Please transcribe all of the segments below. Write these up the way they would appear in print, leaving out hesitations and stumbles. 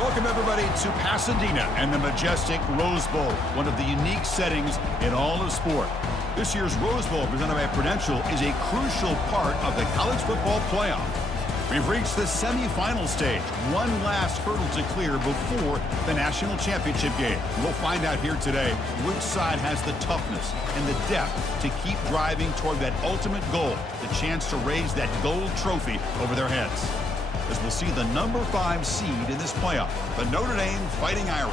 Welcome, everybody, to Pasadena and the majestic Rose Bowl, one of the unique settings in all of sport. This year's Rose Bowl, presented by Prudential, is a crucial part of the college football playoff. We've reached the semifinal stage, one last hurdle to clear before the national championship game. We'll find out here today which side has the toughness and the depth to keep driving toward that ultimate goal, the chance to raise that gold trophy over their heads. As we'll see the number 5 seed in this playoff, the Notre Dame Fighting Irish,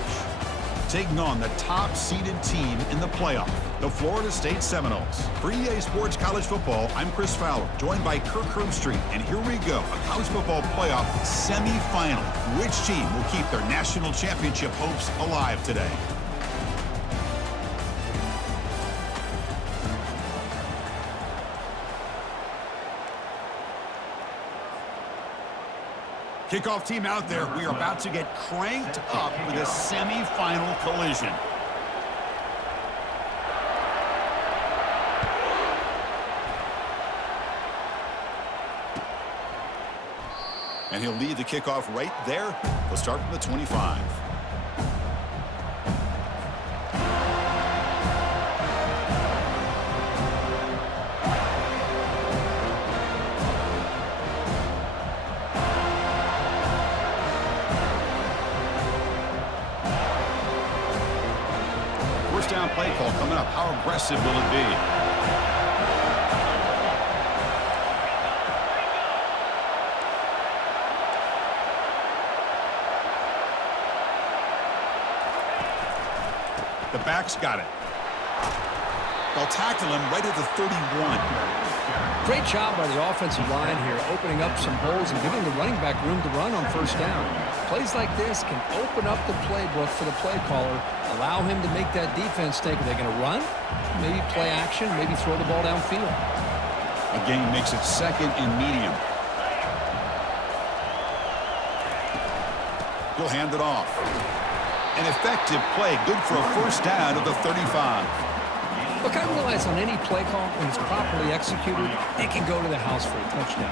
taking on the top-seeded team in the playoff, the Florida State Seminoles. For EA Sports College Football, I'm Chris Fowler, joined by Kirk Herbstreit, and here we go, a college football playoff semifinal. Which team will keep their national championship hopes alive today? Kickoff team out there. We are about to get cranked up with a semifinal collision. And he'll lead the kickoff right there. He'll start from the 25. First down play call coming up. How aggressive will it be? The back's got it. They'll tackle him right at the 31. Great job by the offensive line here, opening up some holes and giving the running back room to run on first down. Plays like this can open up the playbook for the play caller, allow him to make that defense think, are they going to run? Maybe play action, maybe throw the ball downfield. A gain makes it second and medium. He'll hand it off. An effective play, good for a first down at the 35. Look, I realize on any play call, when it's properly executed, it can go to the house for a touchdown.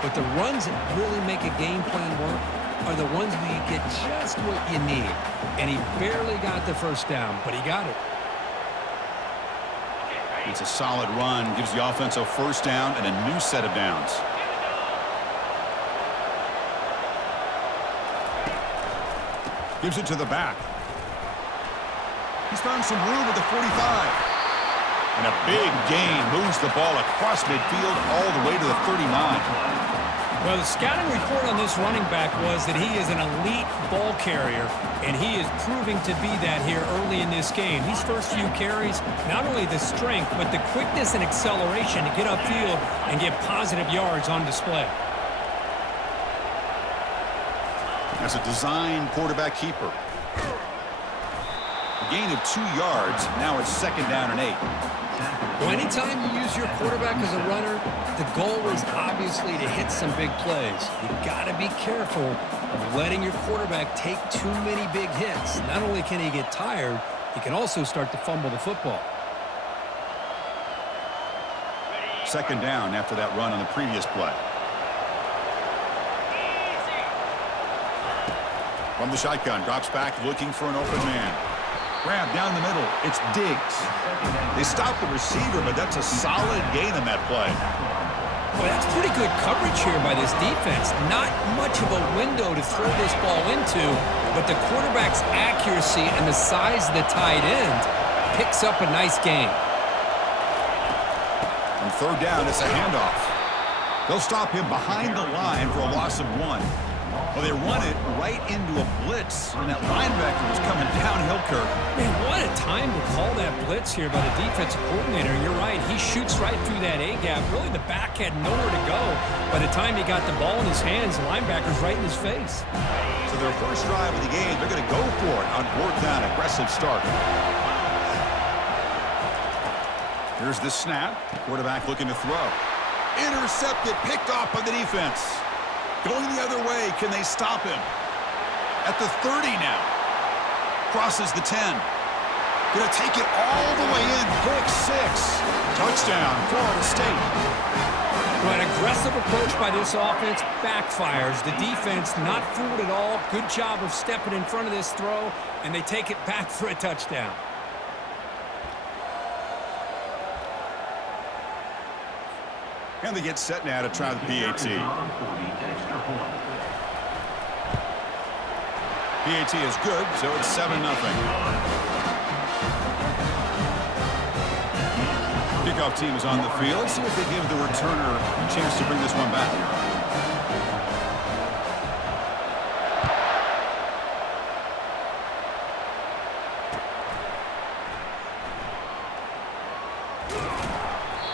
But the runs that really make a game plan work are the ones where you get just what you need. And he barely got the first down, but he got it. It's a solid run, gives the offense a first down and a new set of downs. Gives it to the back. He's found some room at the 45. And a big gain moves the ball across midfield all the way to the 39. Well, the scouting report on this running back was that he is an elite ball carrier, and he is proving to be that here early in this game. These first few carries, not only the strength, but the quickness and acceleration to get upfield and get positive yards on display. As a design quarterback keeper. A gain of 2 yards. Now it's second down and 8. Well, anytime you use your quarterback as a runner, the goal is obviously to hit some big plays. You've got to be careful of letting your quarterback take too many big hits. Not only can he get tired, he can also start to fumble the football. Second down after that run on the previous play. From the shotgun, drops back looking for an open man. Grab down the middle. It's Diggs. They stop the receiver, but that's a solid gain in that play. Well, that's pretty good coverage here by this defense. Not much of a window to throw this ball into, but the quarterback's accuracy and the size of the tight end picks up a nice gain. On third down, it's a handoff. They'll stop him behind the line for a loss of 1. Well, they run it right into a blitz, and that linebacker was coming downhill, Kirk. Man, what a time to call that blitz here by the defensive coordinator. You're right. He shoots right through that A-gap. Really, the back had nowhere to go. By the time he got the ball in his hands, the linebacker's right in his face. So their first drive of the game, they're going to go for it on fourth down. Aggressive start. Here's the snap. Quarterback looking to throw. Intercepted, picked off by the defense. Going the other way, can they stop him? At the 30 now. Crosses the 10. Gonna take it all the way in. Pick 6. Touchdown, Florida State. Well, an aggressive approach by this offense backfires. The defense not fooled at all. Good job of stepping in front of this throw, and they take it back for a touchdown. And they get set now to try the PAT. PAT is good, so it's 7-0. Kickoff team is on the field. See if they give the returner a chance to bring this one back.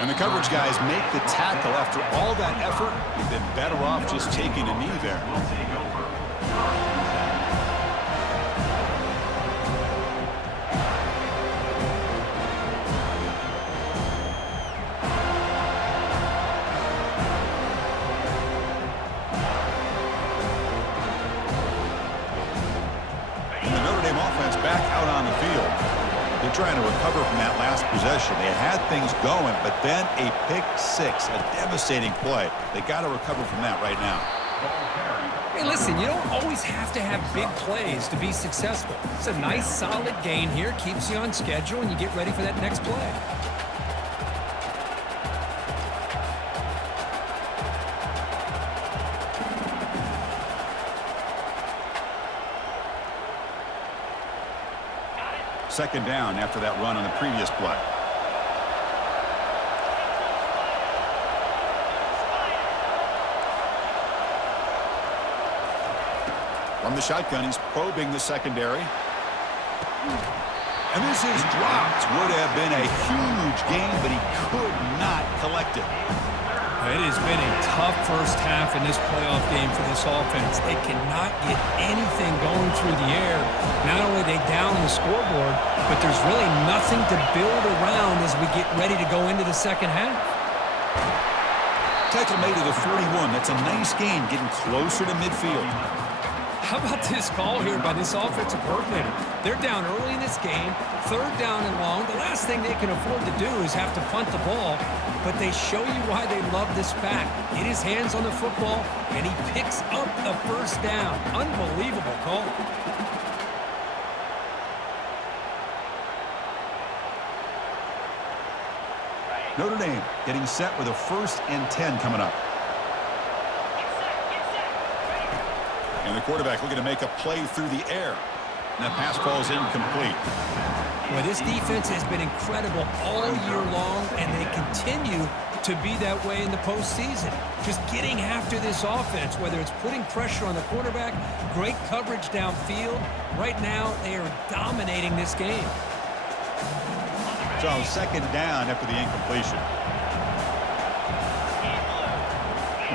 And the coverage guys make the tackle. After all that effort, you've been better off just taking a knee there. Back out on the field. They're trying to recover from that last possession. They had things going, but then a pick six, a devastating play. They got to recover from that right now. Hey, listen, you don't always have to have big plays to be successful. It's a nice, solid gain here. Keeps you on schedule, and you get ready for that next play. Second down after that run on the previous play. From the shotgun, he's probing the secondary. And this is dropped. Would have been a huge gain, but he could not collect it. It has been a tough first half in this playoff game for this offense. They cannot get anything going through the air. Not only are they down the scoreboard, but there's really nothing to build around as we get ready to go into the second half. Tackle made to the 41. That's a nice gain, getting closer to midfield. How about this call here by this offensive coordinator? They're down early in this game, third down and long. The last thing they can afford to do is have to punt the ball, but they show you why they love this back. Get his hands on the football, and he picks up the first down. Unbelievable call. Notre Dame getting set with a 1st and 10 coming up. And the quarterback looking to make a play through the air. And that pass falls incomplete. Well, this defense has been incredible all year long, and they continue to be that way in the postseason. Just getting after this offense, whether it's putting pressure on the quarterback, great coverage downfield. Right now, they are dominating this game. So second down after the incompletion.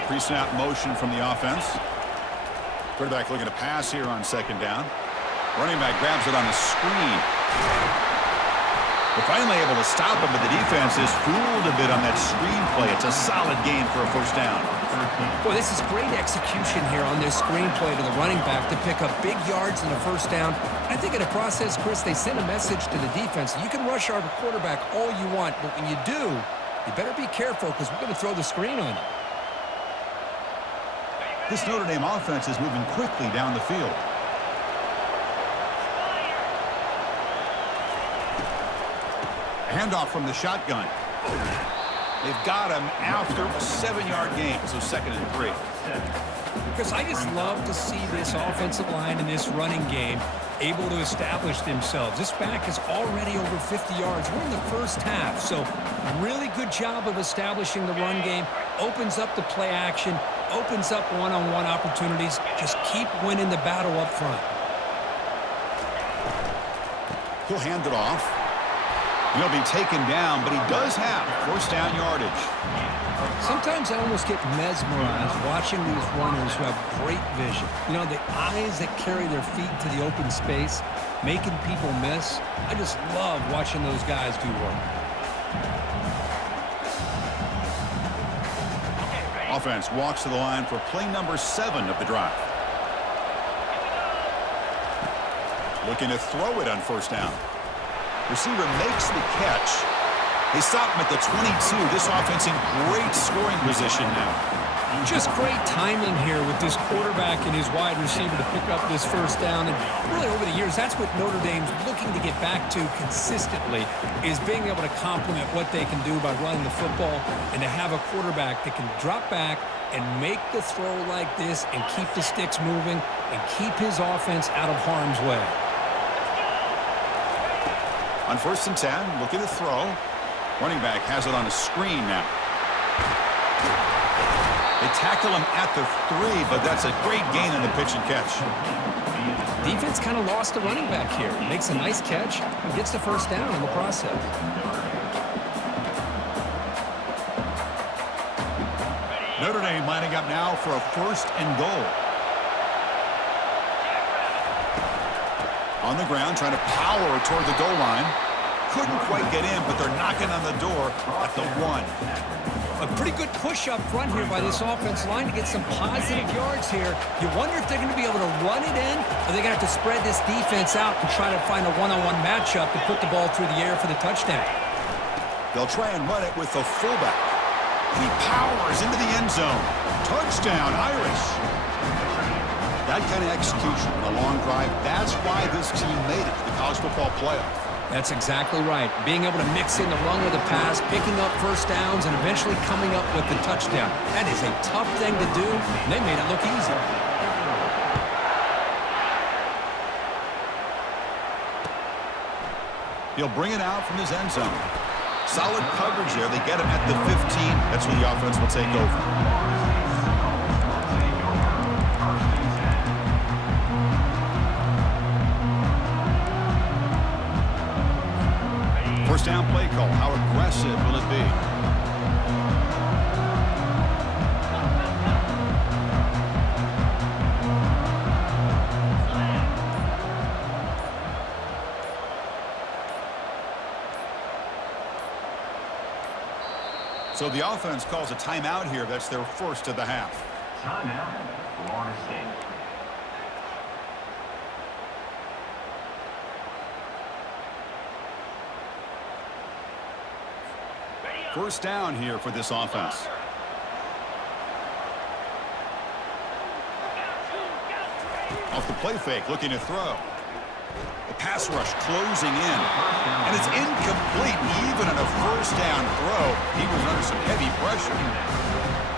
Pre-snap motion from the offense. Quarterback looking to pass here on second down. Running back grabs it on the screen. They're finally able to stop him, but the defense is fooled a bit on that screen play. It's a solid gain for a first down. Boy, this is great execution here on this screen play to the running back to pick up big yards in the first down. I think in the process, Chris, they send a message to the defense. You can rush our quarterback all you want, but when you do, you better be careful because we're going to throw the screen on you. This Notre Dame offense is moving quickly down the field. Handoff from the shotgun. They've got him after a 7-yard gain, so 2nd and 3. Because I just love to see this offensive line in this running game able to establish themselves. This back is already over 50 yards. We're in the first half, so really good job of establishing the run game. Opens up the play action, opens up one-on-one opportunities. Just keep winning the battle up front. He'll hand it off. He'll be taken down, but he does have first down yardage. Sometimes I almost get mesmerized watching these runners who have great vision. You know, the eyes that carry their feet to the open space, making people miss. I just love watching those guys do work. Offense walks to the line for play number 7 of the drive. Looking to throw it on first down. Receiver makes the catch. They stop him at the 22. This offense in great scoring position now. Just great timing here with this quarterback and his wide receiver to pick up this first down. And really over the years, that's what Notre Dame's looking to get back to consistently, is being able to complement what they can do by running the football and to have a quarterback that can drop back and make the throw like this and keep the sticks moving and keep his offense out of harm's way. On 1st and 10, looking to throw. Running back has it on a screen now. They tackle him at the 3, but that's a great gain on the pitch and catch. Defense kind of lost the running back here. Makes a nice catch and gets the first down in the process. Notre Dame lining up now for a 1st and goal. On the ground, trying to power toward the goal line. Couldn't quite get in, but they're knocking on the door at the 1. A pretty good push up front here by this offense line to get some positive yards here. You wonder if they're going to be able to run it in, or they're going to have to spread this defense out and try to find a one-on-one matchup to put the ball through the air for the touchdown. They'll try and run it with the fullback. He powers into the end zone. Touchdown, Irish. That kind of execution in a long drive, that's why this team made it to the college football playoff. That's exactly right. Being able to mix in the run with the pass, picking up first downs, and eventually coming up with the touchdown. That is a tough thing to do, and they made it look easy. He'll bring it out from his end zone. Solid coverage there. They get him at the 15. That's where the offense will take over. First down play call. How aggressive will it be? So the offense calls a timeout here. That's their first of the half. Timeout, Florida State. First down here for this offense. Off the play fake, looking to throw. The pass rush closing in. And it's incomplete even on a first down throw. He was under some heavy pressure.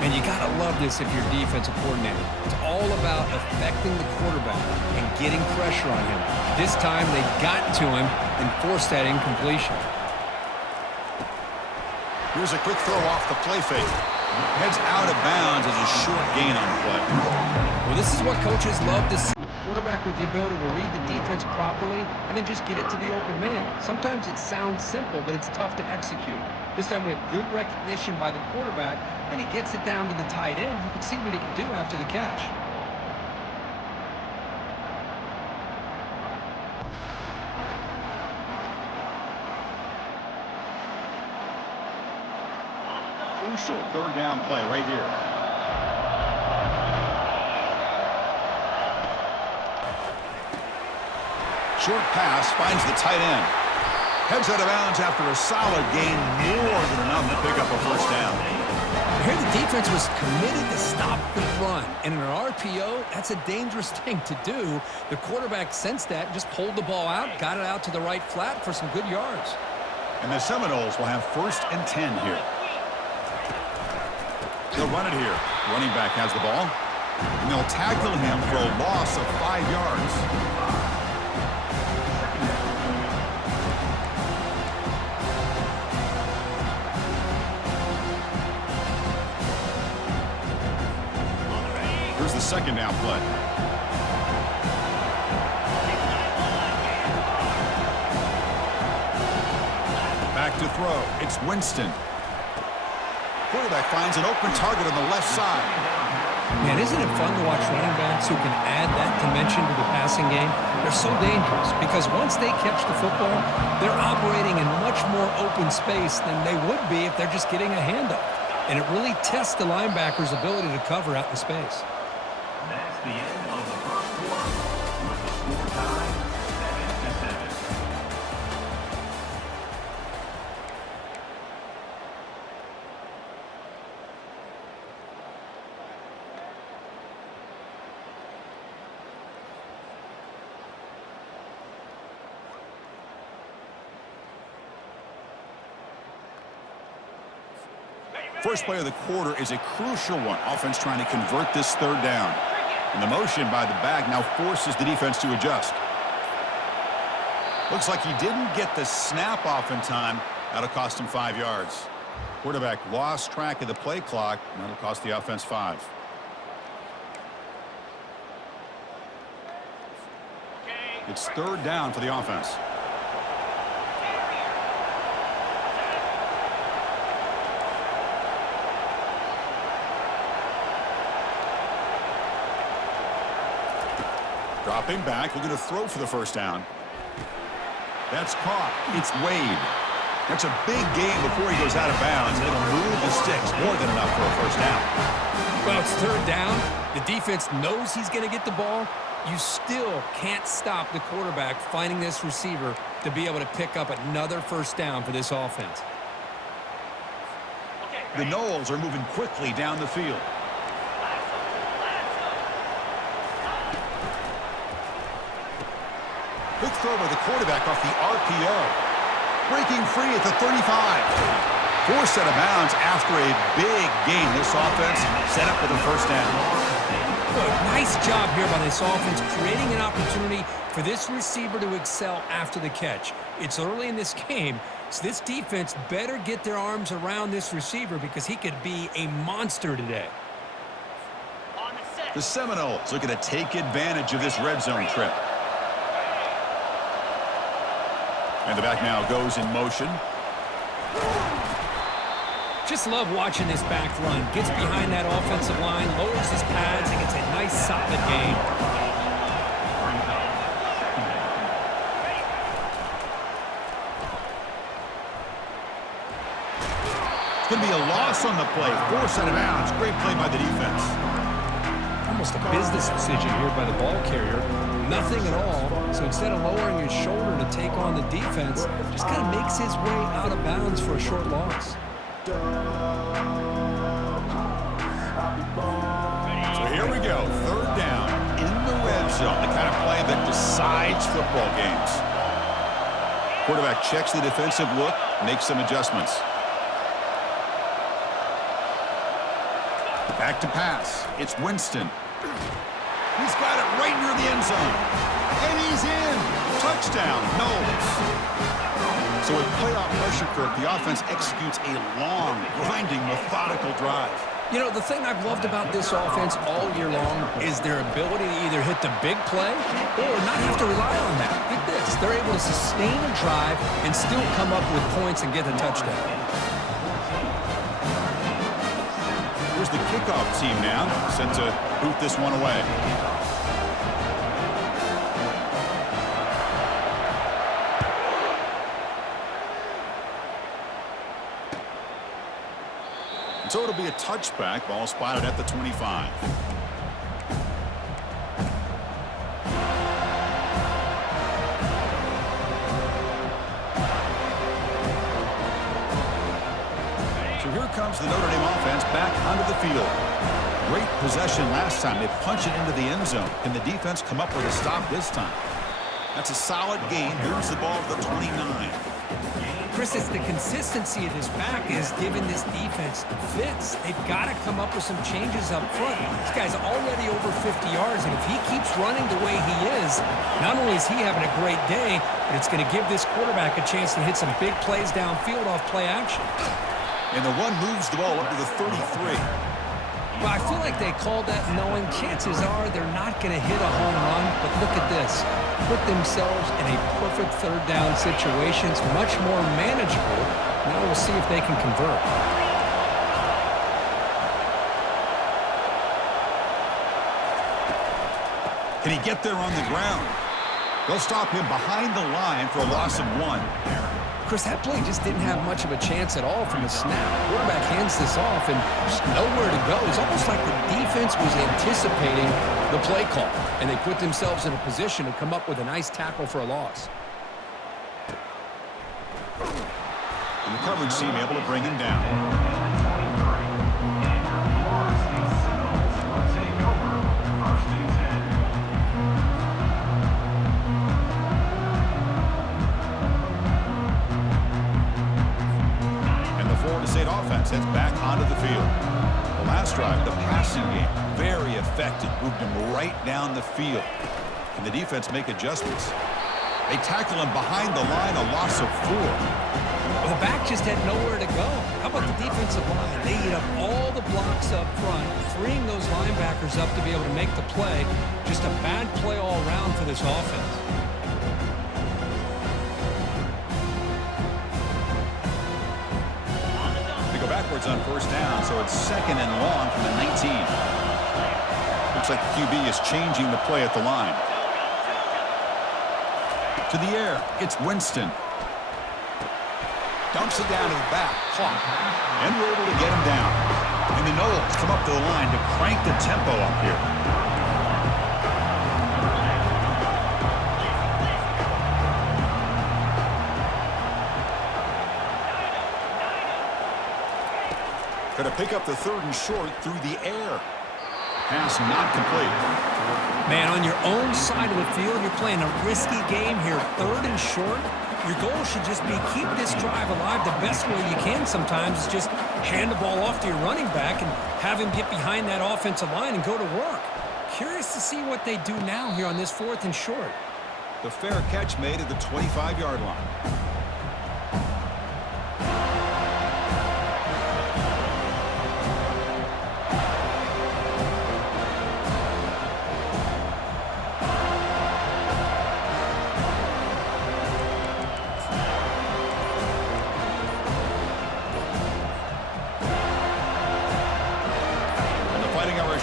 Man, you got to love this if you're defensive coordinator. It's all about affecting the quarterback and getting pressure on him. This time they got to him and forced that incompletion. Here's a quick throw off the play fake. Heads out of bounds as a short gain on the play. Well, this is what coaches love to see. Quarterback with the ability to read the defense properly and then just get it to the open man. Sometimes it sounds simple, but it's tough to execute. This time we have good recognition by the quarterback, and he gets it down to the tight end. You can see what he can do after the catch. Crucial third down play right here. Short pass finds the tight end. Heads out of bounds after a solid gain, more than enough to pick up a first down. Here the defense was committed to stop the run. And in an RPO, that's a dangerous thing to do. The quarterback sensed that and just pulled the ball out, got it out to the right flat for some good yards. And the Seminoles will have 1st and 10 here. They'll run it here. Running back has the ball. And they'll tackle him for a loss of 5 yards. Here's the second down play. Back to throw. It's Winston. Quarterback finds an open target on the left side. Man, isn't it fun to watch running backs who can add that dimension to the passing game? They're so dangerous because once they catch the football, they're operating in much more open space than they would be if they're just getting a handoff. And it really tests the linebacker's ability to cover out in space. That's the end of the first quarter with the score tied 7-7. First play of the quarter is a crucial one. Offense trying to convert this third down. And the motion by the back now forces the defense to adjust. Looks like he didn't get the snap off in time. That'll cost him 5 yards. Quarterback lost track of the play clock, and that'll cost the offense 5. It's third down for the offense. Dropping back, looking to throw for the first down. That's caught. It's Wade. That's a big gain before he goes out of bounds, and it'll move the sticks more than enough for a first down. Well, it's third down. The defense knows he's going to get the ball. You still can't stop the quarterback finding this receiver to be able to pick up another first down for this offense. The Noles are moving quickly down the field. Quick throw by the quarterback off the RPO. Breaking free at the 35. Forced out of bounds after a big gain. This offense set up with a first down. Good. Nice job here by this offense, creating an opportunity for this receiver to excel after the catch. It's early in this game, so this defense better get their arms around this receiver because he could be a monster today. The Seminoles looking to take advantage of this red zone trip. And the back now goes in motion. Just love watching this back run. Gets behind that offensive line, lowers his pads, and gets a nice solid gain. It's going to be a loss on the play. Forced out of bounds. Great play by the defense. Almost a business decision here by the ball carrier. Nothing at all. So instead of lowering his shoulder to take on the defense, just kind of makes his way out of bounds for a short loss. So here we go. Third down in the red zone. The kind of play that decides football games. Quarterback checks the defensive look, makes some adjustments. Back to pass. It's Winston. He's got it right near the end zone. And he's in. Touchdown, Knowles. So with playoff pressure, Kirk, the offense executes a long, grinding, methodical drive. You know, the thing I've loved about this offense all year long is their ability to either hit the big play or not have to rely on that. Look at this. They're able to sustain a drive and still come up with points and get the touchdown. Here's the kickoff team now, set to boot this one away. So it'll be a touchback. Ball spotted at the 25. So here comes the Notre Dame offense back onto the field. Great possession last time. They punch it into the end zone. Can the defense come up with a stop this time? That's a solid gain. Moves the ball to the 29. Chris, it's the consistency of this back is giving this defense fits. They've got to come up with some changes up front. This guy's already over 50 yards, and if he keeps running the way he is, not only is he having a great day, but it's going to give this quarterback a chance to hit some big plays downfield off play action. And the run moves the ball up to the 33. Well, I feel like they called that knowing chances are they're not going to hit a home run, but look at this. Put themselves in a perfect third down situation. It's much more manageable. Now we'll see if they can convert. Can he get there on the ground? They'll stop him behind the line for a loss of 1. Chris, that play just didn't have much of a chance at all from the snap. Quarterback hands this off and just nowhere to go. It's almost like the defense was anticipating the play call, and they put themselves in a position to come up with a nice tackle for a loss. And the coverage team able to bring him down. State offense heads back onto the drive, the passing game, very effective. Moved him right down the field. Can the defense make adjustments? They tackle him behind the line, a loss of 4. Well, the back just had nowhere to go. How about the defensive line? They eat up all the blocks up front, freeing those linebackers up to be able to make the play. Just a bad play all around for this offense. They go backwards on first down, so it's 2nd and long from the 19. Looks like the QB is changing the play at the line. To the air, it's Winston. Dumps it down to the back. Clock. And we're able to get him down. And the Noles come up to the line to crank the tempo up here. Going to pick up the 3rd and short through the air. Pass not complete. Man, on your own side of the field, you're playing a risky game here. 3rd and short. Your goal should just be keep this drive alive the best way you can sometimes is just hand the ball off to your running back and have him get behind that offensive line and go to work. Curious to see what they do now here on this 4th and short. The fair catch made at the 25-yard line.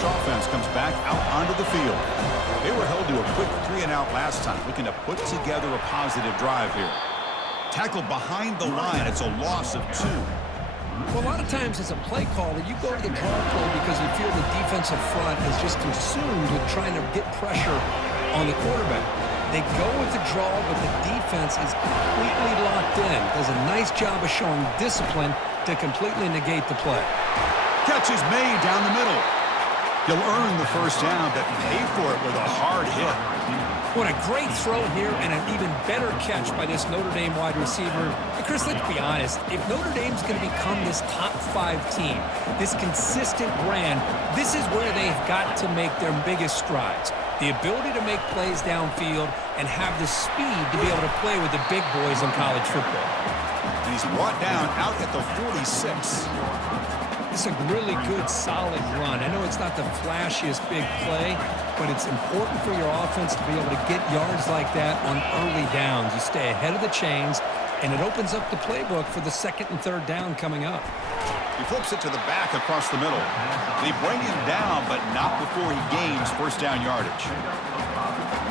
Offense comes back out onto the field. They were held to a quick 3-and-out last time, looking to put together a positive drive here. Tackled behind the line. It's a loss of 2. Well, a lot of times as a play caller, you go to the draw play because you feel the defensive front is just consumed with trying to get pressure on the quarterback. They go with the draw, but the defense is completely locked in. Does a nice job of showing discipline to completely negate the play. Catch is made down the middle. He'll earn the first down, but pay for it with a hard hit. What a great throw here and an even better catch by this Notre Dame wide receiver. And Chris, let's be honest. If Notre Dame's going to become this top 5 team, this consistent brand, this is where they've got to make their biggest strides. The ability to make plays downfield and have the speed to be able to play with the big boys in college football. And he's brought down out at the 46. It's a really good, solid run. I know it's not the flashiest big play, but it's important for your offense to be able to get yards like that on early downs. You stay ahead of the chains, and it opens up the playbook for the 2nd and 3rd down coming up. He flips it to the back across the middle. They bring him down, but not before he gains first down yardage.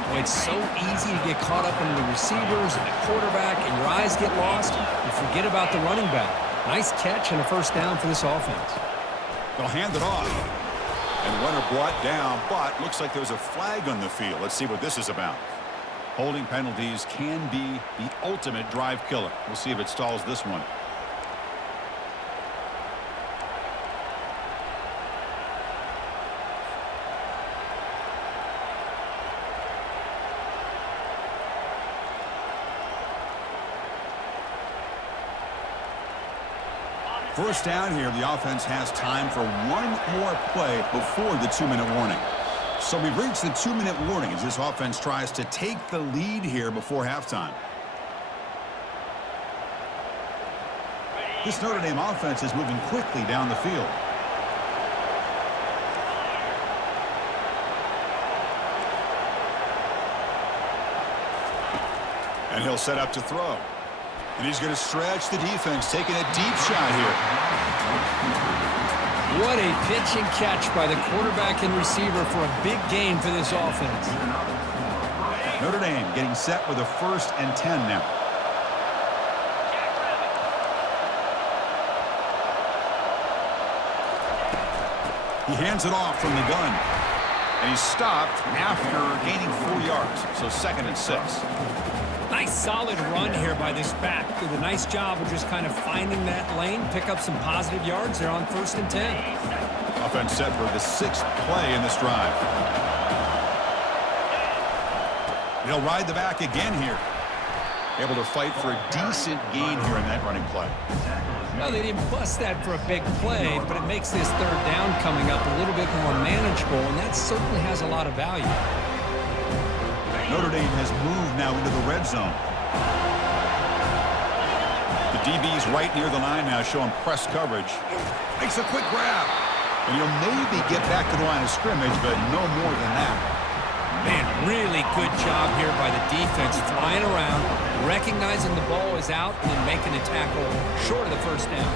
Boy, it's so easy to get caught up in the receivers and the quarterback, and your eyes get lost. You forget about the running back. Nice catch and a first down for this offense. They'll hand it off. And the runner brought down, but looks like there's a flag on the field. Let's see what this is about. Holding penalties can be the ultimate drive killer. We'll see if it stalls this one. First down here, the offense has time for one more play before the 2-minute warning. So we've reached the 2-minute warning as this offense tries to take the lead here before halftime. This Notre Dame offense is moving quickly down the field. And he'll set up to throw. And he's going to stretch the defense, taking a deep shot here. What a pitch and catch by the quarterback and receiver for a big gain for this offense. Notre Dame getting set with a 1st and 10 now. He hands it off from the gun. And he's stopped after gaining 4 yards. So 2nd and 6. Nice solid run here by this back. Did a nice job of just kind of finding that lane, pick up some positive yards there on 1st and 10. Offense set for the 6th play in this drive. He'll ride the back again here. Able to fight for a decent gain here in that running play. Well, they didn't bust that for a big play, but it makes this third down coming up a little bit more manageable, and that certainly has a lot of value. Notre Dame has moved now into the red zone. The DB's right near the line now, showing press coverage. Makes a quick grab. And he'll maybe get back to the line of scrimmage, but no more than that. Man, really good job here by the defense, flying around, recognizing the ball is out, and then making a tackle short of the first down.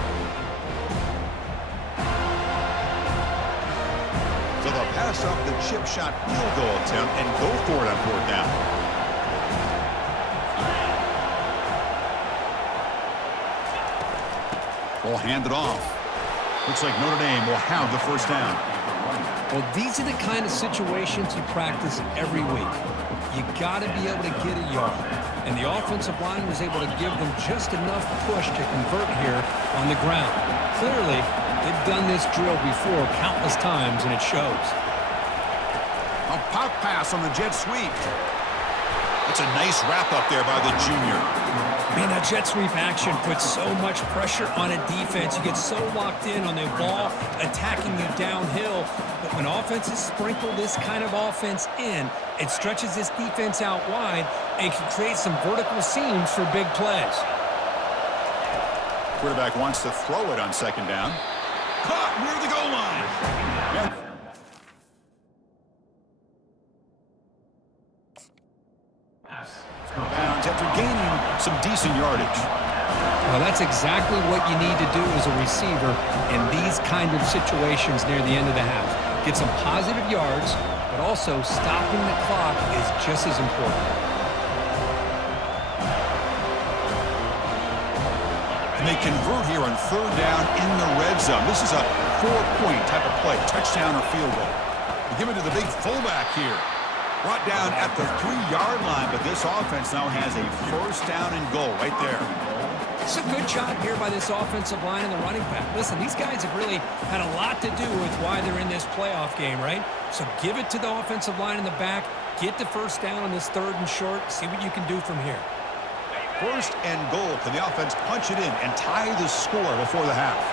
So they'll pass up the chip shot field goal attempt and go for it on fourth down. Ball handed off. Looks like Notre Dame will have the first down. Well, these are the kind of situations you practice every week. You got to be able to get a yard. And the offensive line was able to give them just enough push to convert here on the ground. Clearly, they've done this drill before countless times, and it shows. A pop pass on the jet sweep. That's a nice wrap up there by the junior. Man, that jet sweep action puts so much pressure on a defense. You get so locked in on the ball attacking you downhill. But when offenses sprinkle this kind of offense in, it stretches this defense out wide and can create some vertical seams for big plays. Quarterback wants to throw it on second down. Caught near the goal line. Yeah. Bounds after gaining some decent yardage. Well, that's exactly what you need to do as a receiver in these kind of situations near the end of the half. Get some positive yards, but also stopping the clock is just as important. And they convert here on third down in the red zone. This is a 4-point type of play, touchdown or field goal. They give it to the big fullback here. Brought down at the 3-yard line, but this offense now has a first down and goal right there. It's a good job here by this offensive line and the running back. Listen, these guys have really had a lot to do with why they're in this playoff game, right? So give it to the offensive line in the back. Get the first down on this third and short. See what you can do from here. First and goal. Can the offense punch it in and tie the score before the half?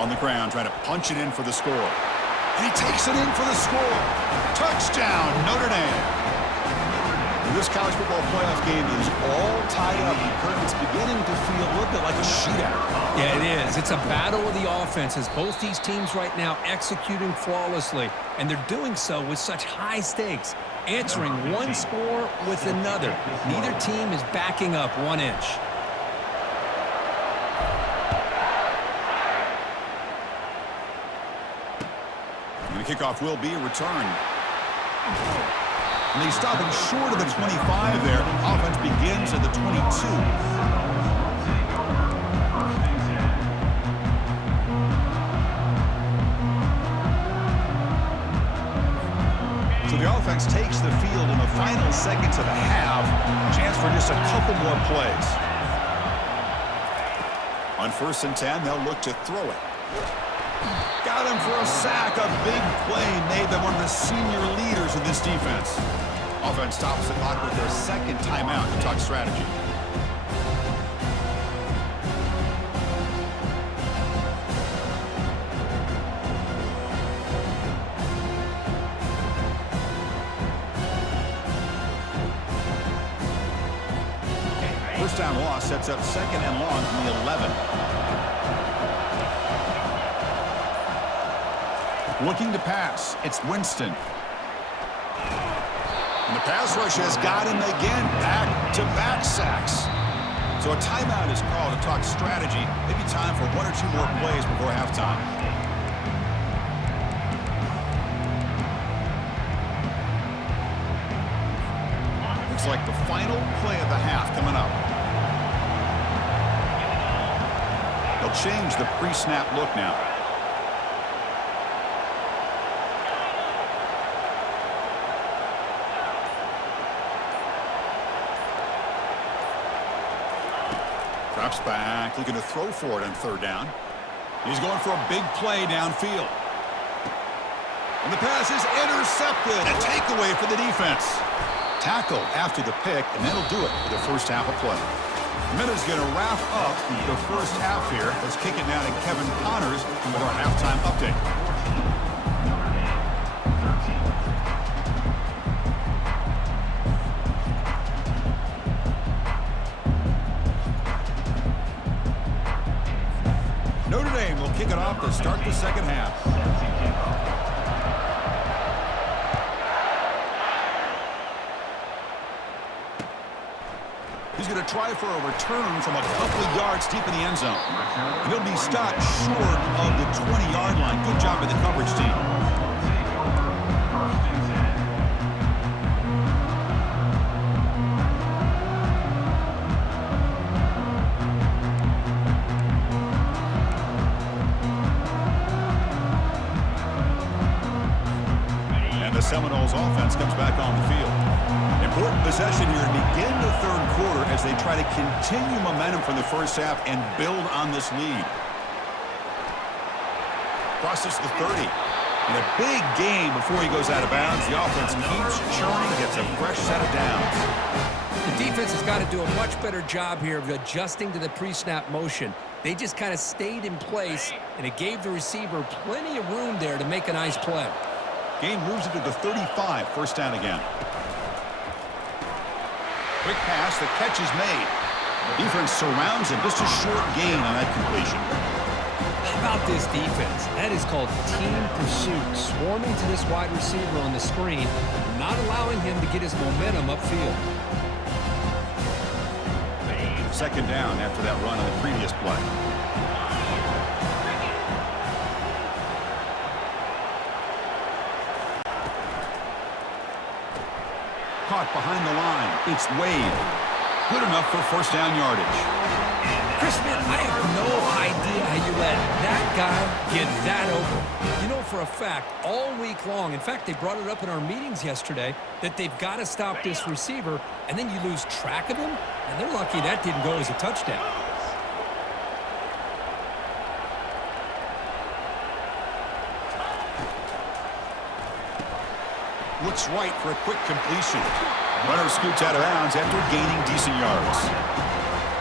On the ground, trying to punch it in for the score. And he takes it in for the score. Touchdown, Notre Dame. This college football playoff game is all tied up. Kirk, it's beginning to feel a little bit like a shootout. Yeah, it is. It's a battle of the offenses. Both these teams right now executing flawlessly, and they're doing so with such high stakes, answering one score with another. Neither team is backing up 1 inch. And the kickoff will be a return. And they stop him short of the 25 there. Offense begins at the 22. So the offense takes the field in the final seconds of the half. Chance for just a couple more plays. On 1st and 10, they'll look to throw it. Got him for a sack. A big play made by one of the senior leaders of this defense. Offense stops the clock with their second timeout to talk strategy. First down loss sets up second and long from the 11. Looking to pass. It's Winston. And the pass rush has got him again. Back-to-back sacks. So a timeout is called to talk strategy. Maybe time for 1 or 2 more plays before halftime. Looks like the final play of the half coming up. They'll change the pre-snap look now. Drops back, looking to throw for it on third down. He's going for a big play downfield. And the pass is intercepted. A takeaway for the defense. Tackle after the pick, and that'll do it for the first half of play. Minutes going to wrap up the first half here. Let's kick it now to Kevin Connors with our halftime update. Notre Dame will kick it off to start the second half. He's going to try for a return from a couple of yards deep in the end zone. And he'll be stopped short of the 20-yard line. Good job by the coverage team. And the Seminoles offense comes back on the field. Important possession here to begin the third quarter as they try to continue momentum from the first half and build on this lead. Crosses the 30. And a big game before he goes out of bounds. The offense keeps churning, gets a fresh set of downs. The defense has got to do a much better job here of adjusting to the pre-snap motion. They just kind of stayed in place, and it gave the receiver plenty of room there to make a nice play. Game moves it to the 35, first down again. Quick pass, the catch is made. Defense surrounds him, just a short gain on that completion. How about this defense? That is called team pursuit. Swarming to this wide receiver on the screen, not allowing him to get his momentum upfield. Second down after that run on the previous play. Caught behind the line. It's Wade. Good enough for first down yardage. Chris, man, I have no idea how you let that guy get that open. You know for a fact, all week long, in fact, they brought it up in our meetings yesterday, that they've got to stop this receiver, and then you lose track of him, and they're lucky that didn't go as a touchdown. Looks right for a quick completion. Runner scoots out of bounds after gaining decent yards.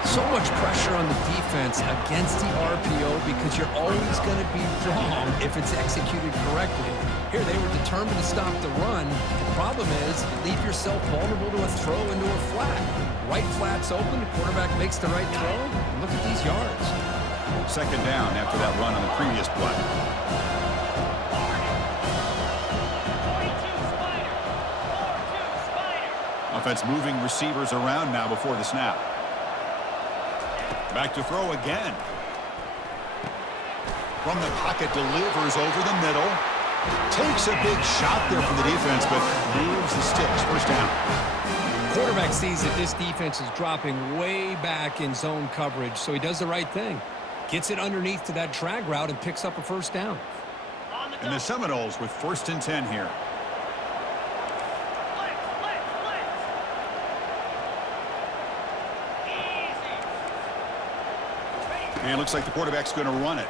So much pressure on the defense against the RPO because you're always going to be wrong if it's executed correctly. Here, they were determined to stop the run. The problem is you leave yourself vulnerable to a throw into a flat. Right flat's open, the quarterback makes the right throw. Look at these yards. Second down after that run on the previous play. Offense moving receivers around now before the snap. Back to throw again. From the pocket, delivers over the middle. Takes a big shot there from the defense, but moves the sticks. First down. Quarterback sees that this defense is dropping way back in zone coverage, so he does the right thing. Gets it underneath to that drag route and picks up a first down. And the Seminoles with 1st and 10 here. And it looks like the quarterback's going to run it.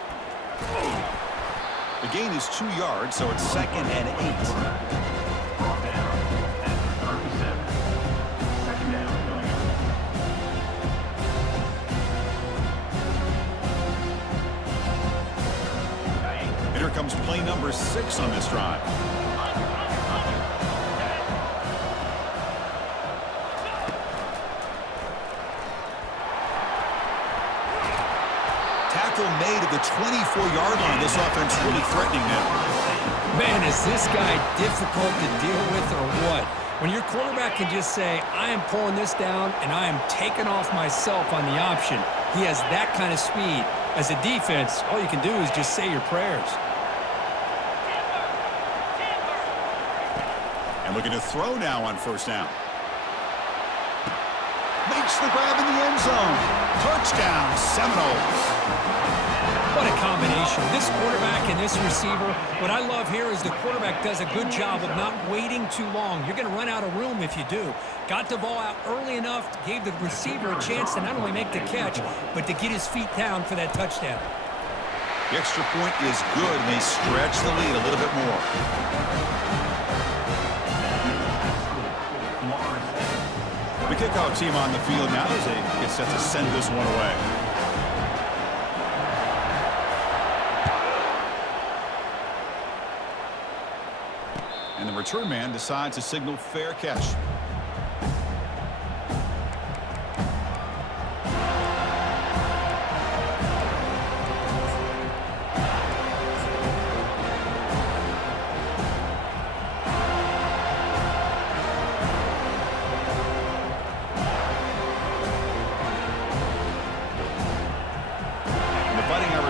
The gain is 2 yards, so it's 2nd and 8. And here comes play number 6 on this drive. Made at the 24-yard line. This offense really threatening now. Man, is this guy difficult to deal with or what? When your quarterback can just say, I am pulling this down and I am taking off myself on the option. He has that kind of speed. As a defense, all you can do is just say your prayers. And looking to throw now on first down. Makes the grab in the end zone. Touchdown, Seminoles. What a combination. This quarterback and this receiver. What I love here is the quarterback does a good job of not waiting too long. You're going to run out of room if you do. Got the ball out early enough, gave the receiver a chance to not only make the catch, but to get his feet down for that touchdown. The extra point is good, and they stretch the lead a little bit more. The kick kickoff team on the field now as they get set to send this one away. And the return man decides to signal fair catch.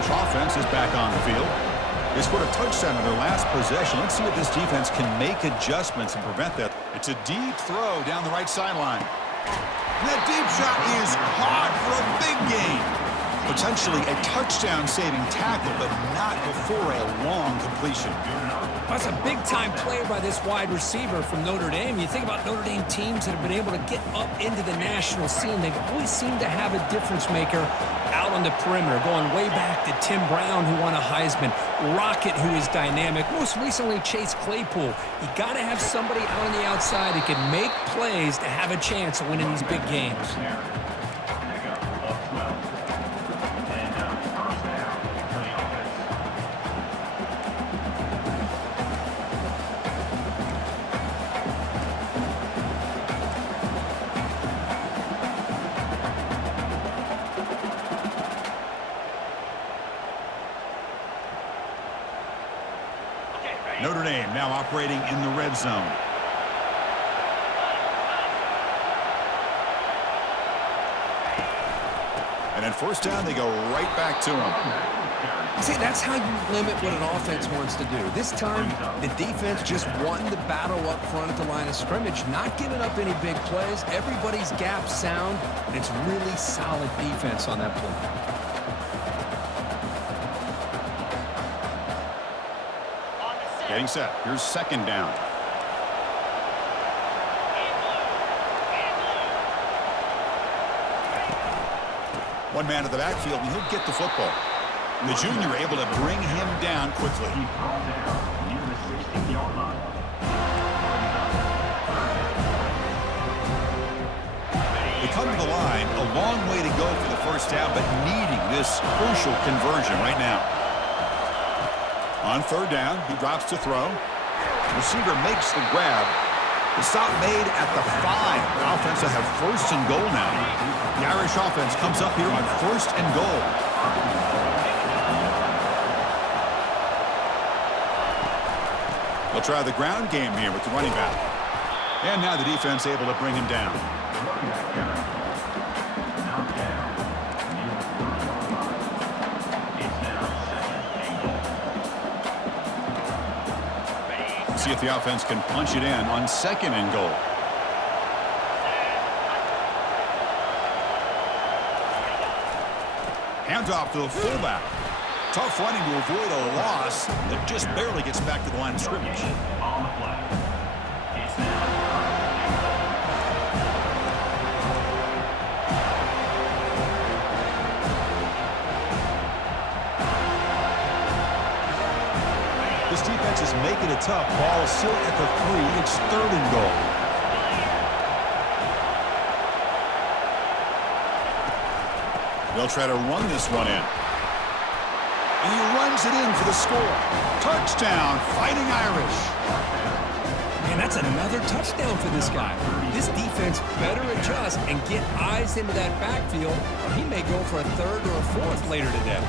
Offense is back on the field. They scored a touchdown in their last possession. Let's see if this defense can make adjustments and prevent that. It's a deep throw down the right sideline. That deep shot is caught for a big gain. Potentially a touchdown-saving tackle, but not before a long completion. That's a big-time play by this wide receiver from Notre Dame. You think about Notre Dame teams that have been able to get up into the national scene. They've always seemed to have a difference maker out on the perimeter, going way back to Tim Brown, who won a Heisman, Rocket, who is dynamic, most recently Chase Claypool. You got to have somebody out on the outside who can make plays to have a chance of winning these big games. Notre Dame now operating in the red zone. And then first down, they go right back to him. See, that's how you limit what an offense wants to do. This time, the defense just won the battle up front at the line of scrimmage, not giving up any big plays. Everybody's gap sound, and it's really solid defense on that play. Getting set. Here's second down. One man at the backfield, and he'll get the football. And the junior able to bring him down quickly. They come to the line, a long way to go for the first down, but needing this crucial conversion right now. On third down, he drops to throw. Receiver makes the grab. The stop made at the 5. The offense will have first and goal now. The Irish offense comes up here on first and goal. They'll try the ground game here with the running back. And now the defense able to bring him down. See if the offense can punch it in on second and goal. Handoff to the fullback. Tough running to avoid a loss that just barely gets back to the line of scrimmage. This defense is making it tough. Ball still at the 3. It's third and goal. They'll try to run this one in. And he runs it in for the score. Touchdown, Fighting Irish. Man, that's another touchdown for this guy. This defense better adjust and get eyes into that backfield, or he may go for a third or a fourth later today.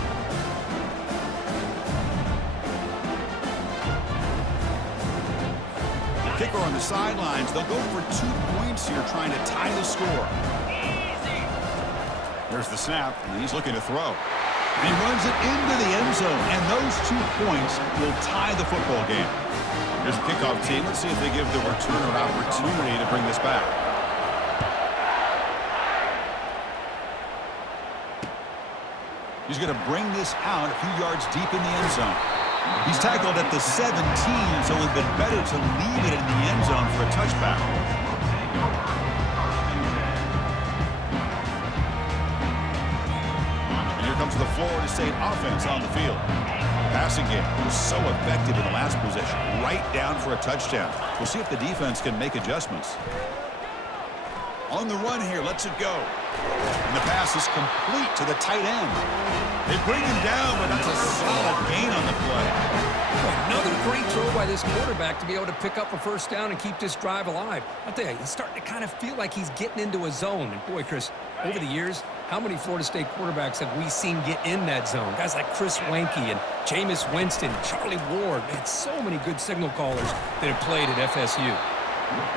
Kicker on the sidelines. They'll go for 2 points here, trying to tie the score. There's the snap, and he's looking to throw. And he runs it into the end zone, and those 2 points will tie the football game. Here's the kickoff team. Let's see if they give the returner an opportunity to bring this back. He's going to bring this out a few yards deep in the end zone. He's tackled at the 17, so it would have been better to leave it in the end zone for a touchback. And here comes the Florida State offense on the field. Passing game was so effective in the last possession, right down for a touchdown. We'll see if the defense can make adjustments. On the run here, lets it go. And the pass is complete to the tight end. They bring him down, but that's a solid gain on the play. Another great throw by this quarterback to be able to pick up a first down and keep this drive alive. I'll tell you, he's starting to kind of feel like he's getting into a zone. And boy, Chris, over the years, how many Florida State quarterbacks have we seen get in that zone? Guys like Chris Wanke and Jameis Winston, Charlie Ward. Man, so many good signal callers that have played at FSU.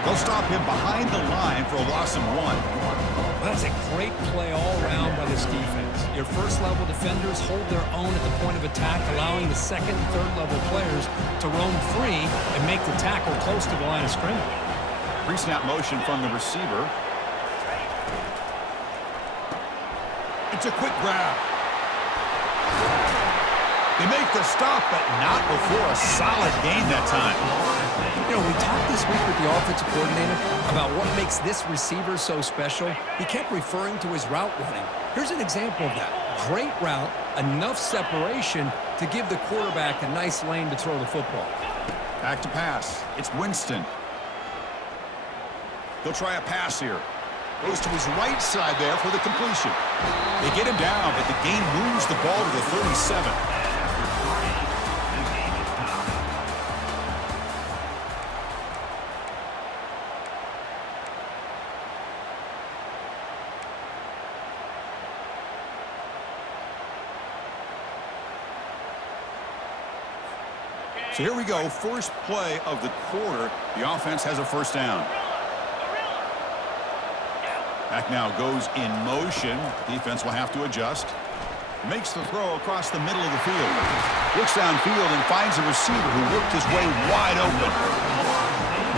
They'll stop him behind the line for a loss of 1. Well, that's a great play all around by this defense. Your first-level defenders hold their own at the point of attack, allowing the second and third-level players to roam free and make the tackle close to the line of scrimmage. Pre-snap motion from the receiver. It's a quick grab. They make the stop, but not before a solid gain that time. You know, we talked this week with the offensive coordinator about what makes this receiver so special. He kept referring to his route running. Here's an example of that. Great route, enough separation to give the quarterback a nice lane to throw the football. Back to pass. It's Winston. He'll try a pass here. Goes to his right side there for the completion. They get him down, but the gain moves the ball to the 37. So here we go, first play of the quarter. The offense has a first down. Back now goes in motion. Defense will have to adjust. Makes the throw across the middle of the field. Looks downfield and finds a receiver who worked his way wide open.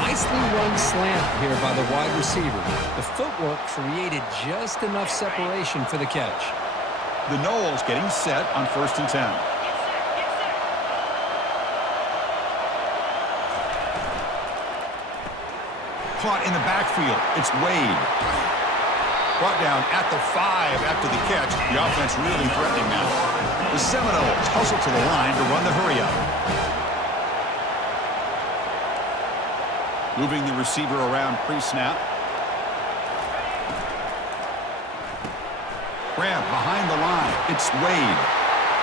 Nicely run slant here by the wide receiver. The footwork created just enough separation for the catch. The Noles getting set on 1st and 10. Caught in the backfield. It's Wade. Brought down at the 5 after the catch. The offense really threatening now. The Seminoles hustle to the line to run the hurry-up. Moving the receiver around pre-snap. Grab behind the line. It's Wade.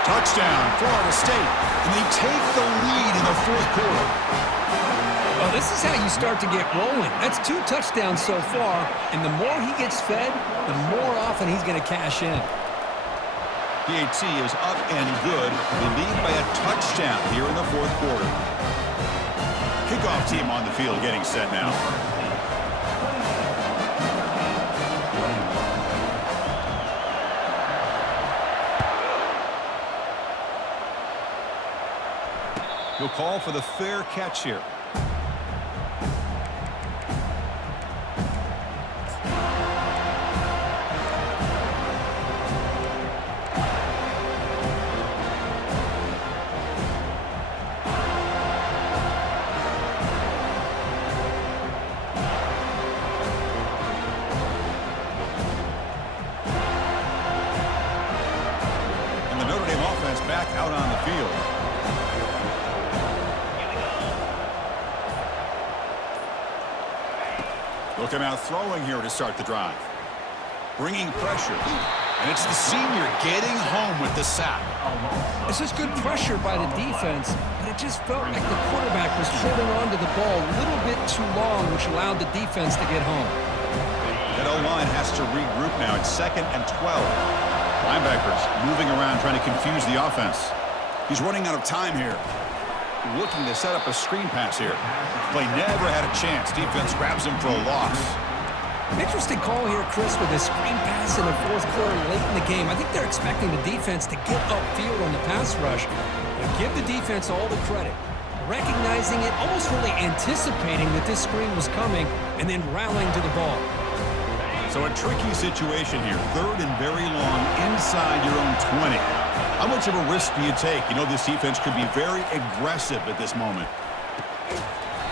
Touchdown, Florida State. And they take the lead in the 4th quarter. Well, this is how you start to get rolling. That's 2 touchdowns so far, and the more he gets fed, the more often he's going to cash in. PAT is up and good. They lead by a touchdown here in the 4th quarter. Kickoff team on the field getting set now. He'll call for the fair catch here. Back out on the field. They'll come out throwing here to start the drive. Bringing pressure. And it's the senior getting home with the sack. This is good pressure by the defense, but it just felt like the quarterback was holding on to the ball a little bit too long, which allowed the defense to get home. That O-line has to regroup now. It's 2nd and 12. Linebackers moving around trying to confuse the offense. He's running out of time here. Looking to set up a screen pass here. Play never had a chance. Defense grabs him for a loss. Interesting call here, Chris, with a screen pass in the 4th quarter late in the game. I think they're expecting the defense to get upfield on the pass rush. But give the defense all the credit. Recognizing it, almost really anticipating that this screen was coming, and then rallying to the ball. So a tricky situation here. 3rd and very long inside your own 20. How much of a risk do you take? You know this defense could be very aggressive at this moment.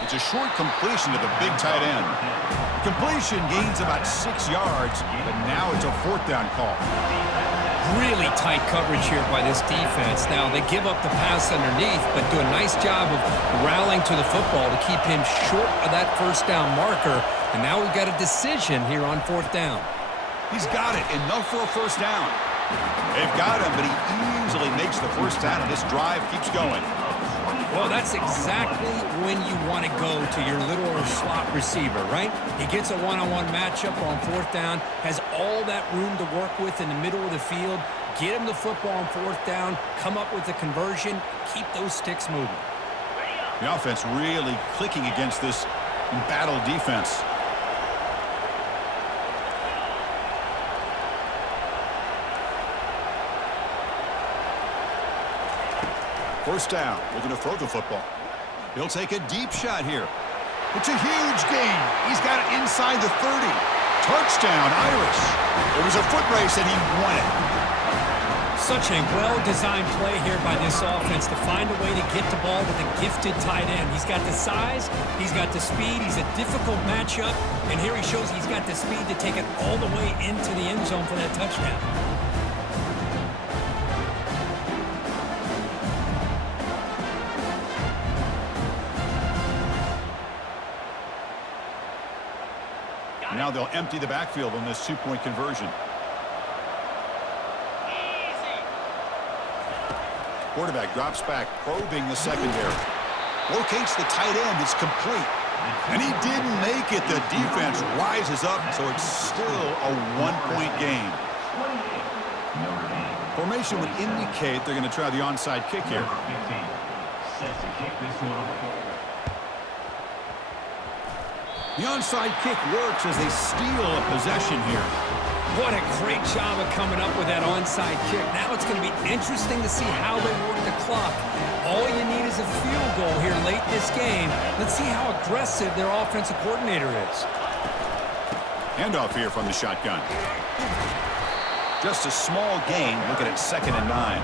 It's a short completion to the big tight end. Completion gains about 6 yards, but now it's a 4th down call. Really tight coverage here by this defense. Now, they give up the pass underneath, but do a nice job of rallying to the football to keep him short of that first down marker. And now we've got a decision here on fourth down. He's got it. Enough for a first down. They've got him, but he easily makes the first down, and this drive keeps going. Well, that's exactly when you want to go to your little slot receiver, right? He gets a one-on-one matchup on fourth down, has all that room to work with in the middle of the field, get him the football on fourth down, come up with a conversion, keep those sticks moving. The offense really clicking against this embattled defense. First down, looking to throw the football. He'll take a deep shot here. It's a huge gain. He's got it inside the 30. Touchdown, Irish. It was a foot race, and he won it. Such a well-designed play here by this offense to find a way to get the ball with a gifted tight end. He's got the size, he's got the speed, he's a difficult matchup, and here he shows he's got the speed to take it all the way into the end zone for that touchdown. Now they'll empty the backfield on this two-point conversion. Quarterback drops back, probing the secondary. Locates the tight end. It's complete. And he didn't make it. The defense rises up, so it's still a one-point game. Formation would indicate they're going to try the onside kick here. The onside kick works as they steal a possession here. What a great job of coming up with that onside kick. Now it's going to be interesting to see how they work the clock. All you need is a field goal here late this game. Let's see how aggressive their offensive coordinator is. Handoff here from the shotgun. Just a small gain. Looking at 2nd and 9.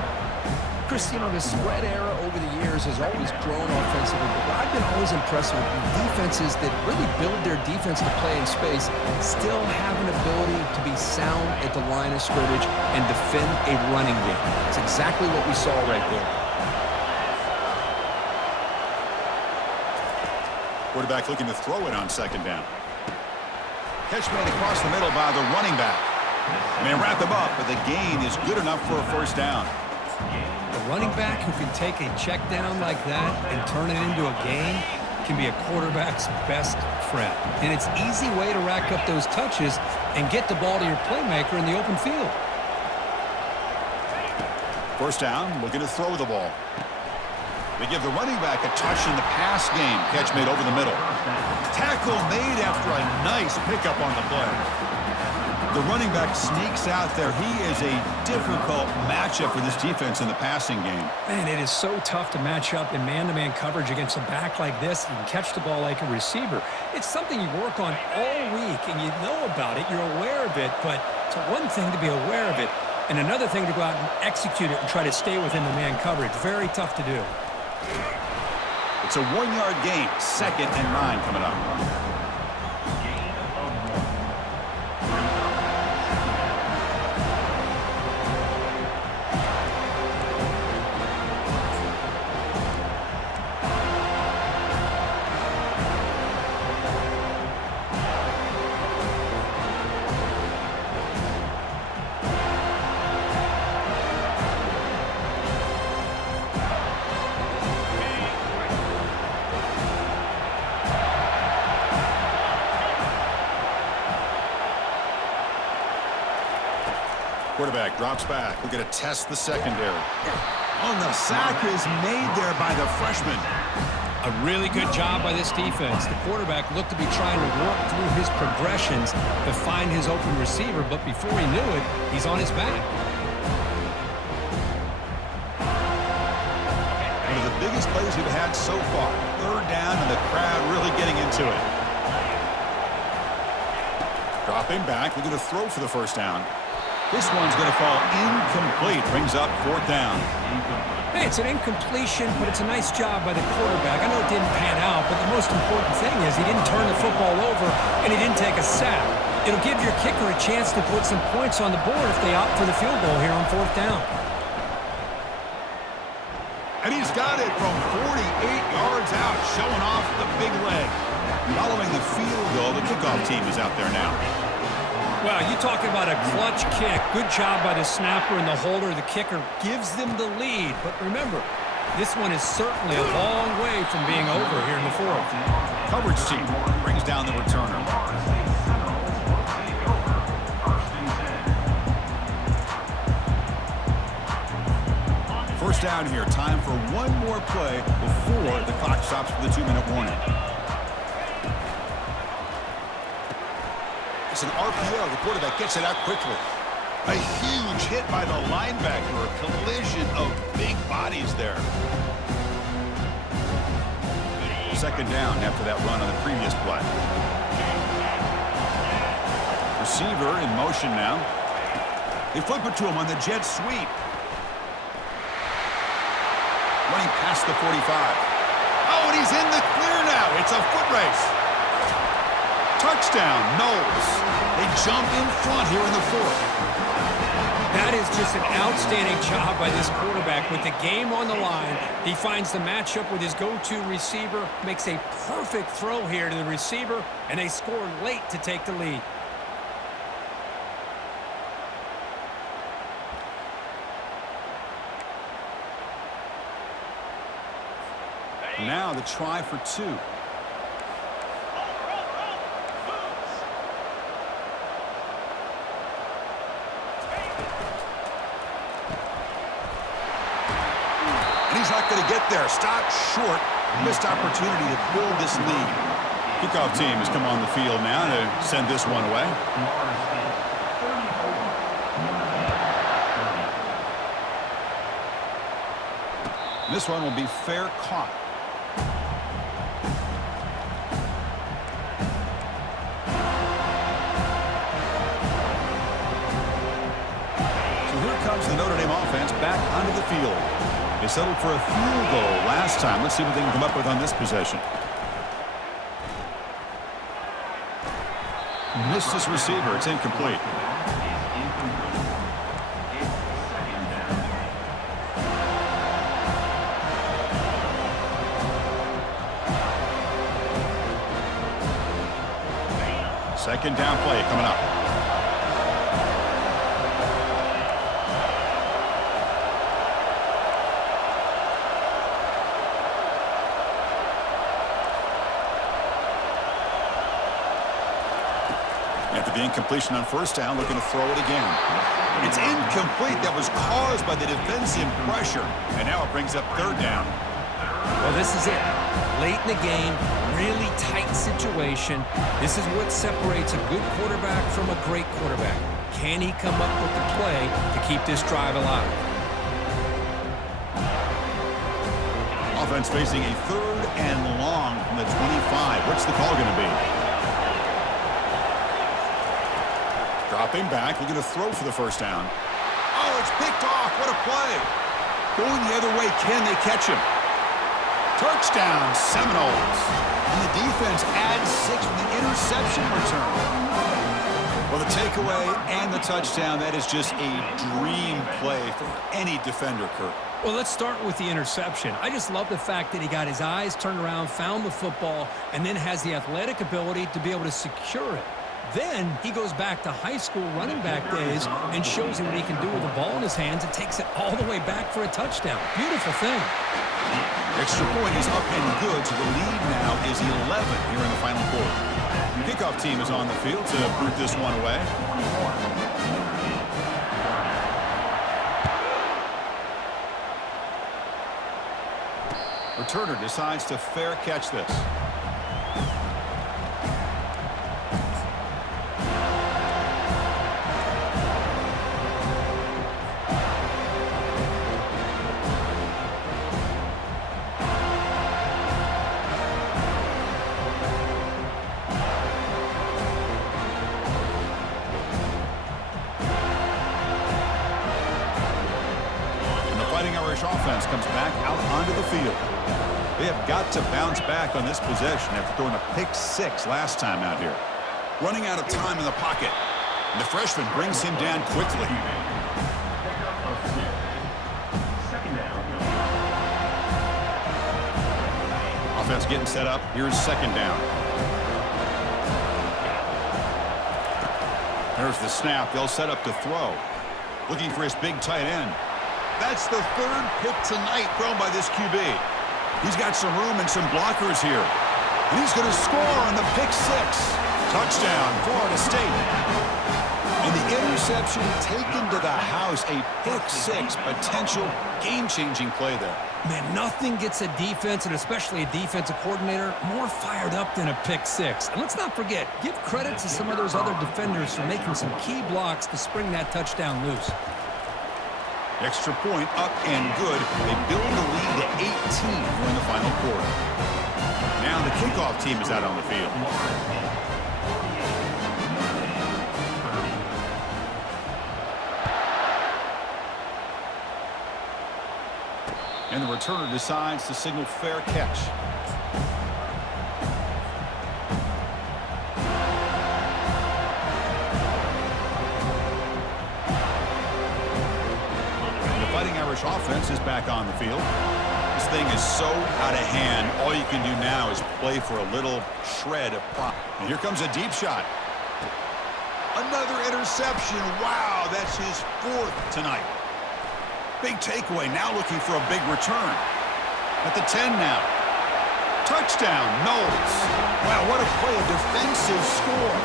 Chris, you know, the spread era over the years has always grown offensively, but what I've been always impressed with defenses that really build their defense to play in space still have an ability to be sound at the line of scrimmage and defend a running game. It's exactly what we saw right there. Quarterback looking to throw it on 2nd down. Catch made across the middle by the running back. And they wrap him up, but the gain is good enough for a first down. A running back who can take a check down like that and turn it into a gain can be a quarterback's best friend. And it's an easy way to rack up those touches and get the ball to your playmaker in the open field. First down, looking to throw the ball. They give the running back a touch in the pass game. Catch made over the middle. Tackle made after a nice pickup on the play. The running back sneaks out there. He is a difficult matchup for this defense in the passing game. Man, it is so tough to match up in man-to-man coverage against a back like this and catch the ball like a receiver. It's something you work on all week, and you know about it. You're aware of it, but it's one thing to be aware of it, and another thing to go out and execute it and try to stay within the man coverage. Very tough to do. It's a 1-yard gain. 2nd and 9 coming up. Quarterback drops back. We're going to test the secondary. On the sack is made there by the freshman. A really good job by this defense. The quarterback looked to be trying to work through his progressions to find his open receiver, but before he knew it, he's on his back. One of the biggest plays we've had so far. 3rd down, and the crowd really getting into it. Dropping back. We're going to throw for the first down. This one's going to fall incomplete. Brings up 4th down. Hey, it's an incompletion, but it's a nice job by the quarterback. I know it didn't pan out, but the most important thing is he didn't turn the football over and he didn't take a sack. It'll give your kicker a chance to put some points on the board if they opt for the field goal here on 4th down. And he's got it from 48 yards out, showing off the big leg. Following the field goal, the kickoff team is out there now. Well, you talking about a clutch kick. Good job by the snapper and the holder. The kicker gives them the lead. But remember, this one is certainly a long way from being over here in the 4th. Coverage team brings down the returner. First down here. Time for one more play before the clock stops for the 2-minute warning. It's an RPO. The quarterback gets it out quickly. A huge hit by the linebacker. A collision of big bodies there. Second down after that run on the previous play. Receiver in motion now. They flip it to him on the jet sweep. Running past the 45. Oh, and he's in the clear now. It's a foot race. Touchdown, Knowles. They jump in front here in the 4th. That is just an outstanding job by this quarterback with the game on the line. He finds the matchup with his go-to receiver, makes a perfect throw here to the receiver, and they score late to take the lead. Now the try for 2. And he's not going to get there. Stopped short. Missed opportunity to build this lead. Kickoff team has come on the field now to send this one away. This one will be fair caught. So here comes the Notre Dame offense back onto the field. They settled for a field goal last time. Let's see what they can come up with on this possession. Missed his receiver. It's incomplete. Second down play coming up. After the incompletion on first down, looking to throw it again. It's incomplete. That was caused by the defensive pressure. And now it brings up third down. Well, this is it. Late in the game, really tight situation. This is what separates a good quarterback from a great quarterback. Can he come up with the play to keep this drive alive? Offense facing a 3rd and long from the 25. What's the call going to be? Dropping back, looking to throw for the first down. Oh, it's picked off. What a play. Going the other way, can they catch him? Touchdown, Seminoles. And the defense adds 6 with the interception return. Well, the takeaway and the touchdown, that is just a dream play for any defender, Kurt. Well, let's start with the interception. I just love the fact that he got his eyes turned around, found the football, and then has the athletic ability to be able to secure it. Then he goes back to high school running back days and shows him what he can do with the ball in his hands and takes it all the way back for a touchdown. Beautiful thing. Extra point is up and good, so the lead now is 11 here in the final quarter. The kickoff team is on the field to root this one away. Returner decides to fair catch this. Offense comes back out onto the field. They have got to bounce back on this possession after throwing a pick 6 last time out here. Running out of time in the pocket. And the freshman brings him down quickly. Offense getting set up. Here's second down. There's the snap. They'll set up to throw. Looking for his big tight end. That's the third pick tonight thrown by this QB. He's got some room and some blockers here. And he's going to score on the pick six. Touchdown, Florida State. And the interception taken to the house. A pick six, potential game-changing play there. Man, nothing gets a defense, and especially a defensive coordinator, more fired up than a pick six. And let's not forget, give credit to some of those other defenders for making some key blocks to spring that touchdown loose. Extra point up and good. They build the lead to 18 during the final quarter. Now the kickoff team is out on the field. And the returner decides to signal fair catch. The Fighting Irish offense is back on the field. This thing is so out of hand. All you can do now is play for a little shred of prop. And here comes a deep shot. Another interception. Wow, that's his fourth tonight. Big takeaway, now looking for a big return. At the 10 now. Touchdown, Knowles. Wow, what a play, a defensive score.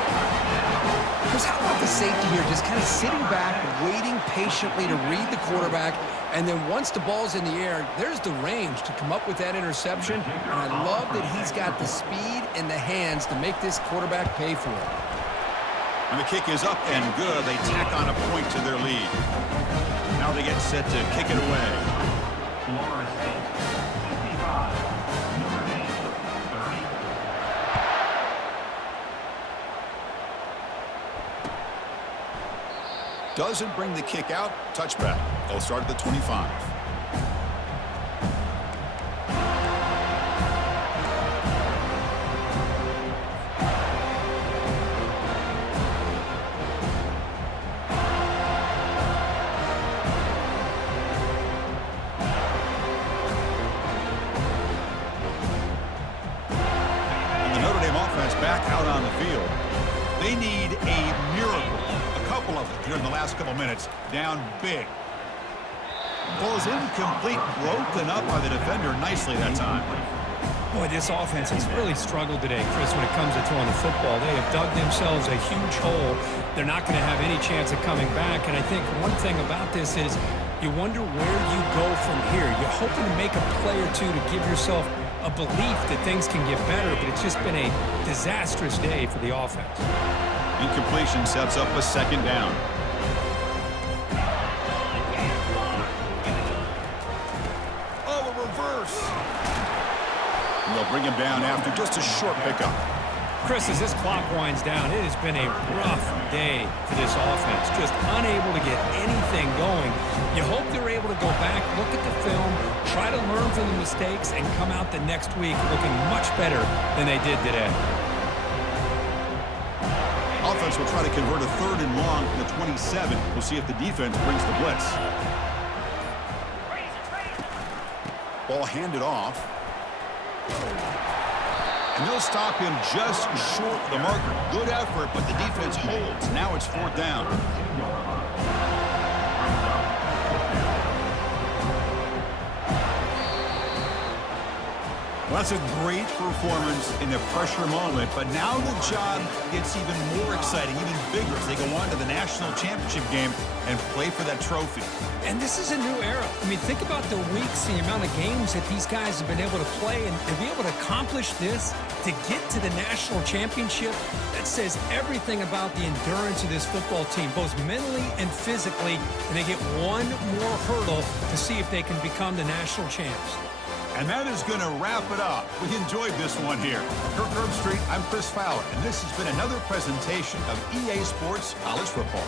Because how about the safety here, just kind of sitting back, waiting patiently to read the quarterback, and then once the ball's in the air, there's the range to come up with that interception. And I love that he's got the speed and the hands to make this quarterback pay for it. And the kick is up and good. They tack on a point to their lead. Now they get set to kick it away. Florida State, 55, Notre Dame, 30. Doesn't bring the kick out. Touchback. They'll start at the 25. Back out on the field. They need a miracle. A couple of them here in the last couple minutes. Down big. Ball is incomplete. Broken up by the defender nicely that time. Boy, this offense has really struggled today, Chris, when it comes to throwing the football. They have dug themselves a huge hole. They're not going to have any chance of coming back. And I think one thing about this is you wonder where you go from here. You're hoping to make a play or two to give yourself a belief that things can get better, but it's just been a disastrous day for the offense. Incompletion sets up a second down. Oh, a reverse. And they'll bring him down after just a short pickup. Chris, as this clock winds down, it has been a rough day for this offense. Just unable to get anything going. You hope they're able to go back, look at the film, try to learn from the mistakes, and come out the next week looking much better than they did today. Offense will try to convert a third and long from the 27. We'll see if the defense brings the blitz. Ball handed off. And they'll stop him just short of the marker. Good effort, but the defense holds. Now it's fourth down. Well, that's a great performance in the pressure moment, but now the job gets even more exciting, even bigger as they go on to the national championship game and play for that trophy. And this is a new era. I mean, think about the weeks, the amount of games that these guys have been able to play, and to be able to accomplish this, to get to the national championship, that says everything about the endurance of this football team, both mentally and physically, and they get one more hurdle to see if they can become the national champs. And that is going to wrap it up. We enjoyed this one here. Kirk Herbstreit, I'm Chris Fowler, and this has been another presentation of EA Sports College Football.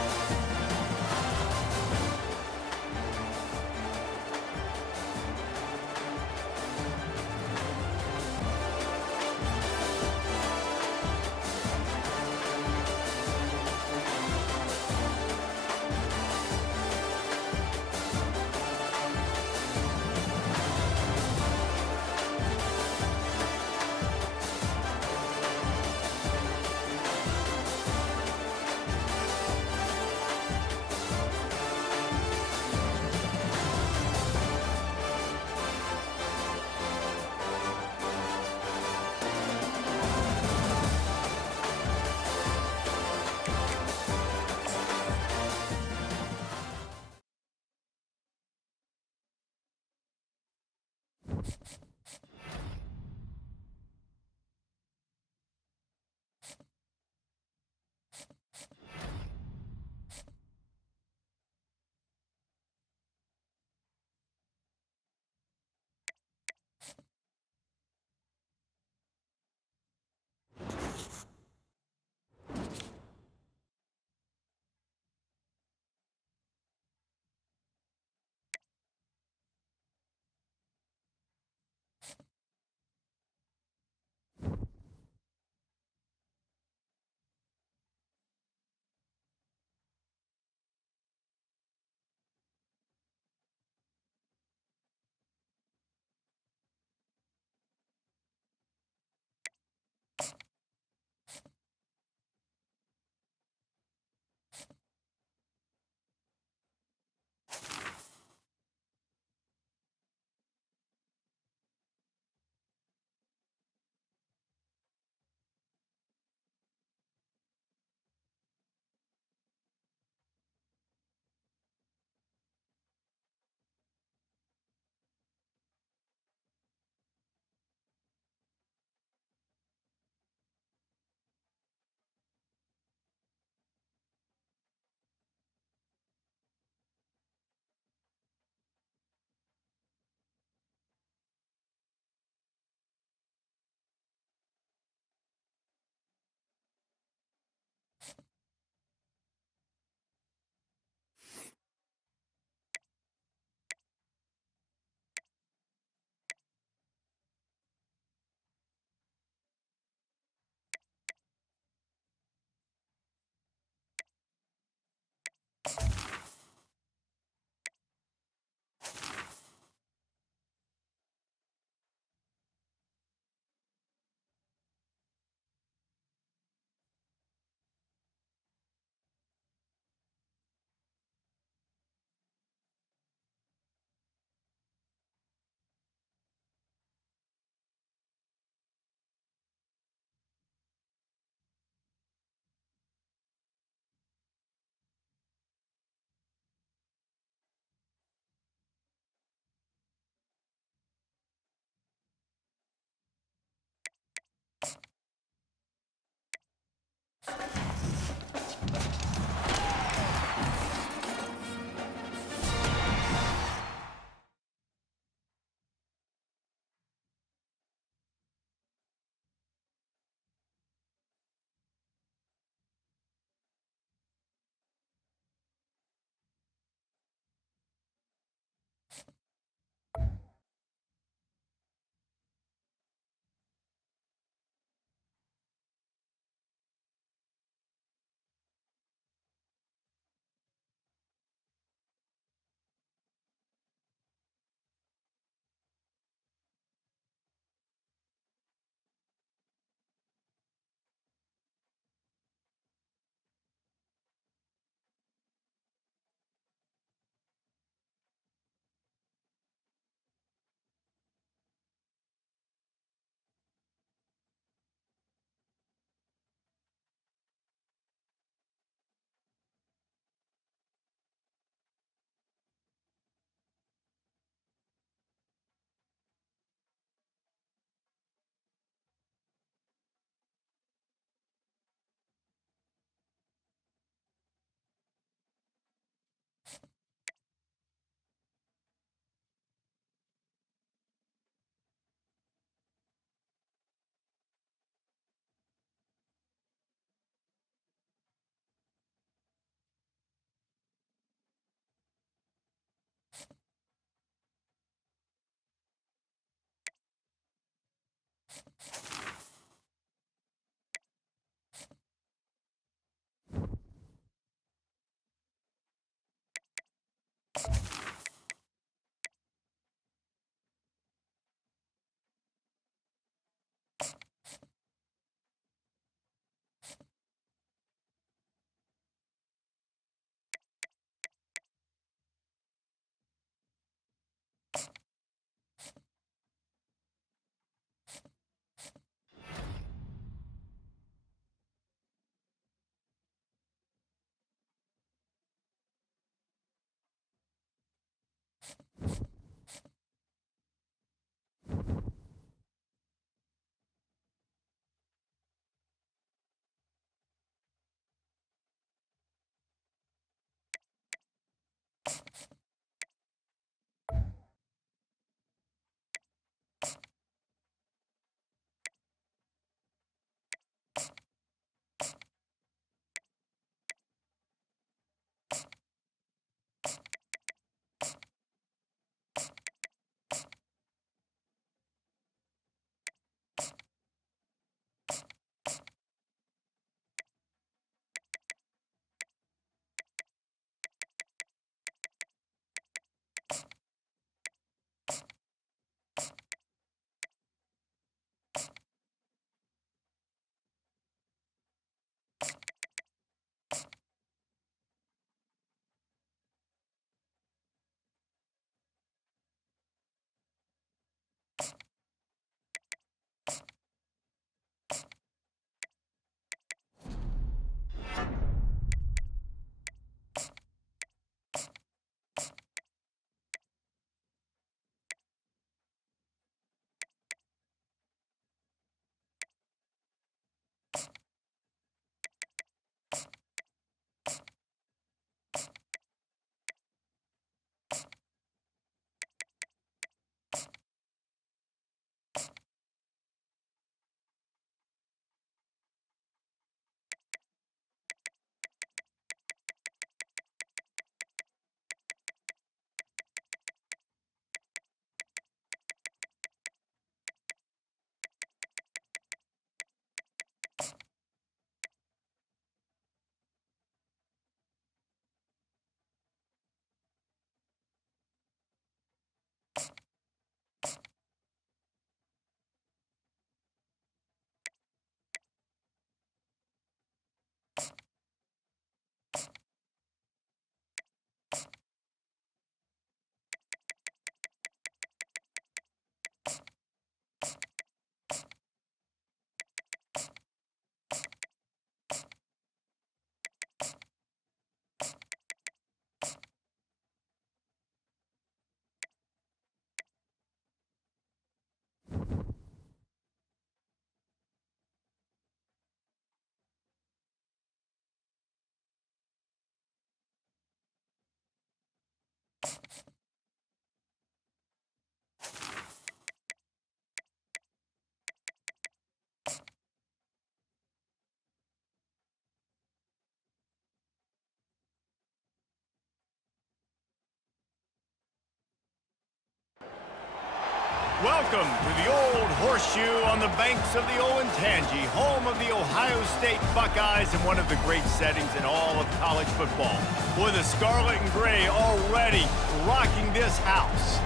Welcome to the Old Horseshoe on the banks of the Olentangy, home of the Ohio State Buckeyes and one of the great settings in all of college football. Boy, the Scarlet and Gray already rocking this house.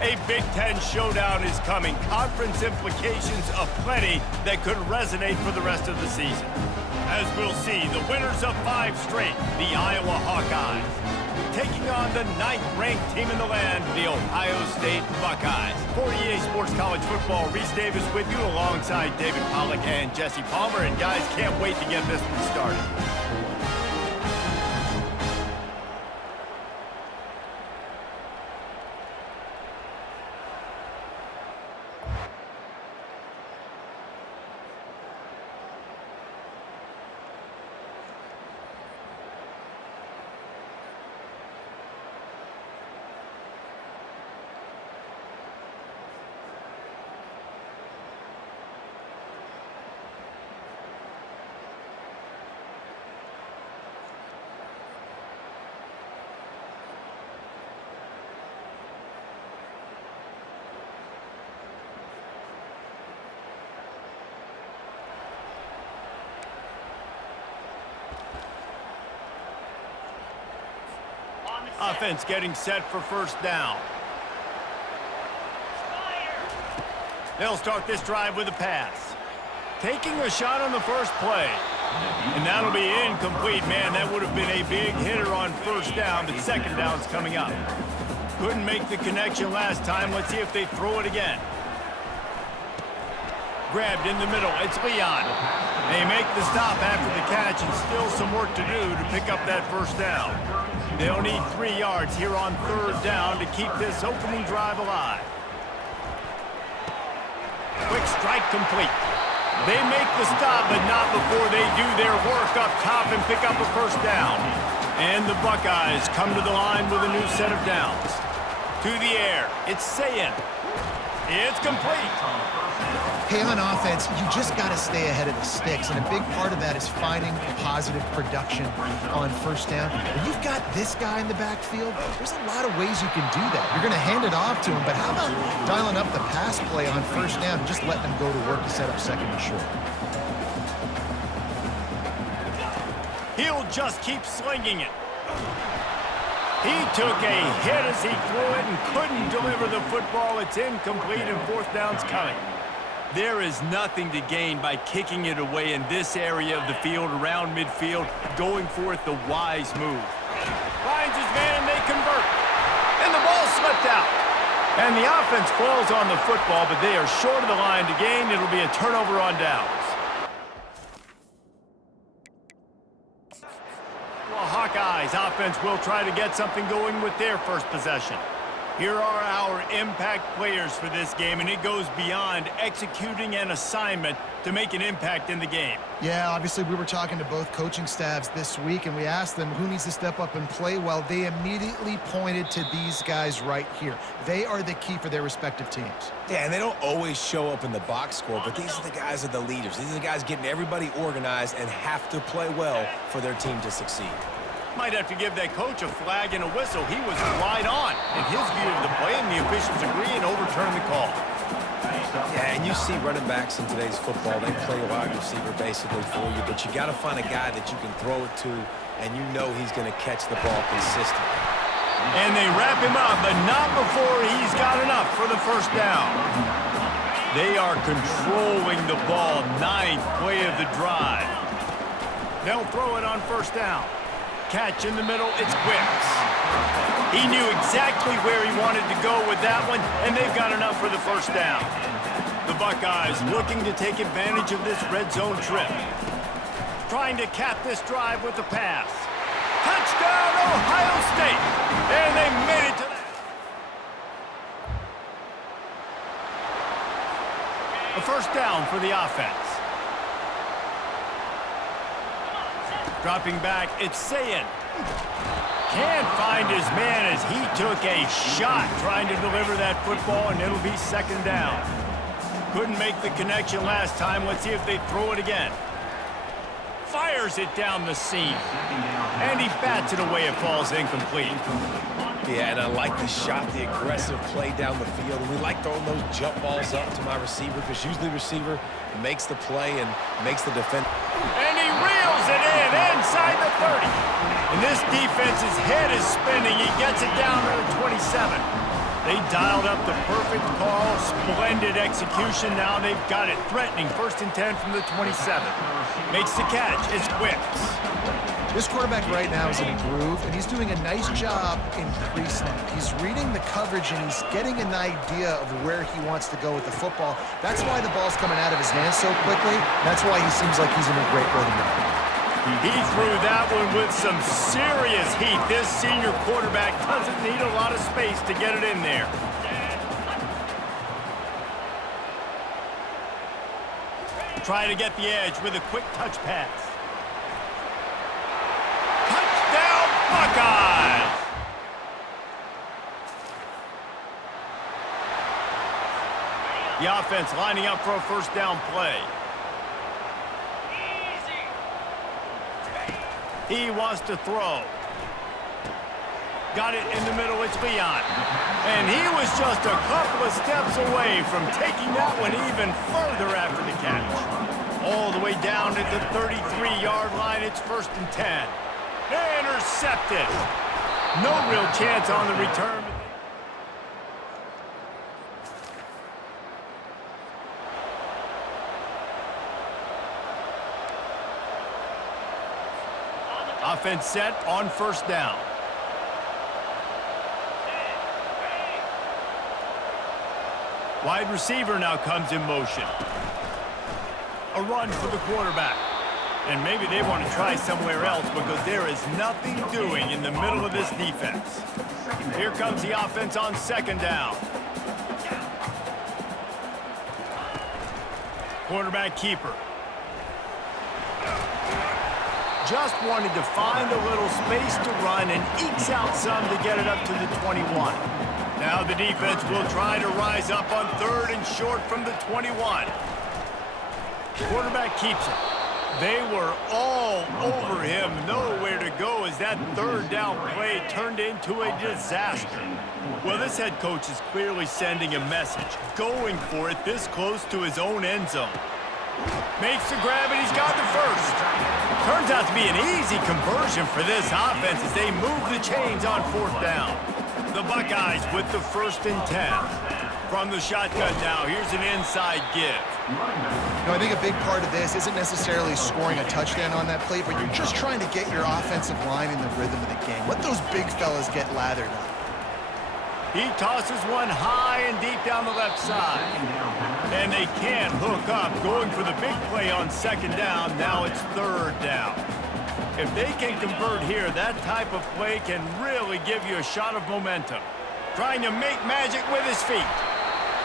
A Big Ten showdown is coming. Conference implications aplenty that could resonate for the rest of the season. As we'll see, the winners of 5 straight, the Iowa Hawkeyes, taking on the 9th-ranked team in the land, the Ohio State Buckeyes. For EA Sports College Football, Reese Davis with you alongside David Pollack and Jesse Palmer. And guys, can't wait to get this one started. Offense getting set for first down. They'll start this drive with a pass. Taking a shot on the first play. And that'll be incomplete. Man, that would have been a big hitter on first down, but second down's coming up. Couldn't make the connection last time. Let's see if they throw it again. Grabbed in the middle. It's Leon. They make the stop after the catch, and still some work to do to pick up that first down. They'll need 3 yards here on third down to keep this opening drive alive. Quick strike complete. They make the stop, but not before they do their work up top and pick up a first down. And the Buckeyes come to the line with a new set of downs. To the air. It's Sayin. It's complete. Hey, on offense, you just got to stay ahead of the sticks, and a big part of that is finding positive production on first down. When you've got this guy in the backfield, there's a lot of ways you can do that. You're going to hand it off to him, but how about dialing up the pass play on first down and just letting him go to work to set up second and short? He'll just keep slinging it. He took a hit as he threw it and couldn't deliver the football. It's incomplete, and fourth down's coming. There is nothing to gain by kicking it away in this area of the field, around midfield, going for it the wise move. Finds his man, and they convert. And the ball slipped out. And the offense falls on the football, but they are short of the line to gain. It'll be a turnover on downs. Well, Hawkeyes offense will try to get something going with their first possession. Here are our impact players for this game, and it goes beyond executing an assignment to make an impact in the game. Yeah, obviously we were talking to both coaching staffs this week, and we asked them who needs to step up and play well. They immediately pointed to these guys right here. They are the key for their respective teams. Yeah, and they don't always show up in the box score, but these are the guys that are the leaders. These are the guys getting everybody organized and have to play well for their team to succeed. Might have to give that coach a flag and a whistle. He was right on in his view of the play, and the officials agree and overturn the call. Yeah, and you see running backs in today's football, they play a wide receiver basically for you, but you got to find a guy that you can throw it to, and you know he's going to catch the ball consistently. And they wrap him up, but not before he's got enough for the first down. They are controlling the ball. 9th play of the drive. They'll throw it on first down. Catch in the middle, it's Wicks. He knew exactly where he wanted to go with that one, and they've got enough for the first down. The Buckeyes looking to take advantage of this red zone trip. Trying to cap this drive with the pass. Touchdown, Ohio State! And they made it to that. A first down for the offense. Dropping back, it's Sayin. Can't find his man as he took a shot trying to deliver that football, and it'll be second down. Couldn't make the connection last time. Let's see if they throw it again. Fires it down the seam. And he bats it away. It falls incomplete. Yeah, and I like the shot, the aggressive play down the field. And we like throwing those jump balls up to my receiver, because usually the receiver makes the play and makes the defense. And he reels it in inside the 30. And this defense's head is spinning. He gets it down to the 27. They dialed up the perfect call. Splendid execution. Now they've got it threatening. 1st and 10 from the 27. Makes the catch. It's Wicks. This quarterback right now is in a groove, and he's doing a nice job in pre-snap. He's reading the coverage, and he's getting an idea of where he wants to go with the football. That's why the ball's coming out of his hands so quickly. That's why he seems like he's in a great rhythm now. He threw that one with some serious heat. This senior quarterback doesn't need a lot of space to get it in there. Try to get the edge with a quick touch pass. Touchdown, Buckeyes! The offense lining up for a first down play. He wants to throw. Got it in the middle, it's Leon. And he was just a couple of steps away from taking that one even further after the catch. All the way down at the 33-yard line. It's 1st and 10. Intercepted. No real chance on the return. Offense set on 1st down. Wide receiver now comes in motion. A run for the quarterback. And maybe they want to try somewhere else because there is nothing doing in the middle of this defense. Here comes the offense on 2nd down. Quarterback keeper. Just wanted to find a little space to run and ekes out some to get it up to the 21. Now the defense will try to rise up on 3rd and short from the 21. Quarterback keeps it. They were all over him. Nowhere to go as that 3rd down play turned into a disaster. Well, this head coach is clearly sending a message, going for it this close to his own end zone. Makes the grab, and he's got the 1st. Turns out to be an easy conversion for this offense as they move the chains on 4th down. The Buckeyes with the 1st and 10. From the shotgun now, here's an inside give. I think a big part of this isn't necessarily scoring a touchdown on that play, but you're just trying to get your offensive line in the rhythm of the game. Let those big fellas get lathered up. He tosses one high and deep down the left side. And they can't hook up, going for the big play on 2nd down. Now it's 3rd down. If they can convert here, that type of play can really give you a shot of momentum. Trying to make magic with his feet.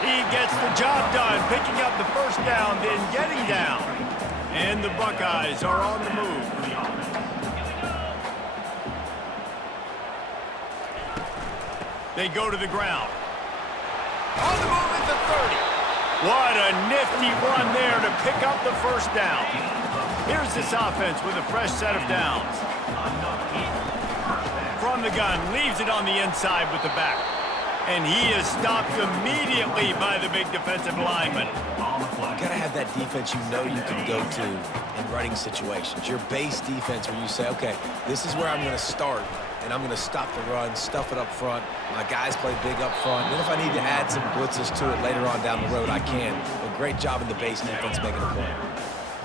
He gets the job done, picking up the 1st down, then getting down. And the Buckeyes are on the move. They go to the ground. On the move at the 30. What a nifty run there to pick up the 1st down. Here's this offense with a fresh set of downs. From the gun, leaves it on the inside with the back. And he is stopped immediately by the big defensive lineman. You gotta have that defense you know you can go to in running situations. Your base defense where you say, okay, this is where I'm gonna start, and I'm gonna stop the run, stuff it up front. My guys play big up front. Then if I need to add some blitzes to it later on down the road, I can. But great job in the base defense making a play.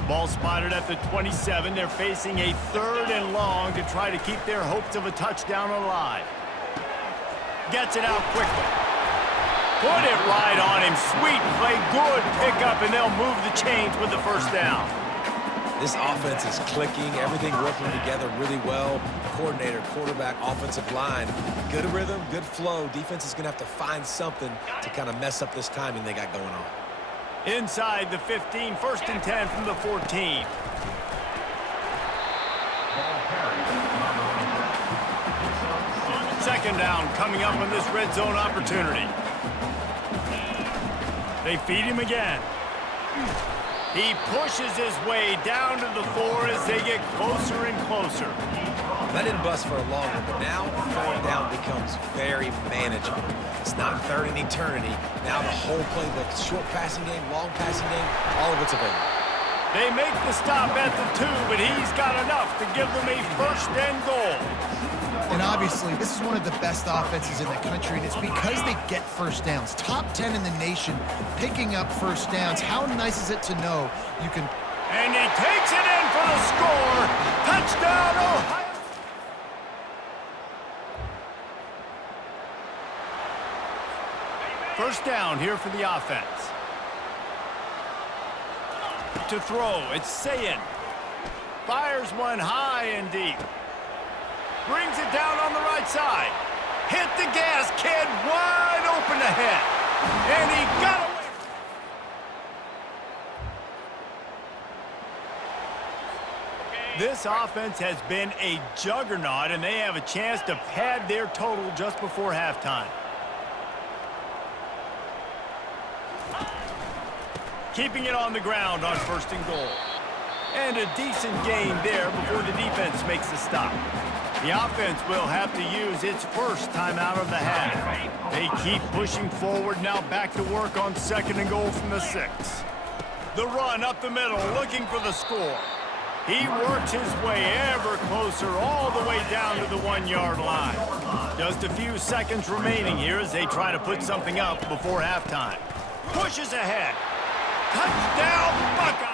Ball spotted at the 27. They're facing a 3rd and long to try to keep their hopes of a touchdown alive. Gets it out quickly. Put it right on him. Sweet play, good pickup, and they'll move the chains with the 1st down. This offense is clicking, everything working together really well. Coordinator, quarterback, offensive line. Good rhythm, good flow. Defense is going to have to find something to kind of mess up this timing they got going on. Inside the 15, 1st and 10 from the 14. Second down coming up on this red zone opportunity. They feed him again. He pushes his way down to the 4 as they get closer and closer. That didn't bust for a long one, but now 3rd down becomes very manageable. It's not 3rd and eternity. Now the whole playbook, short passing game, long passing game, all of it's available. They make the stop at the 2, but he's got enough to give them a 1st and goal. And obviously, this is one of the best offenses in the country, and it's because they get 1st downs. Top 10 in the nation picking up 1st downs. How nice is it to know you can... And he takes it in for the score. Touchdown, Ohio. 1st down here for the offense. To throw, it's Sayin. Fires one high and deep. Brings it down on the right side. Hit the gas, kid. Wide open ahead. And he got away. This offense has been a juggernaut, and they have a chance to pad their total just before halftime. Keeping it on the ground on 1st and goal. And a decent gain there before the defense makes the stop. The offense will have to use its 1st timeout of the half. They keep pushing forward, now back to work on 2nd and goal from the 6. The run up the middle, looking for the score. He works his way ever closer all the way down to the 1-yard line. Just a few seconds remaining here as they try to put something up before halftime. Pushes ahead. Touchdown, Buckeye!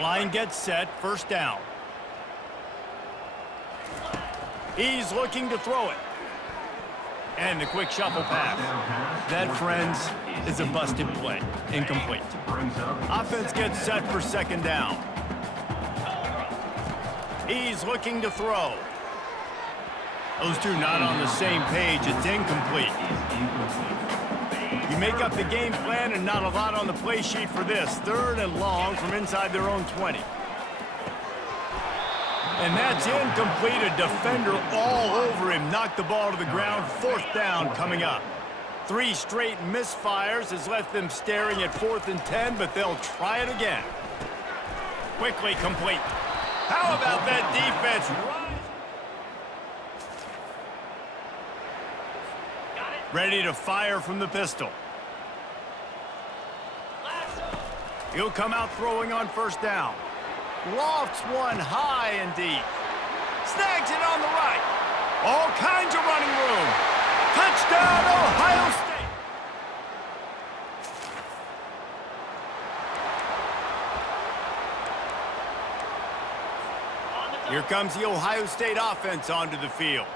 Line gets set, first down. He's looking to throw it. And the quick shuffle pass. That, friends, is a busted play. Incomplete. Offense gets set for second down. He's looking to throw. Those two not on the same page. It's incomplete. You make up the game plan and not a lot on the play sheet for this. 3rd and long from inside their own 20. And that's incomplete. A defender all over him. Knocked the ball to the ground. 4th down coming up. 3 straight misfires has left them staring at 4th and 10, but they'll try it again. Quickly complete. How about that defense? Ready to fire from the pistol. He'll come out throwing on first down. Lofts one high and deep. Snags it on the right. All kinds of running room. Touchdown, Ohio State. Here comes the Ohio State offense onto the field.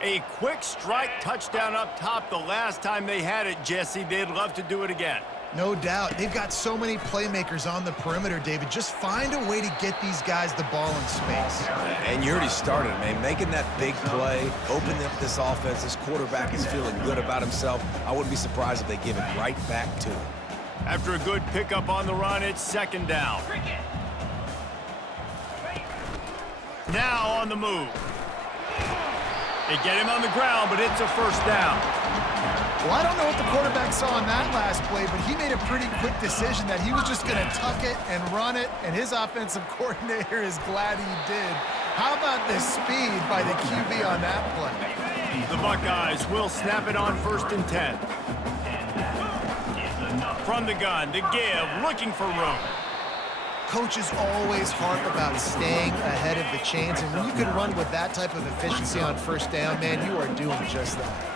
A quick strike touchdown up top the last time they had it, Jesse. They'd love to do it again. No doubt. They've got so many playmakers on the perimeter, David. Just find a way to get these guys the ball in space. And you already started, man. Making that big play, opening up this offense. This quarterback is feeling good about himself. I wouldn't be surprised if they give it right back to him. After a good pickup on the run, it's second down. Now on the move. They get him on the ground, but it's a first down. Well, I don't know what the quarterback saw on that last play, but he made a pretty quick decision that he was just going to tuck it and run it, and his offensive coordinator is glad he did. How about the speed by the QB on that play? The Buckeyes will snap it on 1st and 10. From the gun, the give, looking for room. Coaches always harp about staying ahead of the chains, and when you can run with that type of efficiency on first down, man, you are doing just that.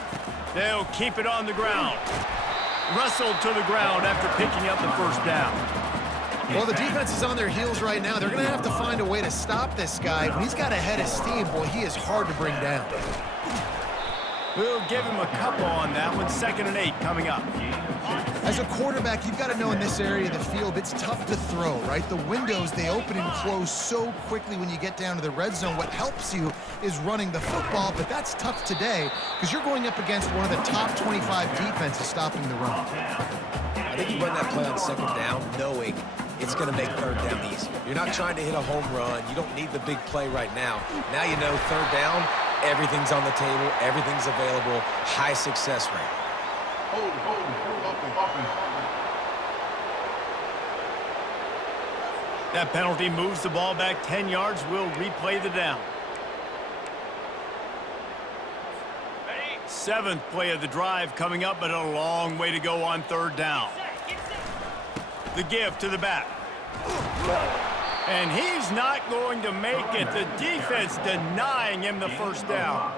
They'll keep it on the ground. Wrestled to the ground after picking up the first down. Well, the defense is on their heels right now. They're going to have to find a way to stop this guy. When he's got a head of steam, boy, he is hard to bring down. We'll give him a couple on that one. 2nd and 8 coming up. As a quarterback, you've got to know in this area of the field, it's tough to throw, right? The windows, they open and close so quickly when you get down to the red zone. What helps you is running the football, but that's tough today because you're going up against one of the top 25 defenses stopping the run. I think you run that play on 2nd down knowing it's going to make 3rd down easier. You're not trying to hit a home run. You don't need the big play right now. Now you know 3rd down, everything's on the table, everything's available, high success rate. That penalty moves the ball back 10 yards. We'll replay the down. 7th play of the drive coming up, but a long way to go on 3rd down. The give to the back. And he's not going to make it. The defense denying him the first down.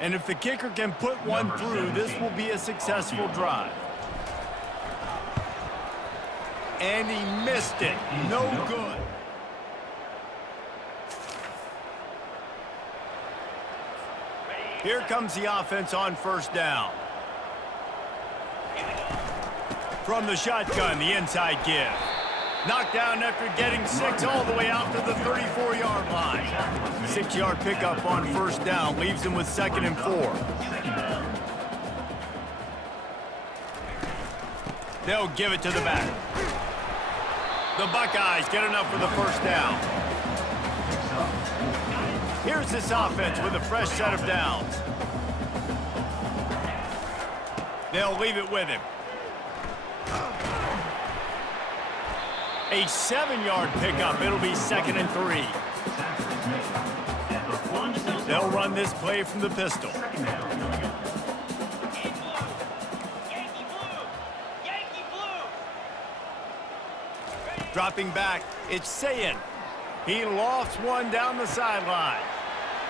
And if the kicker can put one through, this will be a successful drive. And he missed it. No good. Here comes the offense on first down. From the shotgun, the inside give. Knocked down after getting 6 all the way out to the 34-yard line. 6-yard pickup on first down leaves him with 2nd and 4. They'll give it to the back. The Buckeyes get enough for the first down. Here's this offense with a fresh set of downs. They'll leave it with him. A 7-yard pickup. It'll be 2nd and 3. They'll run this play from the pistol. Dropping back, it's Sayin. He lofts one down the sideline.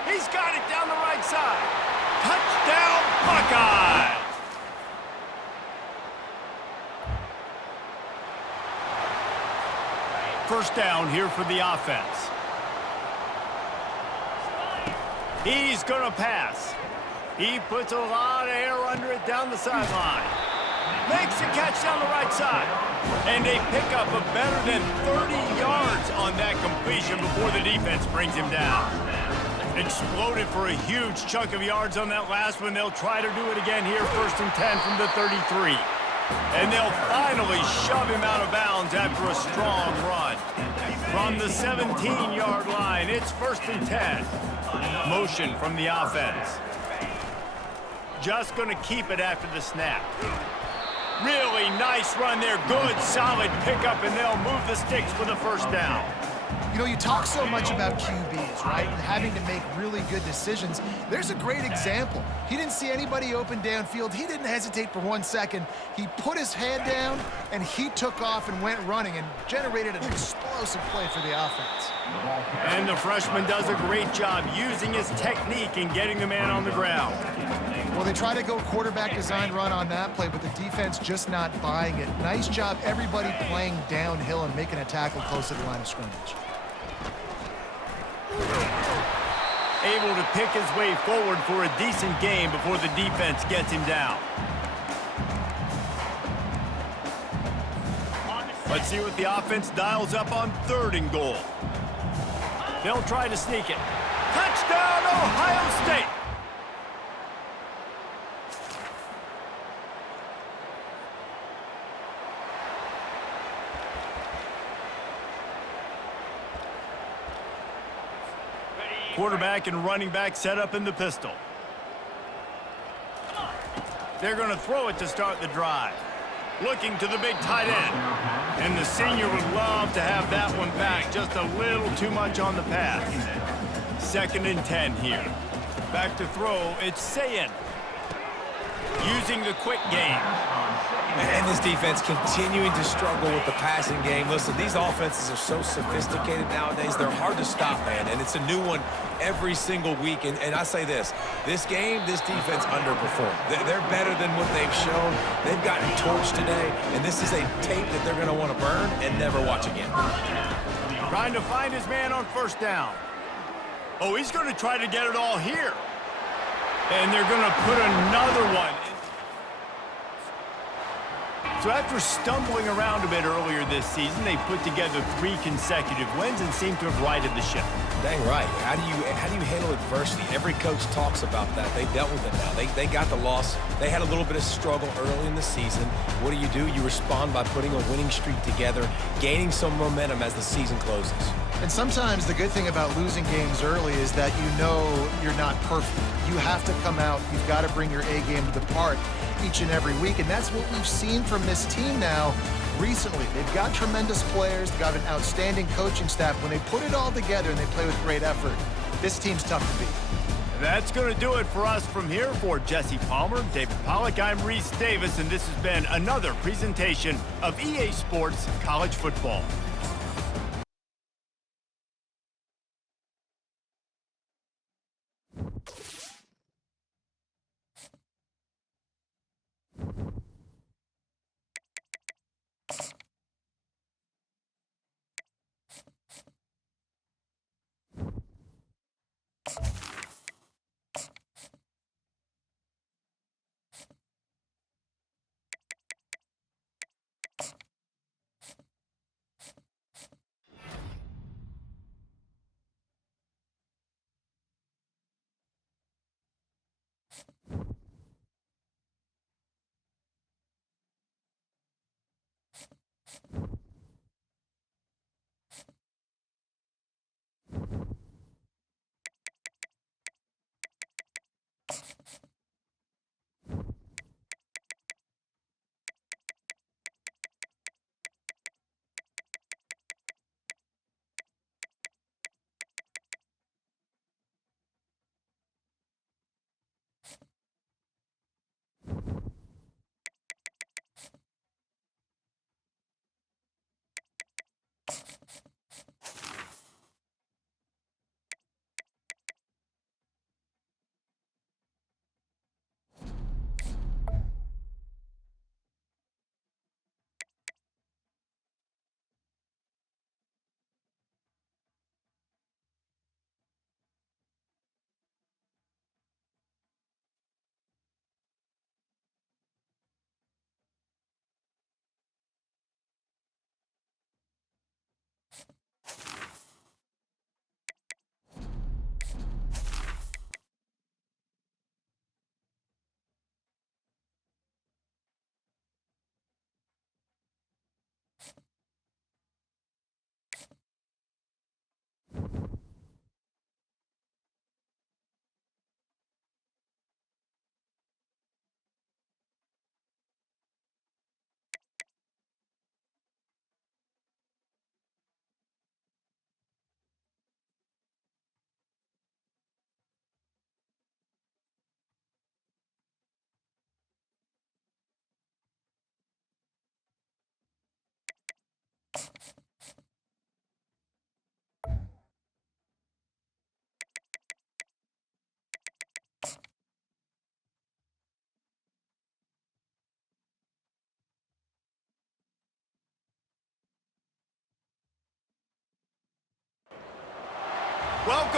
He's got it down the right side. Touchdown, Buckeye! First down here for the offense. He's going to pass. He puts a lot of air under it down the sideline. Makes a catch down the right side. And a pickup of better than 30 yards on that completion before the defense brings him down. Exploded for a huge chunk of yards on that last one. They'll try to do it again here, 1st and 10 from the 33. And they'll finally shove him out of bounds after a strong run. From the 17-yard line, it's 1st and 10. Motion from the offense. Just going to keep it after the snap. Really nice run there. Good, solid pickup, and they'll move the sticks for the first down. You know, you talk so much about QBs, right, and having to make really good decisions. There's a great example. He didn't see anybody open downfield. He didn't hesitate for 1 second. He put his head down, and he took off and went running and generated an explosive play for the offense. And the freshman does a great job using his technique and getting the man on the ground. Well, they try to go quarterback design run on that play, but the defense just not buying it. Nice job, everybody playing downhill and making a tackle close to the line of scrimmage. Able to pick his way forward for a decent game before the defense gets him down. Let's see what the offense dials up on 3rd and goal. They'll try to sneak it. Touchdown, Ohio State! Quarterback and running back set up in the pistol. They're going to throw it to start the drive. Looking to the big tight end. And the senior would love to have that one back. Just a little too much on the pass. 2nd and 10 here. Back to throw, it's Sayin. Using the quick game. And this defense continuing to struggle with the passing game. Listen, these offenses are so sophisticated nowadays. They're hard to stop, man. And it's a new one every single week. And I say this game, this defense underperformed. They're better than what they've shown. They've gotten torched today. And this is a tape that they're going to want to burn and never watch again. Trying to find his man on 1st down. Oh, he's going to try to get it all here. And they're going to put another one. So after stumbling around a bit earlier this season, they put together 3 consecutive wins and seem to have righted the ship. Dang right. How do you handle adversity? Every coach talks about that. They dealt with it now. They got the loss. They had a little bit of struggle early in the season. What do? You respond by putting a winning streak together, gaining some momentum as the season closes. And sometimes the good thing about losing games early is that you know you're not perfect. You have to come out. You've got to bring your A game to the part each and every week, and that's what we've seen from this team now recently. They've got tremendous players, they've got an outstanding coaching staff. When they put it all together and they play with great effort, this team's tough to beat. That's going to do it for us from here. For Jesse Palmer, David Pollack, I'm Reese Davis, and this has been another presentation of EA Sports College Football.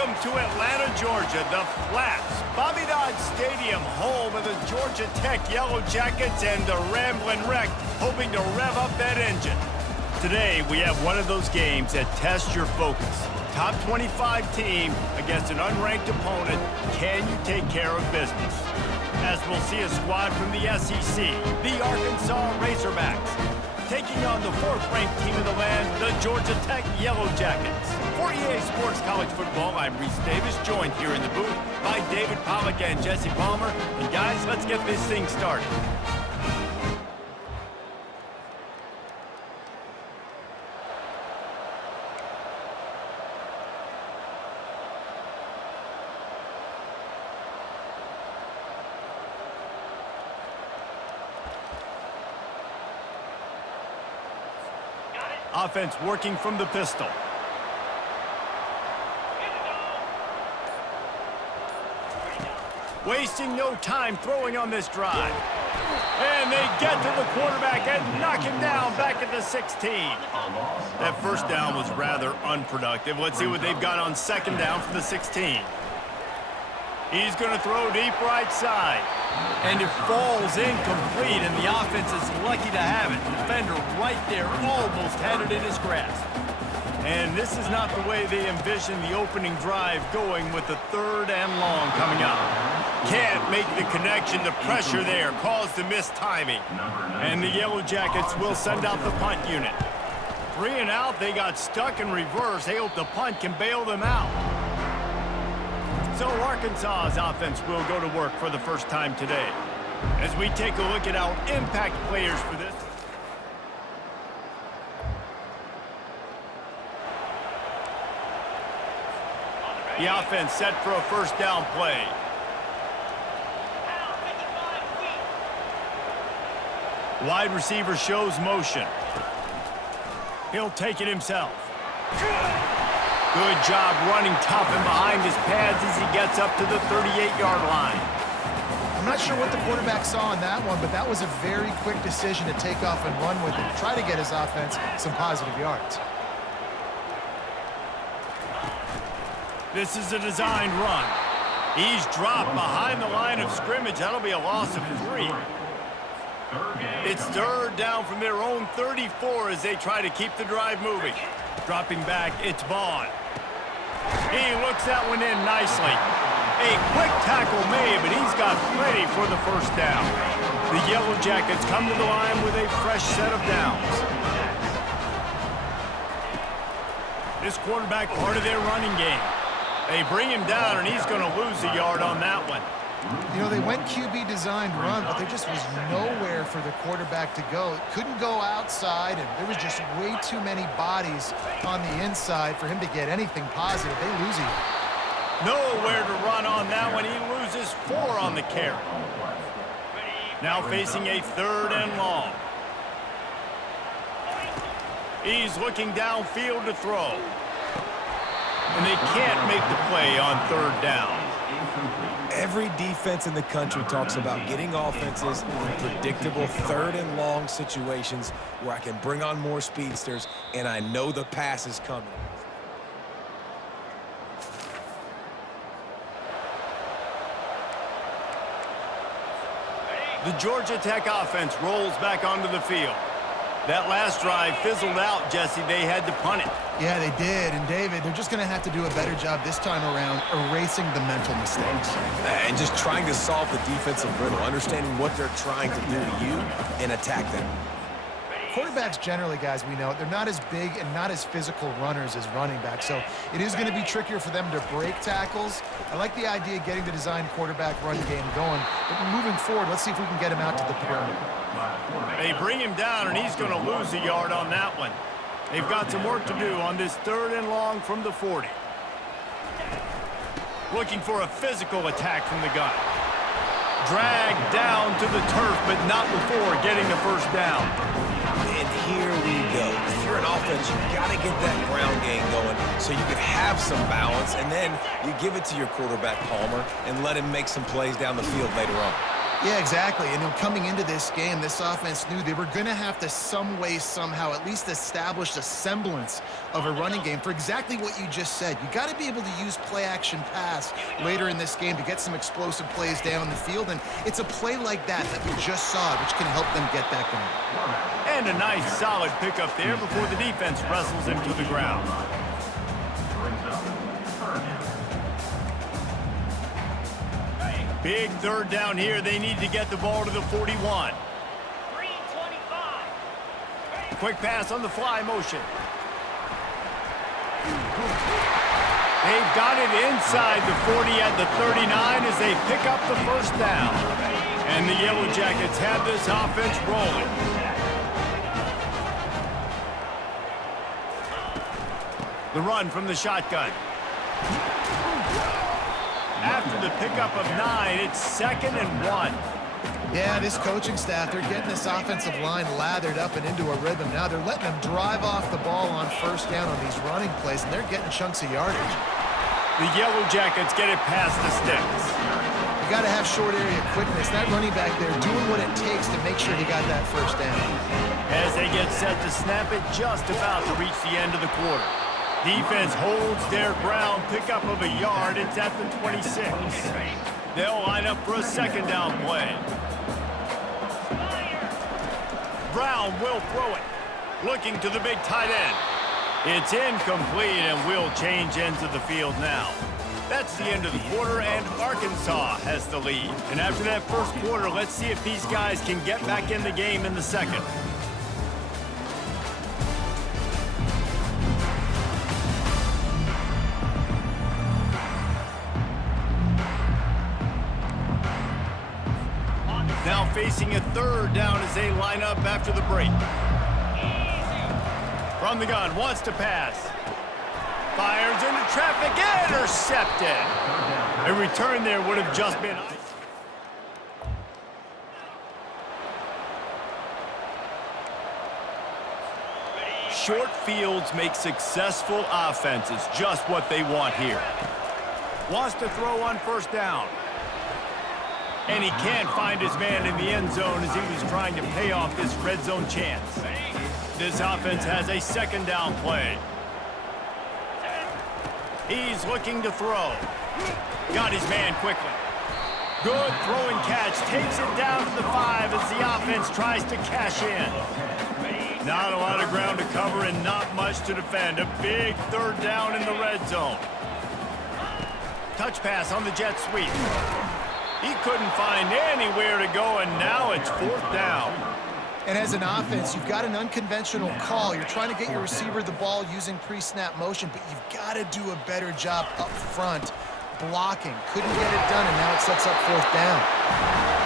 Welcome to Atlanta, Georgia, the Flats, Bobby Dodd Stadium, home of the Georgia Tech Yellow Jackets and the Ramblin' Wreck, hoping to rev up that engine. Today, we have one of those games that tests your focus. Top 25 team against an unranked opponent. Can you take care of business? As we'll see a squad from the SEC, the Arkansas Razorbacks, taking on the fourth-ranked team in the land, the Georgia Tech Yellow Jackets. For EA Sports College Football, I'm Reese Davis, joined here in the booth by David Pollack and Jesse Palmer. And guys, let's get this thing started. Offense working from the pistol. Wasting no time throwing on this drive. And they get to the quarterback and knock him down back at the 16. That first down was rather unproductive. Let's see what they've got on second down from the 16. He's going to throw deep right side. And it falls incomplete, and the offense is lucky to have it. Defender right there almost had it in his grasp. And this is not the way they envisioned the opening drive going with the third and long coming up. Can't make the connection. The pressure there caused the missed timing. And the Yellow Jackets will send out the punt unit. 3 and out, they got stuck in reverse. They hope the punt can bail them out. So Arkansas's offense will go to work for the first time today. As we take a look at our impact players for this. The offense set for a first down play. Wide receiver shows motion. He'll take it himself. Good job running tough and behind his pads as he gets up to the 38-yard line. I'm not sure what the quarterback saw on that one, but that was a very quick decision to take off and run with it. Try to get his offense some positive yards. This is a designed run. He's dropped behind the line of scrimmage. That'll be a loss of 3. It's third down from their own 34 as they try to keep the drive moving. Dropping back, it's Vaughn. He looks that one in nicely. A quick tackle made, but he's got plenty for the first down. The Yellow Jackets come to the line with a fresh set of downs. This quarterback part of their running game. They bring him down, and he's going to lose a yard on that one. You know, they went QB designed run, but there just was nowhere for the quarterback to go. It couldn't go outside, and there was just way too many bodies on the inside for him to get anything positive. They lose him. Nowhere to run on that one. He loses 4 on the carry. Now facing a third and long. He's looking downfield to throw. And they can't make the play on third down. Every defense in the country talks about getting offenses in predictable third and long situations where I can bring on more speedsters and I know the pass is coming. The Georgia Tech offense rolls back onto the field. That last drive fizzled out, Jesse. They had to punt it. Yeah, they did. And, David, they're just going to have to do a better job this time around erasing the mental mistakes. And just trying to solve the defensive riddle, understanding what they're trying to do to you and attack them. Quarterbacks generally, guys, we know, they're not as big and not as physical runners as running backs, so it is going to be trickier for them to break tackles. I like the idea of getting the designed quarterback run game going, but moving forward, let's see if we can get him out to the perimeter. They bring him down, and he's going to lose a yard on that one. They've got some work to do on this third and long from the 40. Looking for a physical attack from the gun. Dragged down to the turf, but not before getting the first down. And here we go. If you're an offense, you got to get that ground game going so you can have some balance, and then you give it to your quarterback, Palmer, and let him make some plays down the field later on. Yeah, exactly. And coming into this game, this offense knew they were going to have to some way, somehow, at least establish a semblance of a running game for exactly what you just said. You got to be able to use play-action pass later in this game to get some explosive plays down the field. And it's a play like that we just saw, which can help them get that going. And a nice, solid pickup there before the defense wrestles him to the ground. Big third down here. They need to get the ball to the 41. 3:25. Quick pass on the fly motion. They've got it inside the 40 at the 39 as they pick up the first down. And the Yellow Jackets have this offense rolling. The run from the shotgun. After the pickup of 9, it's 2nd and 1. Yeah, this coaching staff, they're getting this offensive line lathered up and into a rhythm. Now they're letting them drive off the ball on first down on these running plays, and they're getting chunks of yardage. The Yellow Jackets get it past the sticks. You got to have short area quickness. That running back there doing what it takes to make sure he got that first down. As they get set to snap it, just about to reach the end of the quarter. Defense holds their ground, pickup of a yard. It's at the 26. They'll line up for a second down play. Brown will throw it. Looking to the big tight end. It's incomplete, and we'll change ends of the field now. That's the end of the quarter, and Arkansas has the lead. And after that first quarter, let's see if these guys can get back in the game in the second. Now facing a third down as they line up after the break. From the gun, wants to pass. Fires into traffic, intercepted. A return there would have just been... Short fields make successful offenses just what they want here. Wants to throw on first down. And he can't find his man in the end zone as he was trying to pay off this red zone chance. This offense has a second down play. He's looking to throw. Got his man quickly. Good throwing catch. Takes it down to the 5 as the offense tries to cash in. Not a lot of ground to cover and not much to defend. A big third down in the red zone. Touch pass on the jet sweep. He couldn't find anywhere to go, and now it's 4th down. And as an offense, you've got an unconventional call. You're trying to get your receiver the ball using pre-snap motion, but you've got to do a better job up front blocking. Couldn't get it done, and now it sets up 4th down.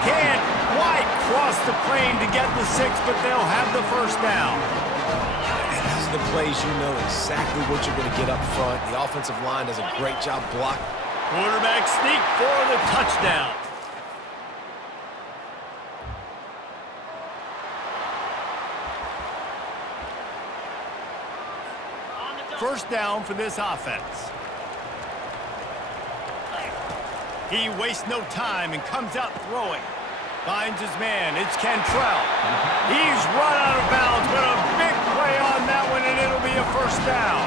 Can't quite cross the plane to get the 6, but they'll have the first down. And these are the plays you know exactly what you're going to get up front. The offensive line does a great job blocking. Quarterback sneak for the touchdown. First down for this offense. He wastes no time and comes out throwing. Finds his man. It's Cantrell. He's run out of bounds, but a big play on that one, and it'll be a first down.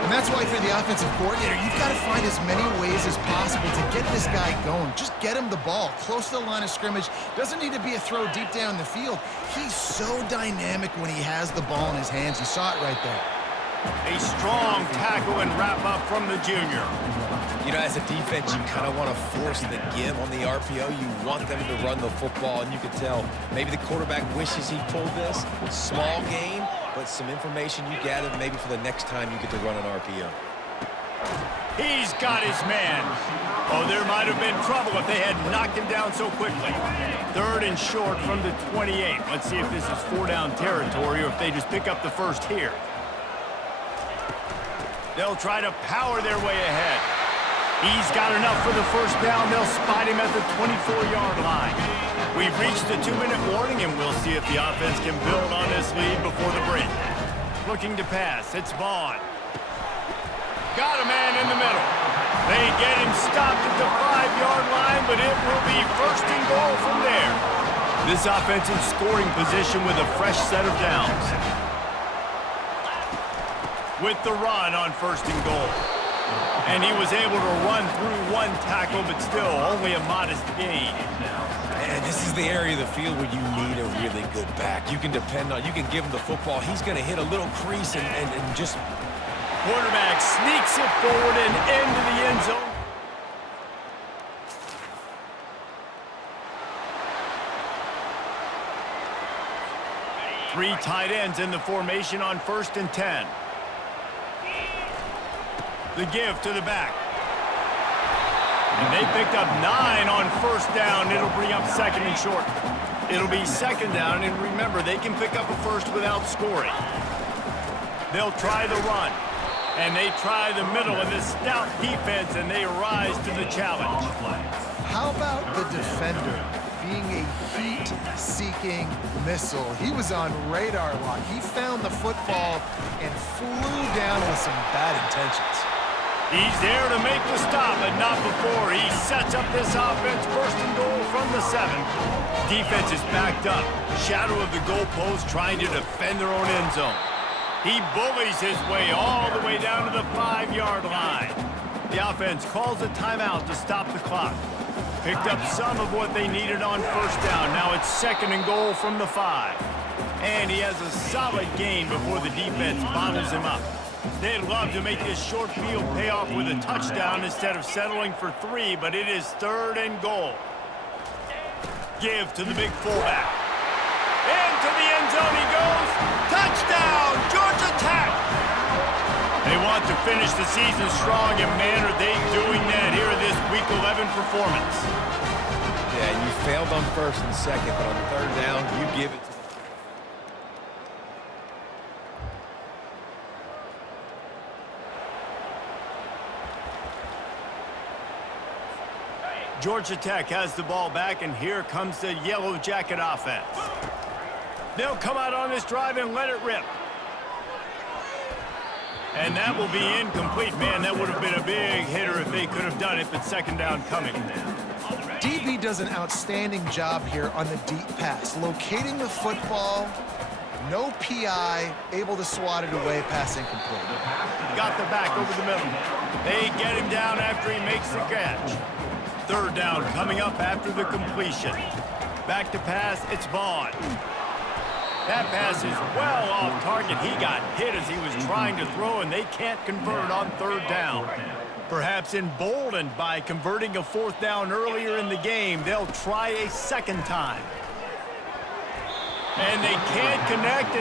And that's why for the offensive coordinator, you've got to find as many ways as possible to get this guy going. Just get him the ball close to the line of scrimmage. Doesn't need to be a throw deep down the field. He's so dynamic when he has the ball in his hands. You saw it right there. A strong tackle and wrap up from the junior. You know, as a defense, you kind of want to force the give on the RPO. You want them to run the football, and you can tell maybe the quarterback wishes he pulled this. Small game, but some information you gather maybe for the next time you get to run an RPO. He's got his man. Oh, there might have been trouble if they had knocked him down so quickly. 3rd and short from the 28. Let's see if this is 4-down territory or if they just pick up the first here. They'll try to power their way ahead. He's got enough for the first down. They'll spot him at the 24-yard line. We've reached the 2-minute warning, and we'll see if the offense can build on this lead before the break. Looking to pass. It's Vaughn. Got a man in the middle. They get him stopped at the 5-yard line, but it will be first and goal from there. This offensive scoring position with a fresh set of downs. With the run on first and goal. And he was able to run through one tackle, but still only a modest gain. And this is the area of the field where you need a really good back. You can depend on, you can give him the football. He's going to hit a little crease and just... Quarterback sneaks it forward and into the end zone. Three tight ends in the formation on 1st and 10. The give to the back. And they picked up 9 on 1st down. It'll bring up 2nd and short. It'll be 2nd down, and remember, they can pick up a first without scoring. They'll try the run. And they try the middle of this stout defense, and they rise to the challenge. How about the defender being a heat-seeking missile? He was on radar lock. He found the football and flew down with some bad intentions. He's there to make the stop, but not before. He sets up this offense, 1st and goal from the 7. Defense is backed up. Shadow of the goalpost, trying to defend their own end zone. He bullies his way all the way down to the 5-yard line. The offense calls a timeout to stop the clock. Picked up some of what they needed on 1st down. Now it's 2nd and goal from the 5. And he has a solid gain before the defense bottles him up. They'd love to make this short field pay off with a touchdown instead of settling for 3, but it is 3rd and goal. Give to the big fullback. Into the end zone he goes. Touchdown, Georgia Tech! They want to finish the season strong, and man, are they doing that here in this Week 11 performance. Yeah, you failed on 1st and 2nd, but on 3rd down, you give it to them. Georgia Tech has the ball back, and here comes the Yellow Jacket offense. They'll come out on this drive and let it rip. And that will be incomplete. Man, that would have been a big hitter if they could have done it, but 2nd down coming. DB does an outstanding job here on the deep pass. Locating the football, no PI, able to swat it away, pass incomplete. Got the back over the middle. They get him down after he makes the catch. 3rd down coming up after the completion. Back to pass, it's Vaughn. That pass is well off target. He got hit as he was trying to throw, and they can't convert on 3rd down. Perhaps emboldened by converting a 4th down earlier in the game, they'll try a 2nd time. And they can't connect.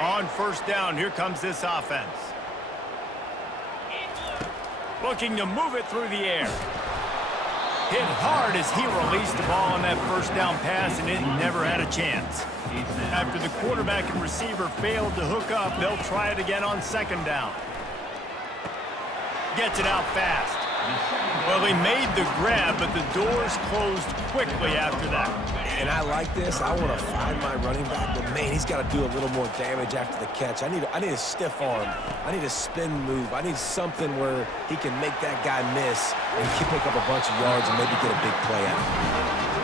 On 1st down, here comes this offense. Looking to move it through the air. Hit hard as he released the ball on that 1st down pass, and it never had a chance. After the quarterback and receiver failed to hook up, they'll try it again on 2nd down. Gets it out fast. Well, he made the grab, but the doors closed quickly after that. And I like this. I want to find my running back, but man, he's got to do a little more damage after the catch. I need a stiff arm. I need a spin move. I need something where he can make that guy miss and pick up a bunch of yards and maybe get a big play out.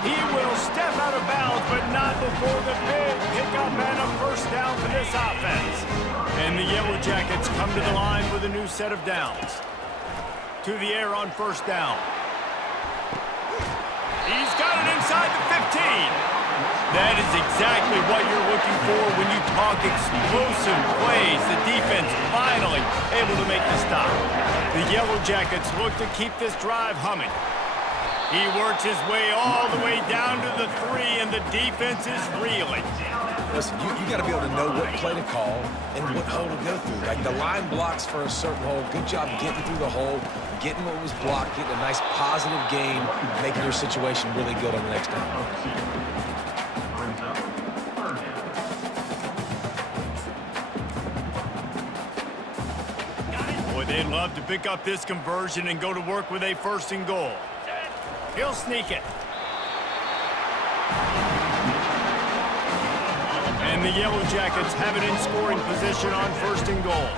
He will step out of bounds, but not before the big pickup and a 1st down for this offense. And the Yellow Jackets come to the line with a new set of downs. To the air on 1st down. He's got it inside the 15. That is exactly what you're looking for when you talk explosive plays. The defense finally able to make the stop. The Yellow Jackets look to keep this drive humming. He works his way all the way down to the 3, and the defense is reeling. Listen, you got to be able to know what play to call and what hole to go through. Like the line blocks for a certain hole. Good job getting through the hole, getting what was blocked, getting a nice positive gain, making your situation really good on the next down. Boy, they'd love to pick up this conversion and go to work with a 1st and goal. He'll sneak it. And the Yellow Jackets have it in scoring position on 1st and goal.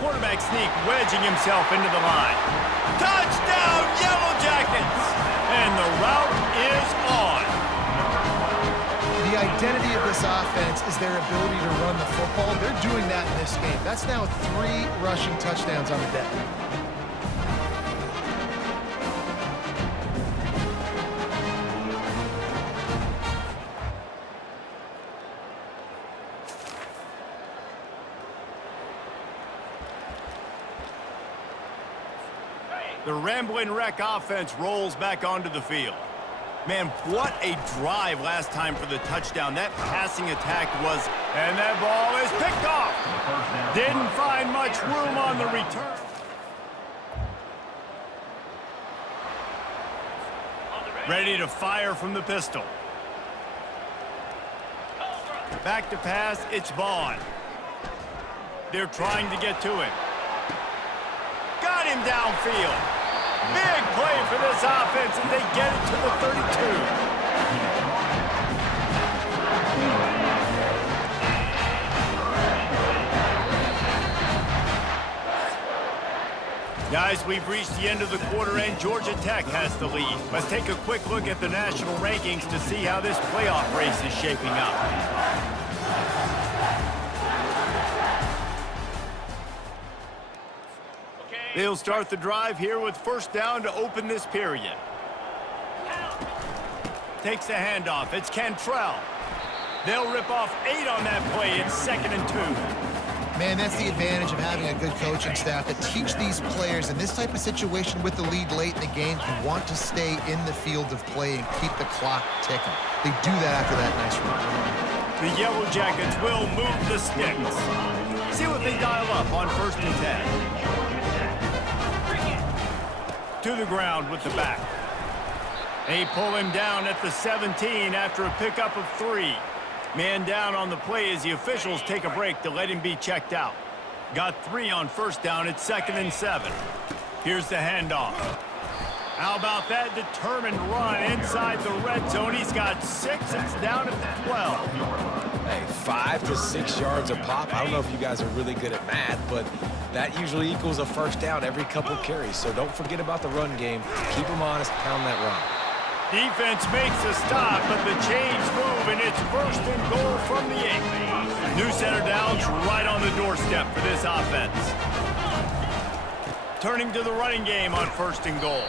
Quarterback sneak wedging himself into the line. Touchdown, Yellow Jackets! And the route is on. The identity of this offense is their ability to run the football. They're doing that in this game. That's now 3 rushing touchdowns on the day. The Ramblin' Wreck offense rolls back onto the field. Man, what a drive last time for the touchdown. That passing attack was, and that ball is picked off. Didn't find much room on the return. Ready to fire from the pistol. Back to pass, it's Vaughn. They're trying to get to him. Got him downfield. Big play for this offense as they get it to the 32. Guys, we've reached the end of the quarter and Georgia Tech has the lead. Let's take a quick look at the national rankings to see how this playoff race is shaping up. They'll start the drive here with 1st down to open this period. Takes the handoff. It's Cantrell. They'll rip off 8 on that play. It's 2nd and 2. Man, that's the advantage of having a good coaching staff to teach these players in this type of situation with the lead late in the game. You want to stay in the field of play and keep the clock ticking. They do that after that nice run. The Yellow Jackets will move the sticks. See what they dial up on 1st and 10. To the ground with the back. They pull him down at the 17 after a pickup of 3. Man down on the play as the officials take a break to let him be checked out. Got 3 on 1st down. It's 2nd and 7. Here's the handoff. How about that determined run inside the red zone? He's got 6. It's down at the 12. Hey, 5 to 6 yards a pop. I don't know if you guys are really good at math, but that usually equals a 1st down every couple carries. So don't forget about the run game. Keep them honest, pound that run. Defense makes a stop, but the chains move, and it's 1st and goal from the 8. New center downs right on the doorstep for this offense. Turning to the running game on 1st and goal.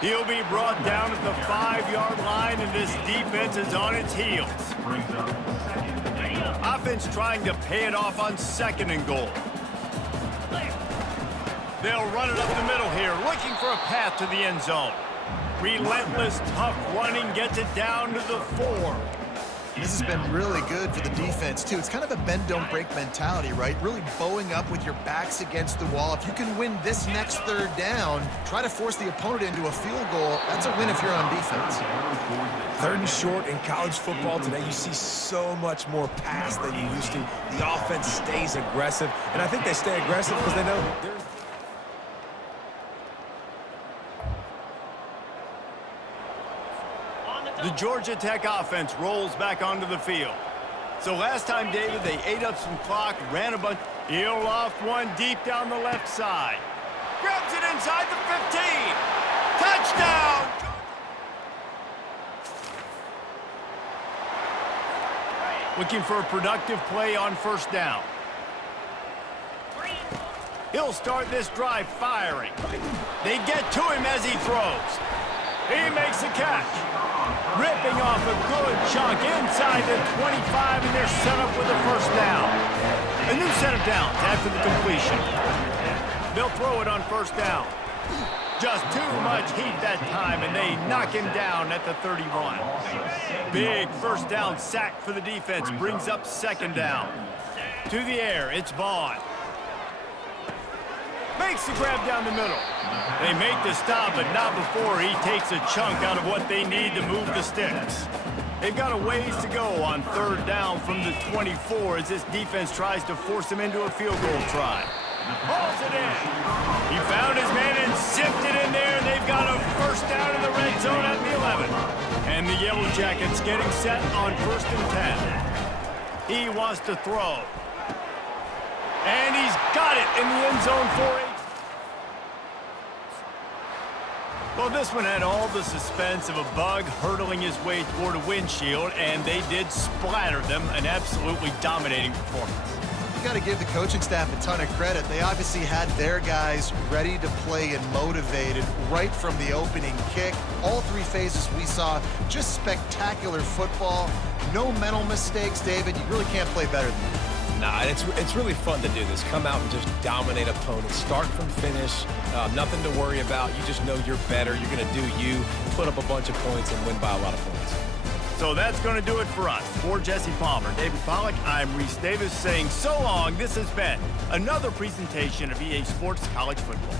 He'll be brought down at the 5-yard line, and this defense is on its heels. Offense trying to pay it off on 2nd and goal. They'll run it up the middle here, looking for a path to the end zone. Relentless, tough running gets it down to the 4. This has been really good for the defense, too. It's kind of a bend-don't-break mentality, right? Really bowing up with your backs against the wall. If you can win this next 3rd down, try to force the opponent into a field goal. That's a win if you're on defense. 3rd and short in college football today, you see so much more pass than you used to. The offense stays aggressive, and I think they stay aggressive because they know they're... The Georgia Tech offense rolls back onto the field. So last time, David, they ate up some clock, ran a bunch. He'll loft one deep down the left side. Grabs it inside the 15. Touchdown! Looking for a productive play on 1st down. He'll start this drive firing. They get to him as he throws. He makes a catch. Ripping off a good chunk inside the 25, and they're set up with a 1st down. A new set of downs after the completion. They'll throw it on 1st down. Just too much heat that time, and they knock him down at the 31. Big 1st down sack for the defense brings up 2nd down. To the air, it's Vaughn. Makes the grab down the middle. They make the stop, but not before he takes a chunk out of what they need to move the sticks. They've got a ways to go on 3rd down from the 24 as this defense tries to force him into a field goal try. Hauls it in. He found his man and zipped it in there, and they've got a 1st down in the red zone at the 11. And the Yellow Jackets getting set on 1st and 10. He wants to throw. And he's got it in the end zone for a... Well, this one had all the suspense of a bug hurtling his way toward a windshield, and they did splatter them. An absolutely dominating performance. You got to give the coaching staff a ton of credit. They obviously had their guys ready to play and motivated right from the opening kick. All three phases we saw, just spectacular football. No mental mistakes, David. You really can't play better than that. Nah, it's really fun to do this. Come out and just dominate opponents. Start from finish. Nothing to worry about. You just know you're better. You're going to do you, put up a bunch of points, and win by a lot of points. So that's going to do it for us. For Jesse Palmer, David Pollack, I'm Reese Davis saying so long. This has been another presentation of EA Sports College Football.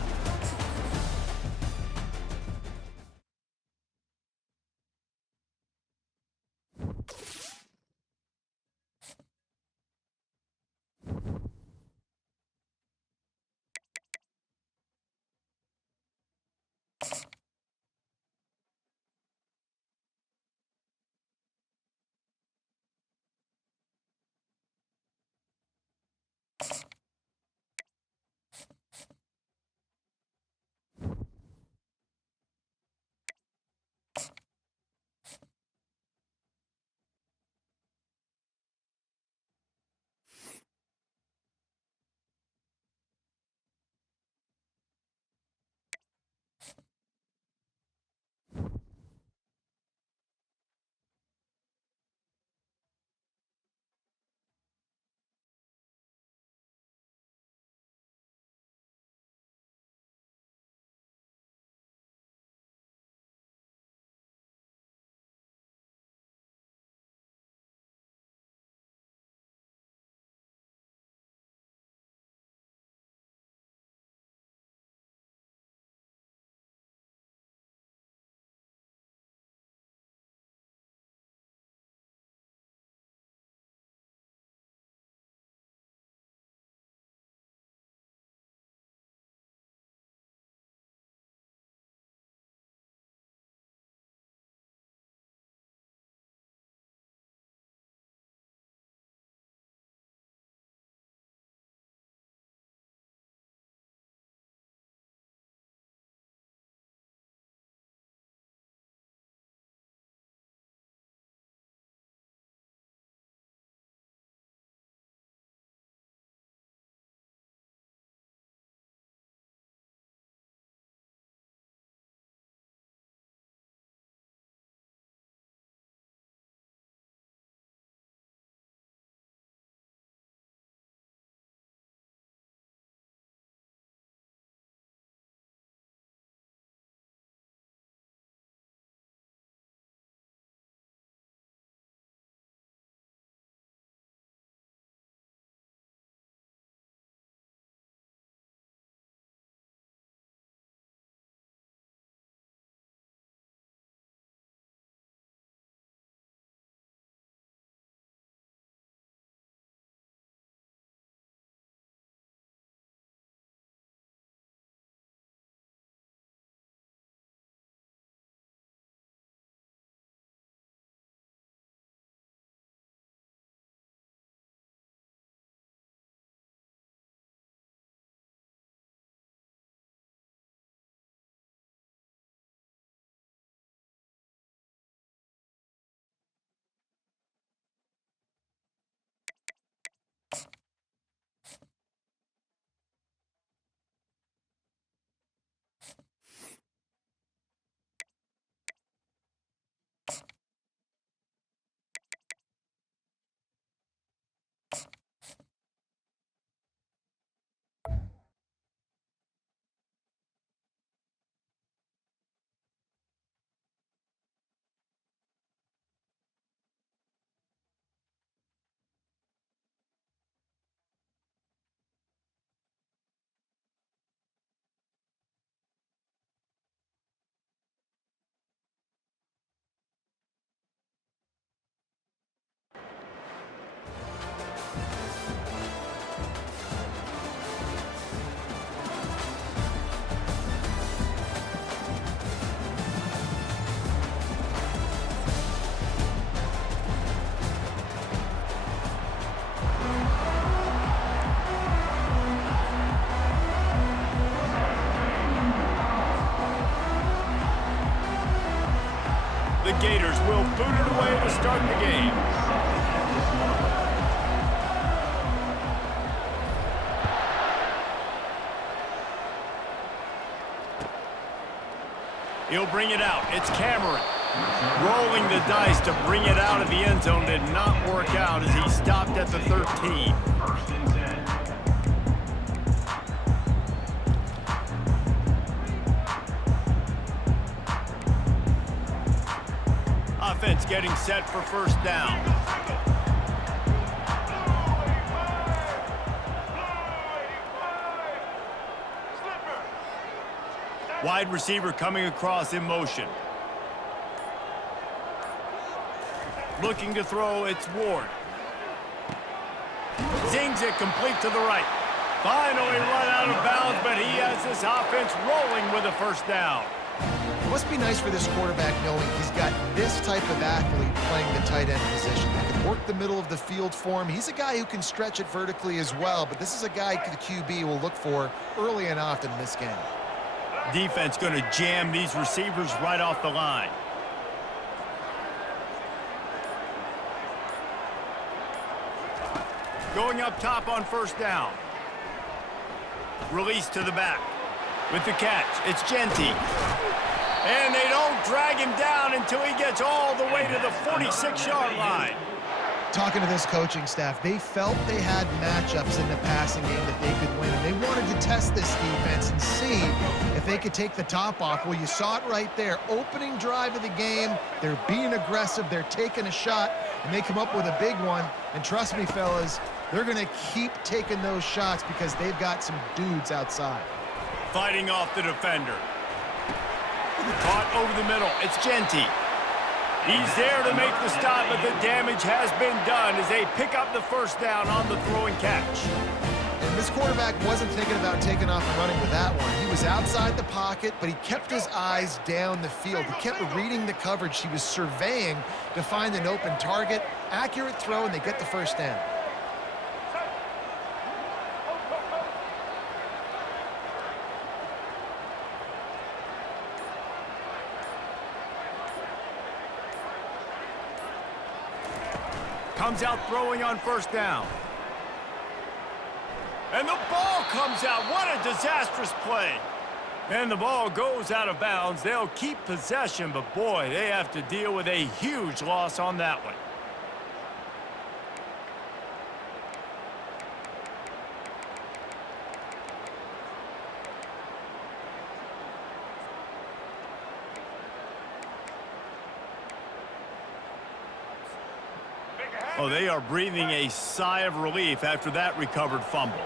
The Gators will boot it away to start the game. He'll bring it out. It's Cameron. Rolling the dice to bring it out of the end zone did not work out as he stopped at the 13. First and 10. Offense getting set for first down. Wide receiver coming across in motion. Looking to throw, it's Ward. Zings it complete to the right. Finally run out of bounds, but he has this offense rolling with a first down. It must be nice for this quarterback knowing he's got this type of athlete playing the tight end position. That can work the middle of the field for him. He's a guy who can stretch it vertically as well, but this is a guy the QB will look for early and often in this game. Defense going to jam these receivers right off the line. Going up top on first down. Release to the back. With the catch, it's Genty. And they don't drag him down until he gets all the way to the 46-yard line. Talking to this coaching staff, they felt they had matchups in the passing game that they could win, and they wanted to test this defense and see if they could take the top off. Well, you saw it right there. Opening drive of the game, they're being aggressive, they're taking a shot, and they come up with a big one. And trust me, fellas, they're going to keep taking those shots because they've got some dudes outside. Fighting off the defender. Caught over the middle. It's Genty. He's there to make the stop, but the damage has been done as they pick up the first down on the throw and catch. And this quarterback wasn't thinking about taking off and running with that one. He was outside the pocket, but he kept his eyes down the field. He kept reading the coverage. He was surveying to find an open target. Accurate throw, and they get the first down. Comes out throwing on first down. And the ball comes out. What a disastrous play. And the ball goes out of bounds. They'll keep possession, but boy, they have to deal with a huge loss on that one. Oh, they are breathing a sigh of relief after that recovered fumble.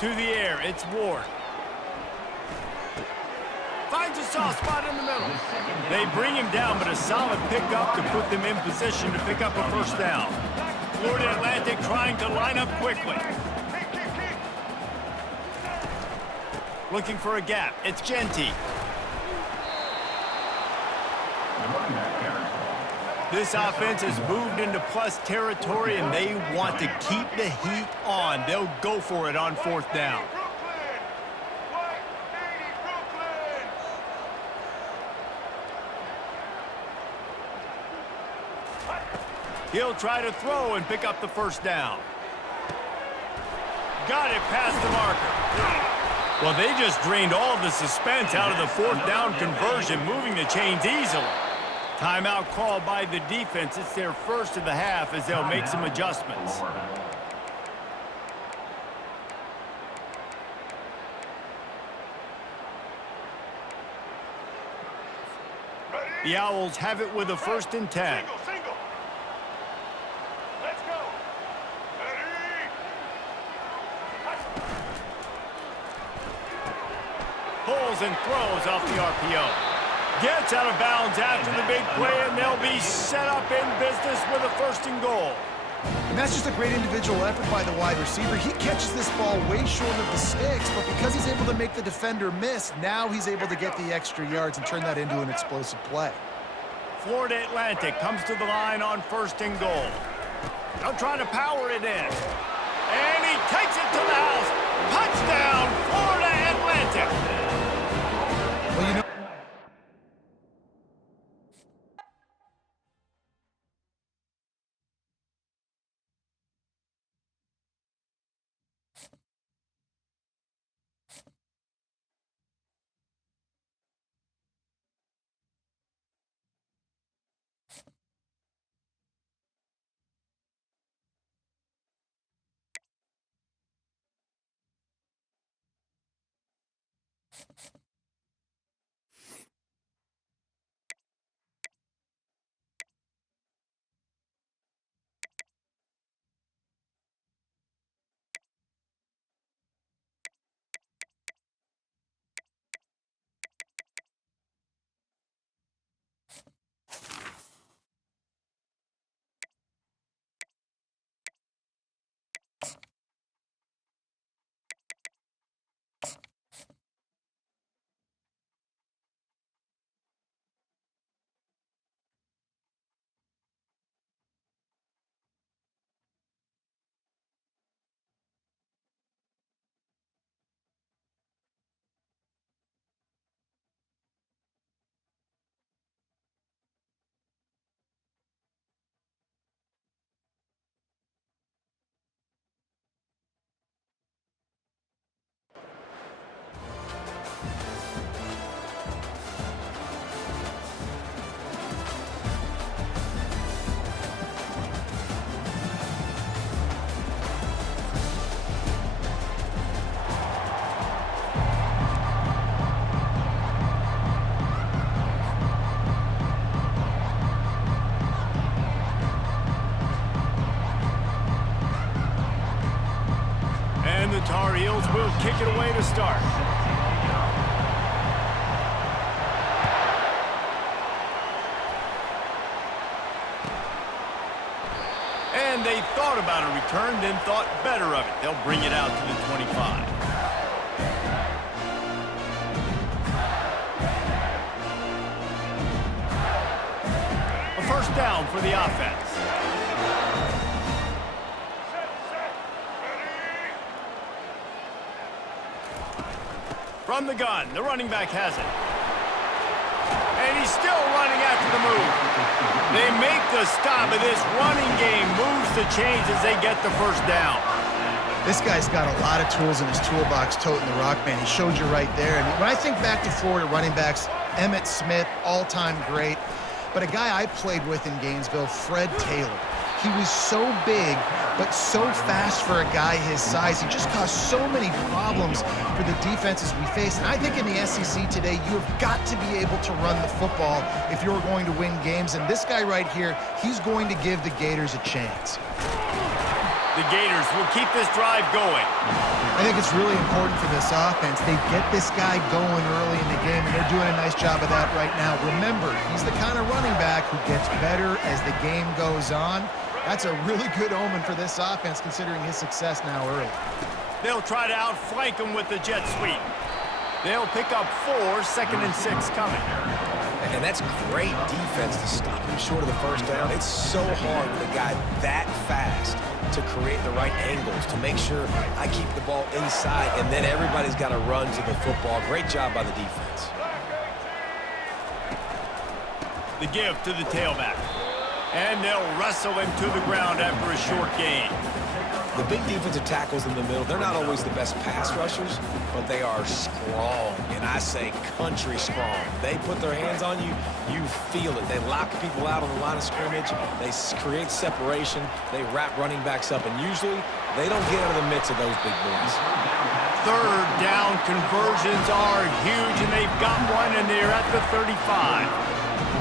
To the air, it's Ward. Finds a soft spot in the middle. They bring him down, but a solid pickup to put them in position to pick up a first down. Florida Atlantic trying to line up quickly. Looking for a gap. It's Genty. This offense has moved into plus territory, and they want to keep the heat on. They'll go for it on fourth down. He'll try to throw and pick up the first down. Got it past the marker. Well, they just drained all the suspense out of the fourth down conversion, moving the chains easily. Timeout called by the defense. It's their first of the half as they'll make some adjustments. The Owls have it with a 1st and 10. Pulls and throws off the RPO. Gets out of bounds after the big play, and they'll be set up in business with a 1st and goal. And that's just a great individual effort by the wide receiver. He catches this ball way short of the sticks, but because he's able to make the defender miss, now he's able to get the extra yards and turn that into an explosive play. Florida Atlantic comes to the line on 1st and goal. They'll try to power it in. And he takes it to the house. Touchdown, Florida Atlantic. Well, you know, And the Tar Heels will kick it away to start. And they thought about a return, then thought better of it. They'll bring it out to the 25. A first down for the offense. From the gun, the running back has it. And he's still running after the move. They make the stop, and this running game moves the chains as they get the first down. this guy's got a lot of tools in his toolbox toting the rock, man. He showed you right there. And when I think back to Florida running backs, Emmitt Smith, all-time great. But a guy I played with in Gainesville, Fred Taylor. He was so big, but so fast for a guy his size. He just caused so many problems for the defenses we face. And I think in the SEC today, you have got to be able to run the football if you're going to win games. And this guy right here, he's going to give the Gators a chance. The Gators will keep this drive going. I think it's really important for this offense. They get this guy going early in the game, and they're doing a nice job of that right now. Remember, he's the kind of running back who gets better as the game goes on. That's a really good omen for this offense, considering his success now early. They'll try to outflank him with the jet sweep. They'll pick up 4, 2nd and 6 coming. And that's great defense to stop him short of the first down. It's so hard with a guy that fast to create the right angles, to make sure I keep the ball inside, and then everybody's got to run to the football. Great job by the defense. The give to the tailback. And they'll wrestle him to the ground after a short gain. The big defensive tackles in the middle, they're not always the best pass rushers, but they are strong, and I say country strong. They put their hands on you, you feel it. They lock people out on the line of scrimmage. They create separation. They wrap running backs up, and usually they don't get out of the midst of those big boys. Third down conversions are huge, and they've got one, and they're at the 35.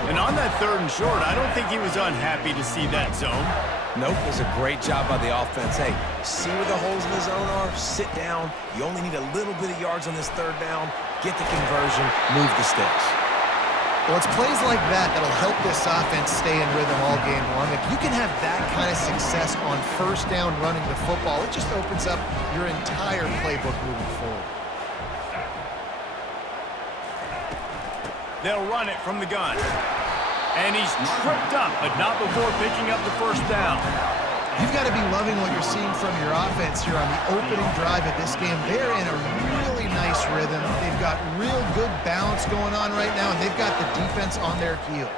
And on that 3rd and short, I don't think he was unhappy to see that zone. Nope, it was a great job by the offense. Hey, see where the holes in the zone are? Sit down. You only need a little bit of yards on this 3rd down. Get the conversion, move the sticks. Well, it's plays like that that'll help this offense stay in rhythm all game long. If you can have that kind of success on 1st down running the football, it just opens up your entire playbook moving forward. They'll run it from the gun. And he's tripped up, but not before picking up the 1st down. You've got to be loving what you're seeing from your offense here on the opening drive of this game. They're in a really nice rhythm. They've got real good balance going on right now, and they've got the defense on their heels.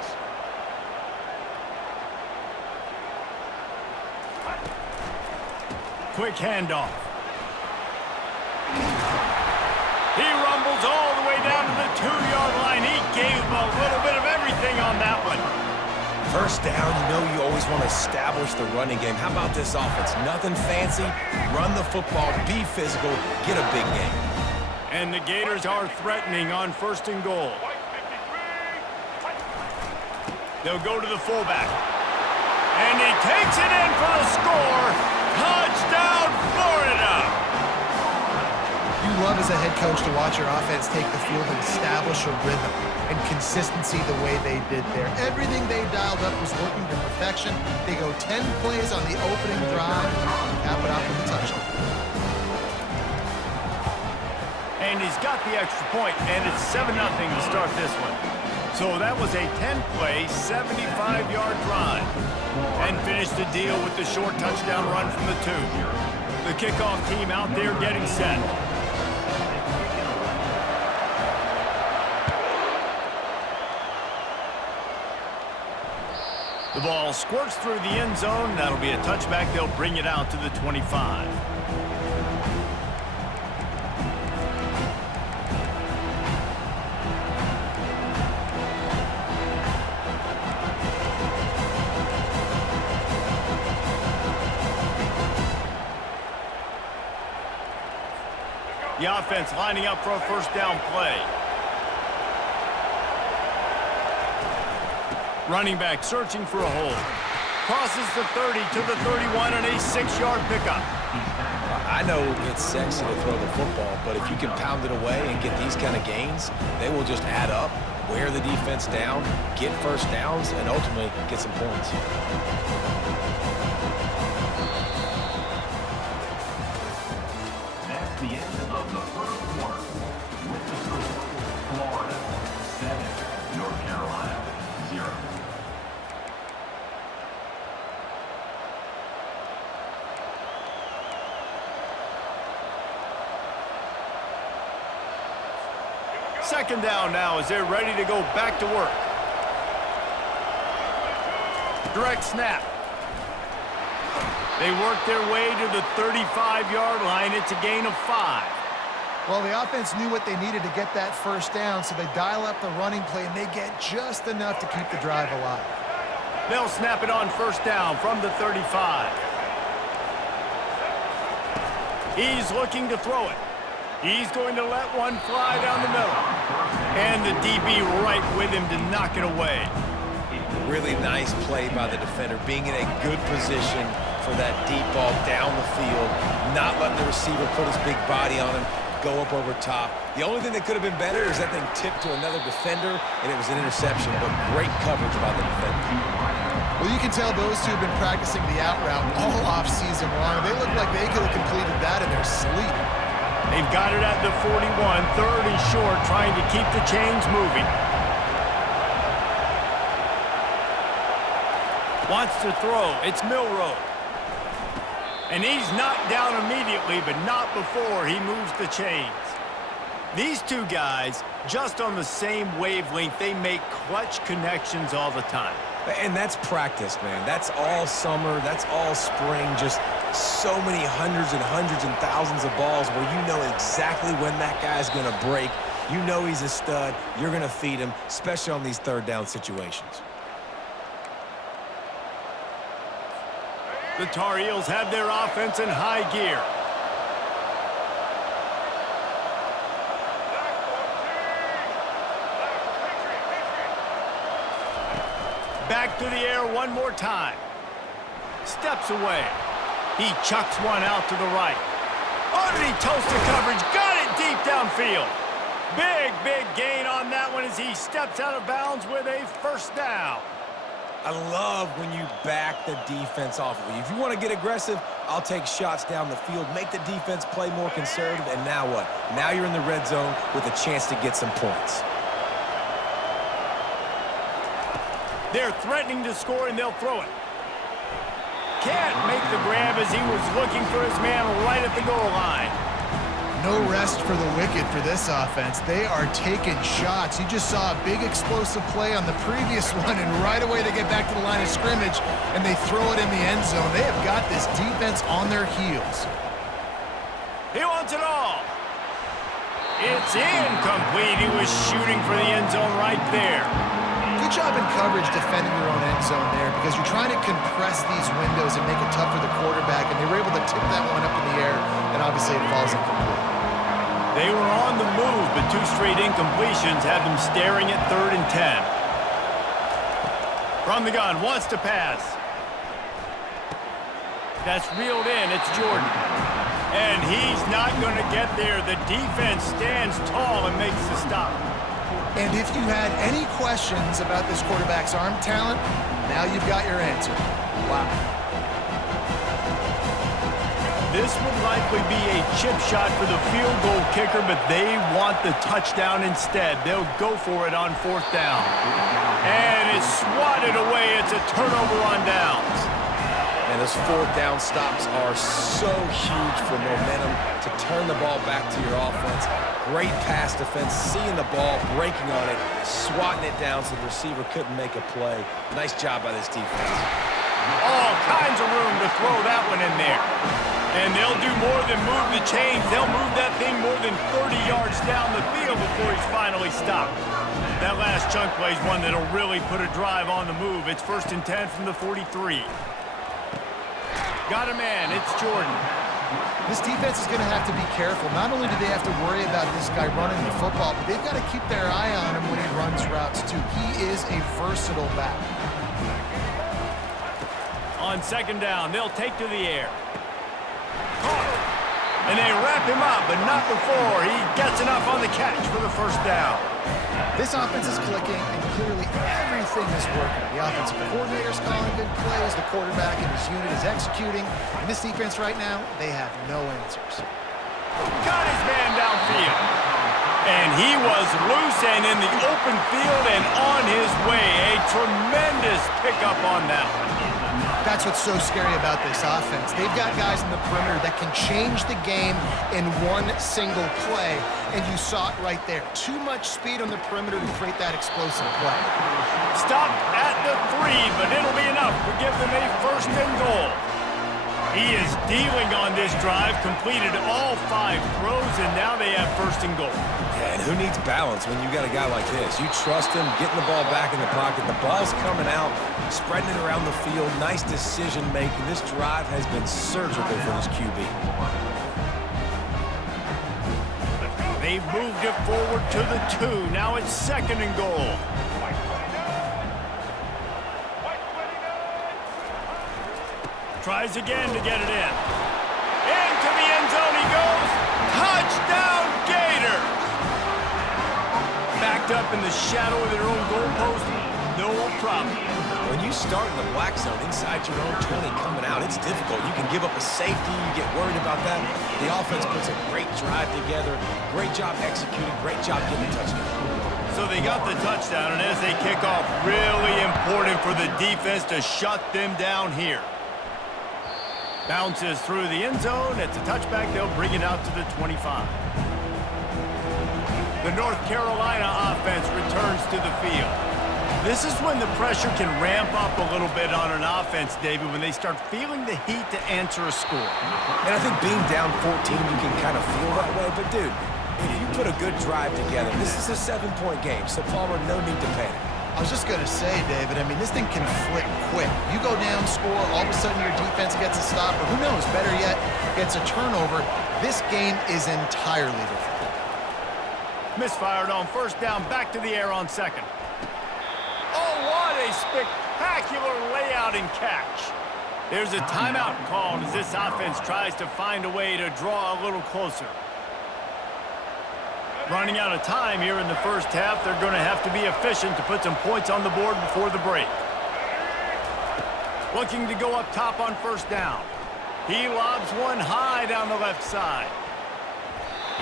Quick handoff. He rumbles all the way down to the 2-yard line. He gave him a little bit of everything on that one. First down, you know you always want to establish the running game. How about this offense? Nothing fancy. Run the football, be physical, get a big game. And the Gators are threatening on 1st and goal. They'll go to the fullback. And he takes it in for the score. Touchdown, Florida! You love as a head coach to watch your offense take the field and establish a rhythm and consistency the way they did there. Everything they dialed up was working to perfection. They go 10 plays on the opening drive and cap it off with a touchdown. And he's got the extra point, and it's 7-0 to start this one. So that was a 10-play, 75-yard drive. And finished the deal with the short touchdown run from the 2. The kickoff team out there getting set. The ball squirts through the end zone. That'll be a touchback. They'll bring it out to the 25. The offense lining up for a first down play. Running back searching for a hole. Crosses the 30 to the 31 on a 6-yard pickup. I know it's sexy to throw the football, but if you can pound it away and get these kind of gains, they will just add up, wear the defense down, get first downs, and ultimately get some points. That's the end of the first quarter. With the score, Florida 7, North Carolina 0. Second down now as they're ready to go back to work. Direct snap. They work their way to the 35-yard line. It's a gain of 5. Well, the offense knew what they needed to get that first down, so they dial up the running play, and they get just enough to keep the drive alive. They'll snap it on first down from the 35. He's looking to throw it. He's going to let one fly down the middle. And the DB right with him to knock it away. Really nice play by the defender, being in a good position for that deep ball down the field, not letting the receiver put his big body on him, go up over top. The only thing that could have been better is that thing tipped to another defender, and it was an interception, but great coverage by the defender. Well, you can tell those two have been practicing the out route all off-season long. They look like they could have completed that in their sleep. They've got it at the 41, 3rd and short, trying to keep the chains moving. Wants to throw. It's Milroe. And he's knocked down immediately, but not before he moves the chains. These two guys, just on the same wavelength, they make clutch connections all the time. And that's practice, man. That's all summer. That's all spring. Just so many hundreds and thousands of balls where you know exactly when that guy's going to break. You know he's a stud. You're going to feed him, especially on these 3rd down situations. The Tar Heels have their offense in high gear. Back to the air one more time. Steps away. He chucks one out to the right. Oh, did he toast the coverage? Got it deep downfield. Big gain on that one as he steps out of bounds with a first down. I love when you back the defense off of you. If you want to get aggressive, I'll take shots down the field, make the defense play more conservative, and now what? Now you're in the red zone with a chance to get some points. They're threatening to score, and they'll throw it. can't make the grab as he was looking for his man right at the goal line. No rest for the wicked for this offense. They are taking shots. You just saw a big explosive play on the previous one, and right away they get back to the line of scrimmage, and they throw it in the end zone. They have got this defense on their heels. He wants it all. It's incomplete. He was shooting for the end zone right there. Good job in coverage defending your own end zone there, because you're trying to compress these windows and make it tough for the quarterback, and they were able to tip that one up in the air, and obviously it falls incomplete. They were on the move, but 2 straight incompletions had them staring at 3rd and 10. From the gun, wants to pass. That's reeled in. It's Jordan. And he's not going to get there. The defense stands tall and makes the stop. And if you had any questions about this quarterback's arm talent, now you've got your answer. Wow. This would likely be a chip shot for the field goal kicker, but they want the touchdown instead. They'll go for it on 4th down. And it's swatted away. It's a turnover on downs. And those 4th down stops are so huge for momentum to turn the ball back to your offense. Great pass defense, seeing the ball, breaking on it, swatting it down so the receiver couldn't make a play. Nice job by this defense. All kinds of room to throw that one in there. And they'll do more than move the chains. They'll move that thing more than 30 yards down the field before he's finally stopped. That last chunk play is one that'll really put a drive on the move. It's 1st and 10 from the 43. Got a man. It's Jordan. This defense is going to have to be careful. Not only do they have to worry about this guy running the football, but they've got to keep their eye on him when he runs routes, too. He is a versatile back. On 2nd down, they'll take to the air. Caught. And they wrap him up, but not before he gets enough on the catch for the 1st down. This offense is clicking, and clearly everything is working. The offensive coordinator's calling good plays, the quarterback and his unit is executing, and this defense right now, they have no answers. Got his man downfield. And he was loose and in the open field and on his way. A tremendous pickup on that one. That's what's so scary about this offense. They've got guys in the perimeter that can change the game in one single play, and you saw it right there. Too much speed on the perimeter to create that explosive play. Stopped at the 3, but it'll be enough to give them a 1st and goal. He is dealing on this drive, completed all 5 throws, and now they have 1st and goal. Yeah, and who needs balance when you got a guy like this? You trust him, getting the ball back in the pocket. The ball's coming out, spreading it around the field. Nice decision-making. This drive has been surgical for this QB. They've moved it forward to the 2. Now it's 2nd and goal. Tries again to get it in. Into the end zone he goes. Touchdown, Gators! Backed up in the shadow of their own goalpost, no problem. When you start in the black zone inside your own 20 coming out, it's difficult. You can give up a safety. You get worried about that. The offense puts a great drive together. Great job executing. Great job getting a touchdown. So they got the touchdown, and as they kick off, really important for the defense to shut them down here. Bounces through the end zone. It's a touchback. They'll bring it out to the 25. The North Carolina offense returns to the field. This is when the pressure can ramp up a little bit on an offense, David, when they start feeling the heat to answer a score. And I think being down 14, you can kind of feel that way. But, dude, if you put a good drive together, this is a 7-point game. So, Palmer, no need to panic. I was just going to say, David, I mean, this thing can flip quick. You go down, score, all of a sudden your defense gets a stop, or who knows, better yet, gets a turnover. This game is entirely different. Misfired on 1st down, back to the air on 2nd. Oh, what a spectacular layout and catch. There's a timeout called as this offense tries to find a way to draw a little closer. Running out of time here in the 1st half. They're going to have to be efficient to put some points on the board before the break. Looking to go up top on 1st down. He lobs one high down the left side.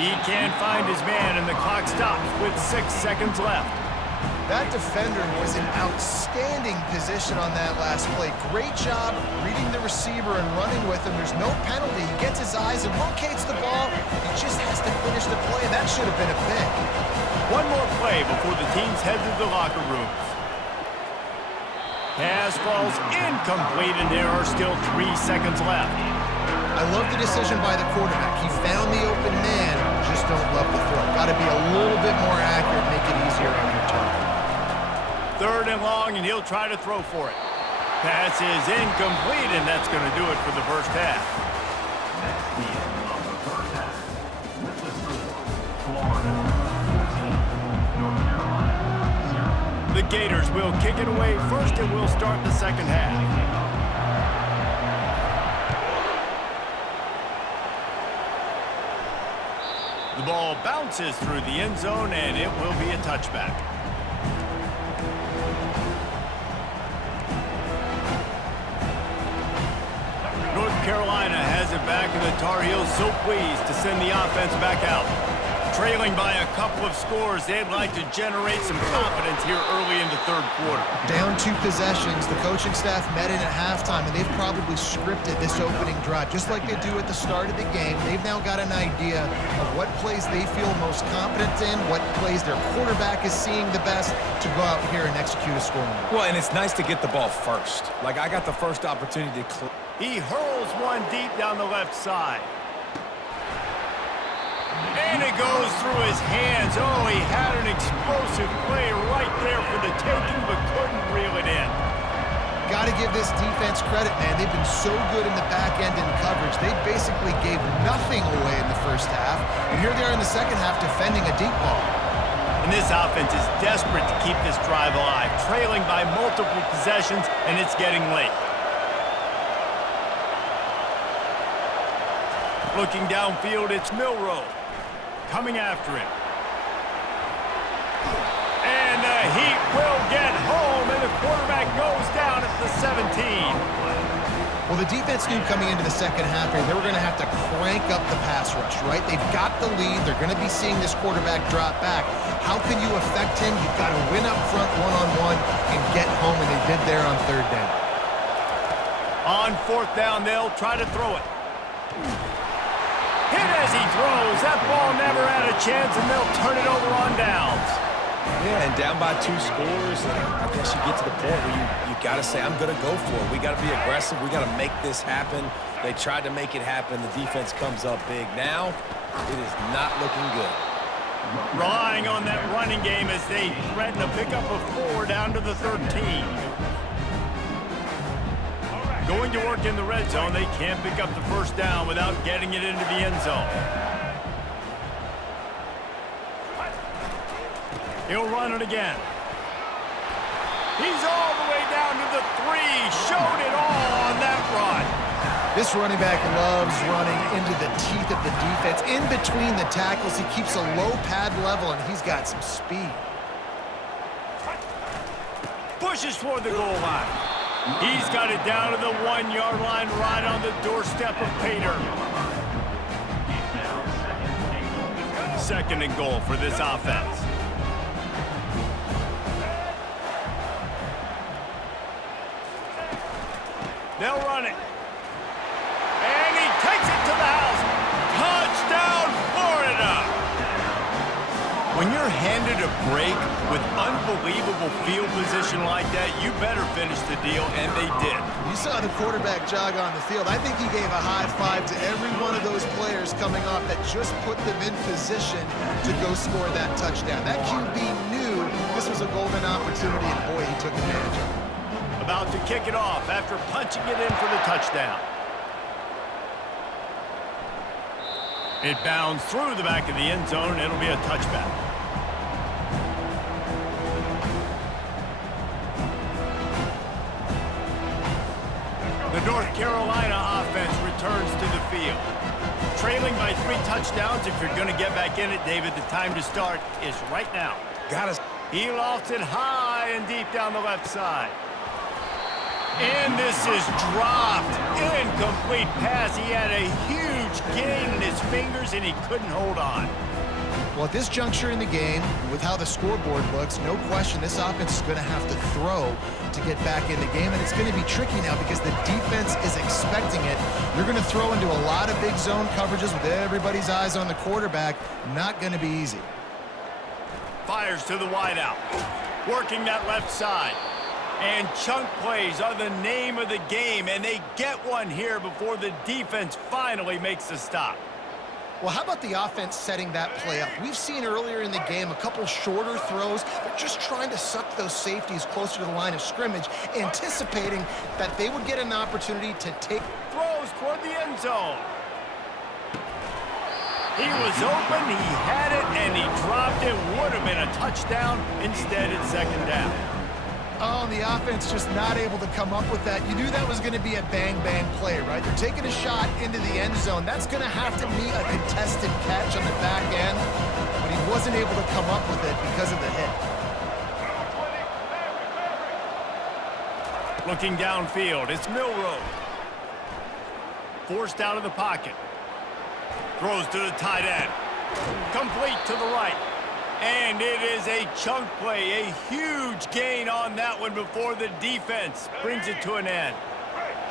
He can't find his man, and the clock stops with 6 seconds left. That defender was in outstanding position on that last play. Great job reading the receiver and running with him. There's no penalty. He gets his eyes and locates the ball. He just has to finish the play. That should have been a pick. One more play before the teams head to the locker rooms. Pass falls incomplete, and there are still 3 seconds left. I love the decision by the quarterback. He found the open man. Just don't love the throw. Got to be a little bit more accurate, make it easier on your target. 3rd and long, and he'll try to throw for it. Pass is incomplete, and that's going to do it for the first half. That's the end of the first half. With the score, Florida 14, North Carolina 0. The Gators will kick it away first, and we'll start the second half. The ball bounces through the end zone, and it will be a touchback. North Carolina has it back, and the Tar Heels so pleased to send the offense back out. Trailing by a couple of scores, they'd like to generate some confidence here early in the 3rd quarter. Down 2 possessions, the coaching staff met in at halftime, and they've probably scripted this opening drive, just like they do at the start of the game. They've now got an idea of what plays they feel most confident in, what plays their quarterback is seeing the best to go out here and execute a scoring. Well, and it's nice to get the ball first. Like, I got the first opportunity to He hurls one deep down the left side. And it goes through his hands. Oh, he had an explosive play right there for the taking, but couldn't reel it in. Got to give this defense credit, man. They've been so good in the back end in coverage. They basically gave nothing away in the first half. And here they are in the second half defending a deep ball. And this offense is desperate to keep this drive alive, trailing by multiple possessions, and it's getting late. Looking downfield, it's Milroe coming after him. And the Heat will get home, and the quarterback goes down at the 17. Well, the defense knew coming into the second half here, they were going to have to crank up the pass rush, right? They've got the lead. They're going to be seeing this quarterback drop back. How can you affect him? You've got to win up front one-on-one and get home, and they did there on 3rd down. On 4th down, they'll try to throw it. Hit as he throws. That ball never had a chance, and they'll turn it over on downs. Yeah, and down by 2 scores, and I guess you get to the point where you got to say, I'm going to go for it. We got to be aggressive. We got to make this happen. They tried to make it happen. The defense comes up big. Now, it is not looking good. Relying on that running game as they threaten a pickup of 4 down to the 13. Going to work in the red zone, they can't pick up the first down without getting it into the end zone. He'll run it again. He's all the way down to the 3. Showed it all on that run. This running back loves running into the teeth of the defense. In between the tackles, he keeps a low pad level, and he's got some speed. Pushes toward the goal line. He's got it down to the 1-yard line, right on the doorstep of Pater. 2nd and goal for this offense. They'll run it. And he takes it to the house. Touchdown, Florida! When you're handed a break with unbelievable field position like that, you better finish the deal, and they did. You saw the quarterback jog on the field. I think he gave a high five to every one of those players coming off that just put them in position to go score that touchdown. That QB knew this was a golden opportunity, and boy, he took advantage of it. About to kick it off after punching it in for the touchdown. It bounds through the back of the end zone, and it'll be a touchback. The North Carolina offense returns to the field. Trailing by 3 touchdowns. If you're going to get back in it, David, the time to start is right now. He lofts it high and deep down the left side. And this is dropped. Incomplete pass. He had a huge gain in his fingers, and he couldn't hold on. Well, at this juncture in the game, with how the scoreboard looks, no question this offense is going to have to throw to get back in the game, and it's going to be tricky now because the defense is expecting it. You're going to throw into a lot of big zone coverages with everybody's eyes on the quarterback. Not going to be easy. Fires to the wideout, working that left side. And chunk plays are the name of the game, and they get one here before the defense finally makes the stop. Well, how about the offense setting that play up? We've seen earlier in the game a couple shorter throws. They're just trying to suck those safeties closer to the line of scrimmage, anticipating that they would get an opportunity to take. Throws toward the end zone. He was open, he had it, and he dropped it. Would have been a touchdown. Instead, it's second down. Oh, and the offense just not able to come up with that. You knew that was going to be a bang-bang play, right? They're taking a shot into the end zone. That's going to have to be a contested catch on the back end, but he wasn't able to come up with it because of the hit. Looking downfield, it's Milroe. Forced out of the pocket. Throws to the tight end. Complete to the right. And it is a chunk play, a huge gain on that one before the defense brings it to an end.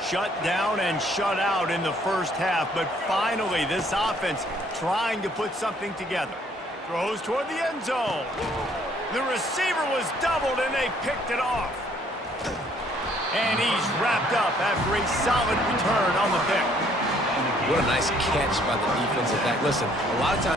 Shut down and shut out in the first half, but finally this offense trying to put something together. Throws toward the end zone. The receiver was doubled and they picked it off. And he's wrapped up after a solid return on the pick. What a nice catch by the defensive back. Listen, a lot of times.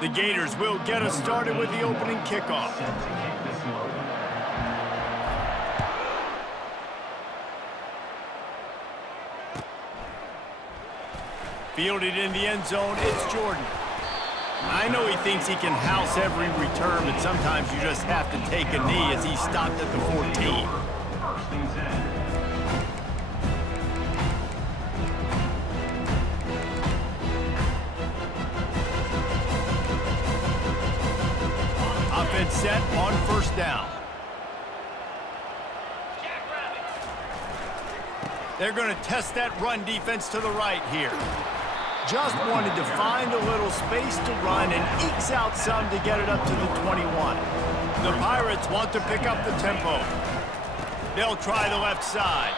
The Gators will get us started with the opening kickoff. Fielded in the end zone, it's Jordan. I know he thinks he can house every return, but sometimes you just have to take a knee as he stopped at the 14. Offense set on first down. They're going to test that run defense to the right here. Just wanted to find a little space to run and ekes out some to get it up to the 21. The Pirates want to pick up the tempo. They'll try the left side.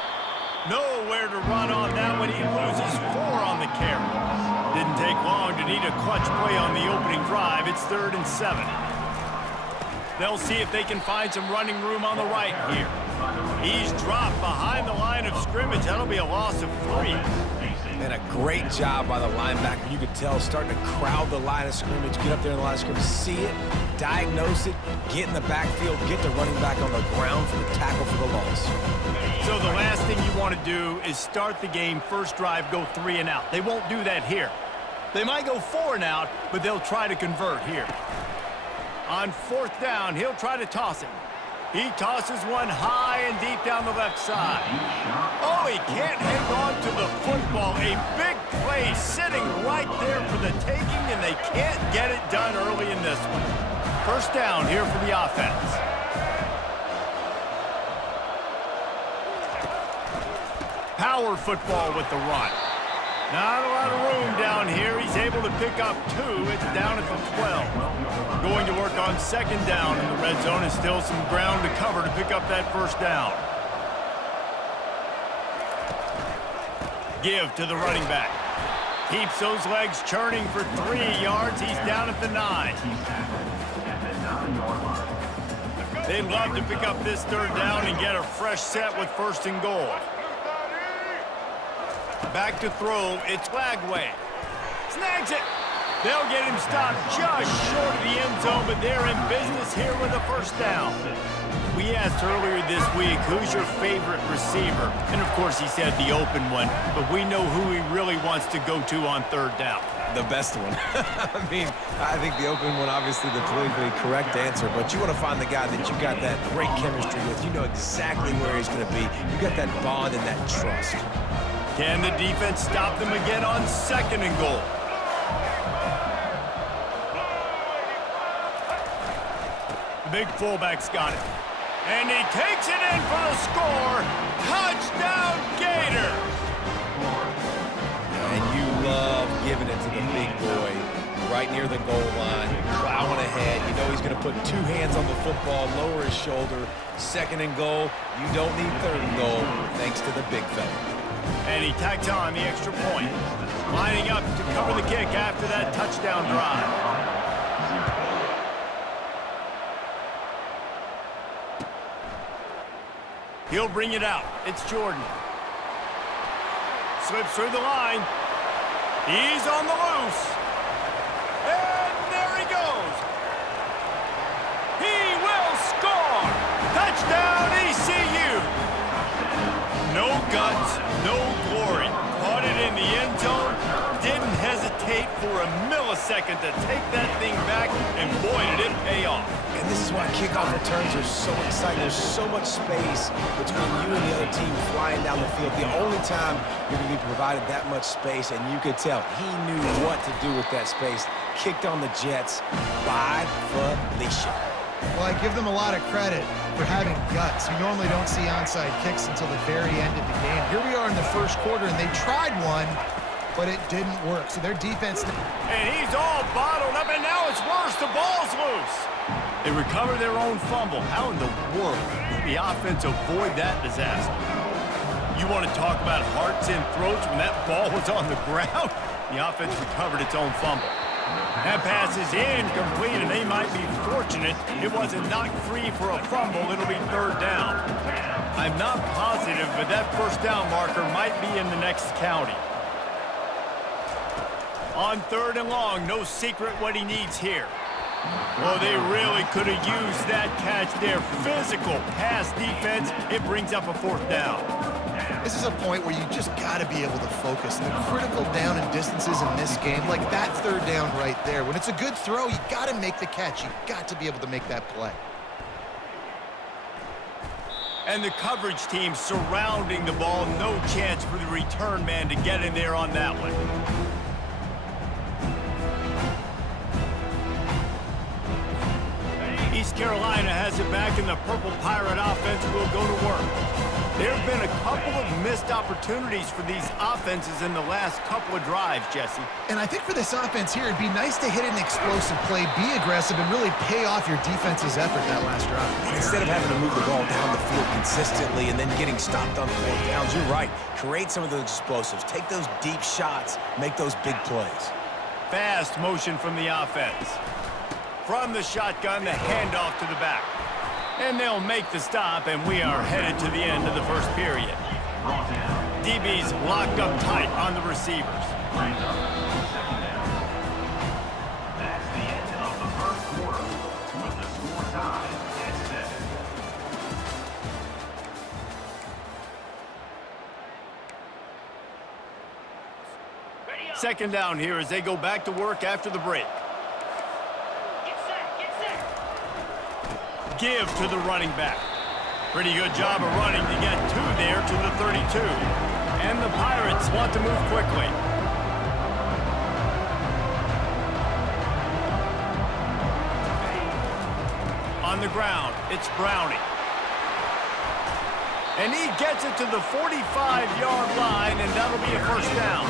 Nowhere to run on that one. He loses 4 on the carry. Didn't take long to need a clutch play on the opening drive. It's 3rd and 7. They'll see if they can find some running room on the right here. He's dropped behind the line of scrimmage. That'll be a loss of 3. And a great job by the linebacker. You could tell starting to crowd the line of scrimmage, get up there in the line of scrimmage, see it, diagnose it, get in the backfield, get the running back on the ground for the tackle for the loss. So the last thing you want to do is start the game, first drive, go 3 and out. They won't do that here. They might go 4 and out, but they'll try to convert here. On 4th down, he'll try to toss it. He tosses one high and deep down the left side. Oh, he can't hang on to the football. A big play sitting right there for the taking, and they can't get it done early in this one. First down here for the offense. Power football with the run. Not a lot of room down here. He's able to pick up 2. It's down at the 12. Going to work on second down in the red zone, and still some ground to cover to pick up that first down. Give to the running back. Keeps those legs churning for 3 yards. He's down at the 9. They'd love to pick up this third down and get a fresh set with first and goal. Back to throw, it's Lagway. Snags it. They'll get him stopped just short of the end zone, but they're in business here with a first down. We asked earlier this week, who's your favorite receiver? And of course he said the open one, but we know who he really wants to go to on third down. The best one. I mean, I think the open one, obviously the politically correct answer, but you want to find the guy that you got that great chemistry with. You know exactly where he's going to be. You got that bond and that trust. Can the defense stop them again on second and goal? The big fullback's got it. And he takes it in for the score. Touchdown, Gators! And you love giving it to the big boy right near the goal line, plowing ahead. You know he's going to put 2 hands on the football, lower his shoulder. Second and goal. You don't need third and goal thanks to the big fella. And he tacks on the extra point. Lining up to cover the kick after that touchdown drive. He'll bring it out. It's Jordan. Slips through the line. He's on the loose. And there he goes. He will score. Touchdown, ECU. No guts, no glory. Caught it in the end zone. Didn't hesitate for a millisecond to take that thing back, and boy, did it pay off. And this is why kickoff returns are so exciting. There's so much space between you and the other team flying down the field. The only time you're going to be provided that much space, and you could tell he knew what to do with that space. Kicked on the Jets by Felicia. Well, I give them a lot of credit for having guts. You normally don't see onside kicks until the very end of the game. Here we are in the first quarter, and they tried one, but it didn't work. So their defense... And he's all bottled up, and now it's worse. The ball's loose. They recover their own fumble. How in the world did the offense avoid that disaster? You want to talk about hearts and throats when that ball was on the ground? The offense recovered its own fumble. That pass is incomplete, and they might be fortunate it wasn't knocked free for a fumble. It'll be third down. I'm not positive, but that first down marker might be in the next county. On third and long, no secret what he needs here. Well, they really could have used that catch there. Physical pass defense, it brings up a fourth down. This is a point where you just got to be able to focus. The critical down and distances in this game, like that third down right there. When it's a good throw, you got to make the catch. You got to be able to make that play. And the coverage team surrounding the ball. No chance for the return man to get in there on that one. East Carolina has it back, and the Purple Pirate offense will go to work. There have been a couple of missed opportunities for these offenses in the last couple of drives, Jesse. And I think for this offense here, it'd be nice to hit an explosive play, be aggressive, and really pay off your defense's effort that last drive. And instead of having to move the ball down the field consistently and then getting stopped on fourth downs, you're right. Create some of those explosives. Take those deep shots. Make those big plays. Fast motion from the offense. From the shotgun, the handoff to the back. And they'll make the stop, and we are headed to the end of the first period. DB's locked up tight on the receivers. That's the end of the first quarter with the score tied at 7. Second down here as they go back to work after the break. give to the running back. Pretty good job of running to get two there to the 32. And the Pirates want to move quickly. On the ground, it's Browning. And he gets it to the 45-yard line, and that'll be a first down.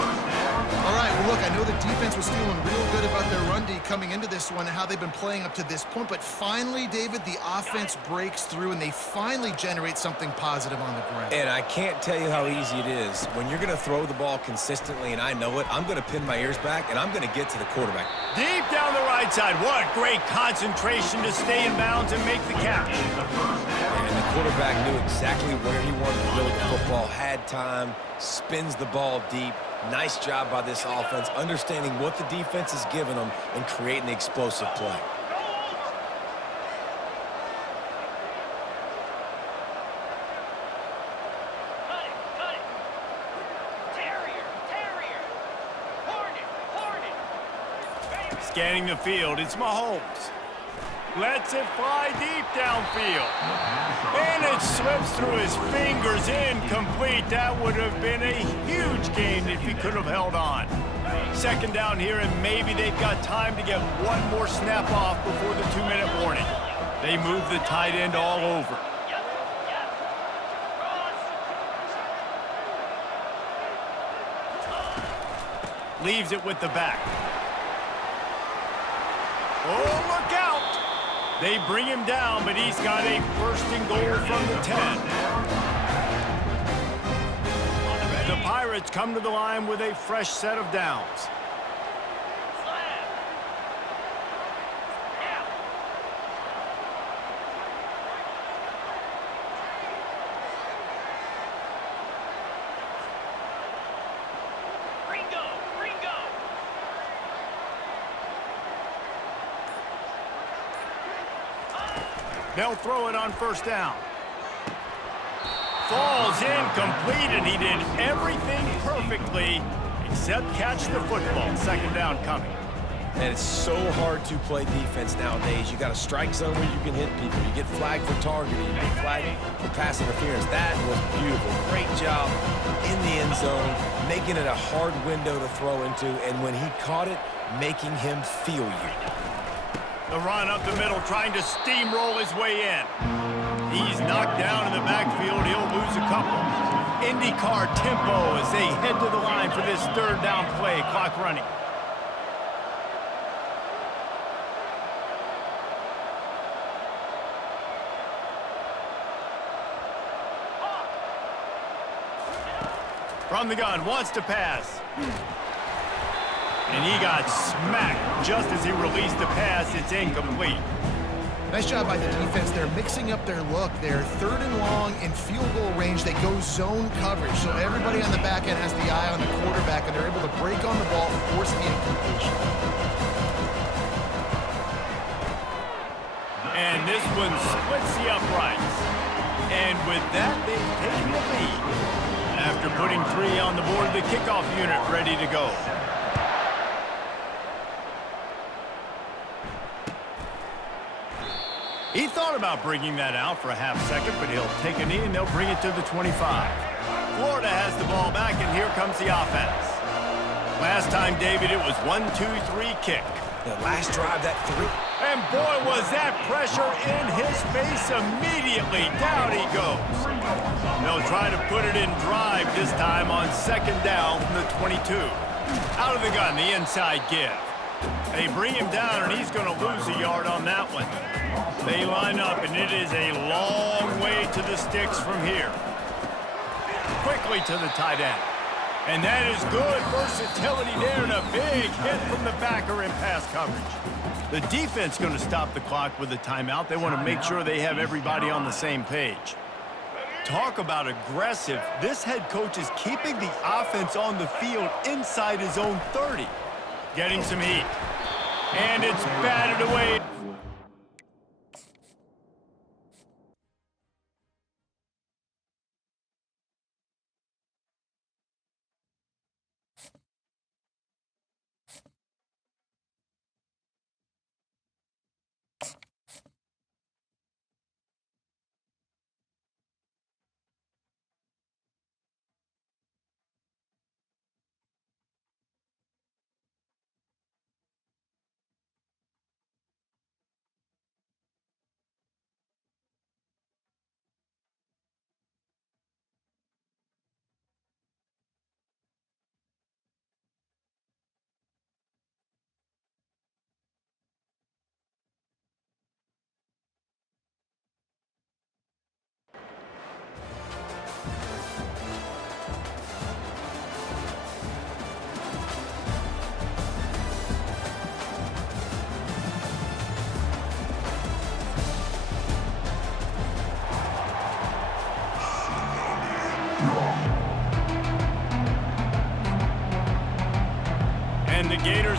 All right, well, look, I know the defense was feeling real good about their run D coming into this one and how they've been playing up to this point, but finally, David, the offense breaks through, and they finally generate something positive on the ground. And I can't tell you how easy it is. When you're going to throw the ball consistently, and I know it, I'm going to pin my ears back, and I'm going to get to the quarterback. Deep down the right side. What great concentration to stay in bounds and make the catch. And the quarterback knew exactly where he wanted to go with the football, had time, spins the ball deep. Nice job by this offense, understanding what the defense is giving them and creating the explosive play. Scanning the field, it's Mahomes. Lets it fly deep downfield. And it slips through his fingers, incomplete. That would have been a huge gain if he could have held on. Second down here, and maybe they've got time to get one more snap off before the 2-minute warning. They move the tight end all over. Leaves it with the back. Oh, look out! They bring him down, but he's got a first and goal from the 10. The Pirates come to the line with a fresh set of downs. They'll throw it on first down. Falls incomplete, and he did everything perfectly except catch the football. Second down coming. And it's so hard to play defense nowadays. You got a strike zone where you can hit people. You get flagged for targeting. You get flagged for pass interference. That was beautiful. Great job in the end zone, making it a hard window to throw into, and when he caught it, making him feel you. The run up the middle, trying to steamroll his way in. He's knocked down in the backfield. He'll lose a couple. IndyCar tempo as they head to the line for this third down play. Clock running. From the gun, wants to pass. And he got smacked just as he released the pass. It's incomplete. Nice job by the defense. They're mixing up their look. They're third and long in field goal range. They go zone coverage. So everybody on the back end has the eye on the quarterback, and they're able to break on the ball, force the incompletion. And this one splits the uprights. And with that, they've taken the lead. After putting 3 on the board, the kickoff unit ready to go. He thought about bringing that out for a half second, but he'll take a knee and they'll bring it to the 25. Florida has the ball back, and here comes the offense. Last time, David, it was 1-2-3 kick. The last drive, that 3. And boy, was that pressure in his face immediately. Down he goes. They'll try to put it in drive this time on second down from the 22. Out of the gun, the inside give. They bring him down, and he's going to lose a yard on that one. They line up, and it is a long way to the sticks from here. Quickly to the tight end. And that is good versatility there, and a big hit from the backer in pass coverage. The defense going to stop the clock with a timeout. They want to make sure they have everybody on the same page. Talk about aggressive. This head coach is keeping the offense on the field inside his own 30. Getting some heat. And it's batted away.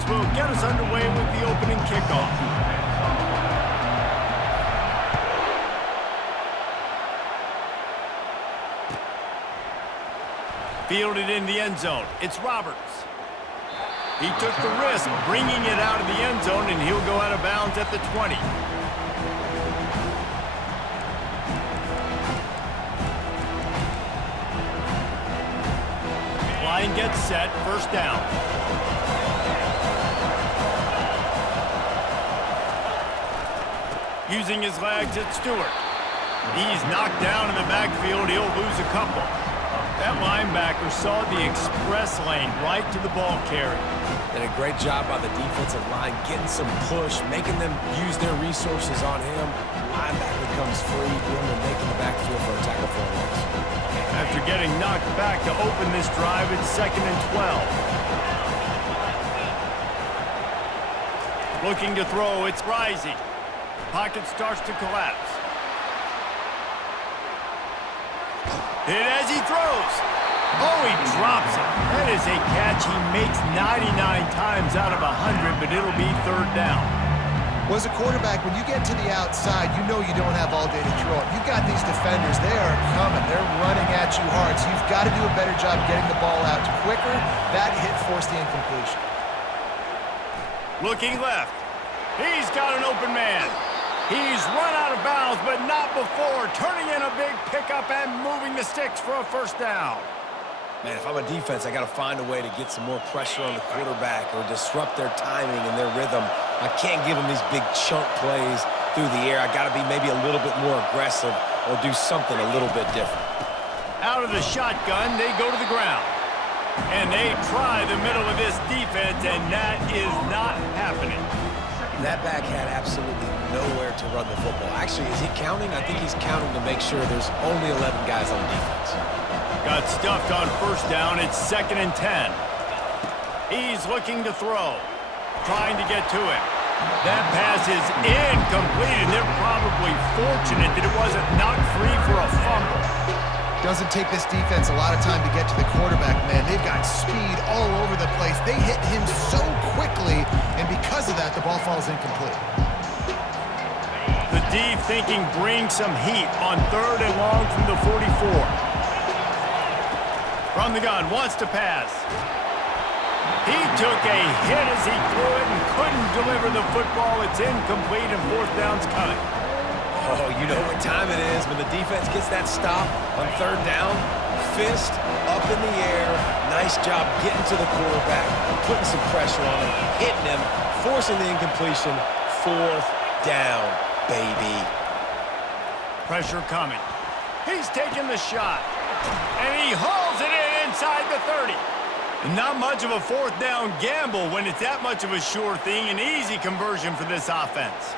will get us underway with the opening kickoff. Fielded in the end zone. It's Roberts. He took the risk bringing it out of the end zone, and he'll go out of bounds at the 20. Line gets set, first down. Using his legs, it's Stewart. He's knocked down in the backfield. He'll lose a couple. That linebacker saw the express lane right to the ball carrier. Did a great job by the defensive line, getting some push, making them use their resources on him. Linebacker comes free, doing the making the backfield for a tackle for a loss. After getting knocked back to open this drive, it's 2nd and 12. Looking to throw, it's Rising. Pocket starts to collapse. Hit as he throws. Oh, he drops it. That is a catch he makes 99 times out of 100, but it'll be 3rd down. Well, as a quarterback, when you get to the outside, you know you don't have all day to throw it. You've got these defenders. They are coming. They're running at you hard, so you've got to do a better job getting the ball out quicker. That hit forced the incompletion. Looking left. He's got an open man. He's run out of bounds, but not before turning in a big pickup and moving the sticks for a 1st down. Man, if I'm a defense, I got to find a way to get some more pressure on the quarterback or disrupt their timing and their rhythm. I can't give them these big chunk plays through the air. I got to be maybe a little bit more aggressive or do something a little bit different. Out of the shotgun, they go to the ground. And they try the middle of this defense, and that is not happening. That back had absolutely nowhere to run the football. Actually, is he counting? I think he's counting to make sure there's only 11 guys on defense. Got stuffed on 1st down. It's 2nd and 10. He's looking to throw. Trying to get to him. That pass is incomplete, and they're probably fortunate that it wasn't knocked free for a fumble. Doesn't take this defense a lot of time to get to the quarterback, man. They've got speed all over the place. They hit him so quickly, and because of that, the ball falls incomplete. The deep thinking brings some heat on 3rd and long from the 44. From the gun, wants to pass. He took a hit as he threw it and couldn't deliver the football. It's incomplete, and 4th down's coming. Oh, you know what time it is when the defense gets that stop on 3rd down. Fist up in the air. Nice job getting to the quarterback, putting some pressure on him, hitting him, forcing the incompletion. 4th down, baby. Pressure coming. He's taking the shot. And he hauls it in inside the 30. Not much of a 4th down gamble when it's that much of a sure thing. An easy conversion for this offense.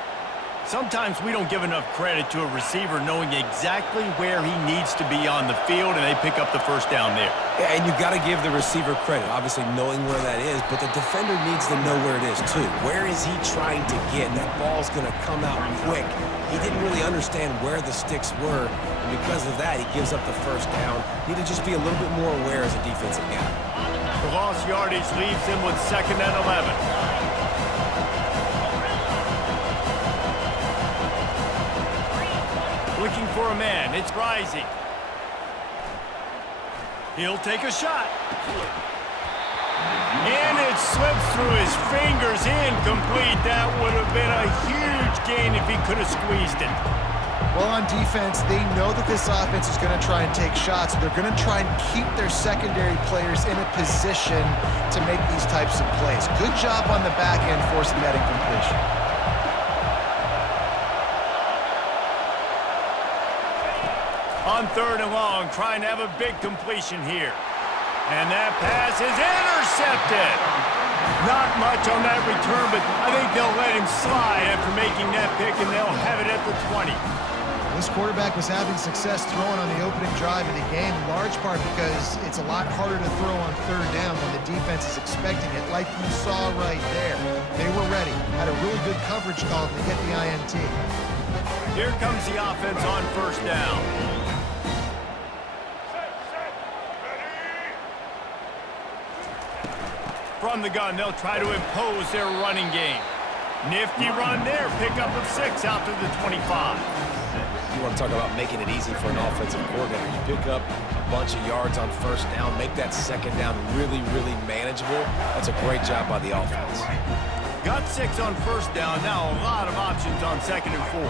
Sometimes we don't give enough credit to a receiver knowing exactly where he needs to be on the field, and they pick up the 1st down there. Yeah, and you got to give the receiver credit, obviously knowing where that is, but the defender needs to know where it is too. Where is he trying to get? That ball's going to come out quick. He didn't really understand where the sticks were, and because of that, he gives up the 1st down. Need to just be a little bit more aware as a defensive guy. The lost yardage leaves him with 2nd and 11. Looking for a man. It's Rising. He'll take a shot. And it slips through his fingers. Incomplete. That would have been a huge gain if he could have squeezed it. Well, on defense, they know that this offense is going to try and take shots. So they're going to try and keep their secondary players in a position to make these types of plays. Good job on the back end forcing that incompletion. On 3rd and long, trying to have a big completion here. And that pass is intercepted. Not much on that return, but I think they'll let him slide after making that pick, and they'll have it at the 20. This quarterback was having success throwing on the opening drive of the game, in large part because it's a lot harder to throw on 3rd down when the defense is expecting it, like you saw right there. They were ready, had a really good coverage call to get the INT. Here comes the offense on 1st down. From the gun, they'll try to impose their running game. Nifty run there. Pickup of 6 out to the 25. You want to talk about making it easy for an offensive coordinator. You pick up a bunch of yards on first down, make that second down really, really manageable. That's a great job by the offense. Got 6 on first down. Now a lot of options on 2nd and 4.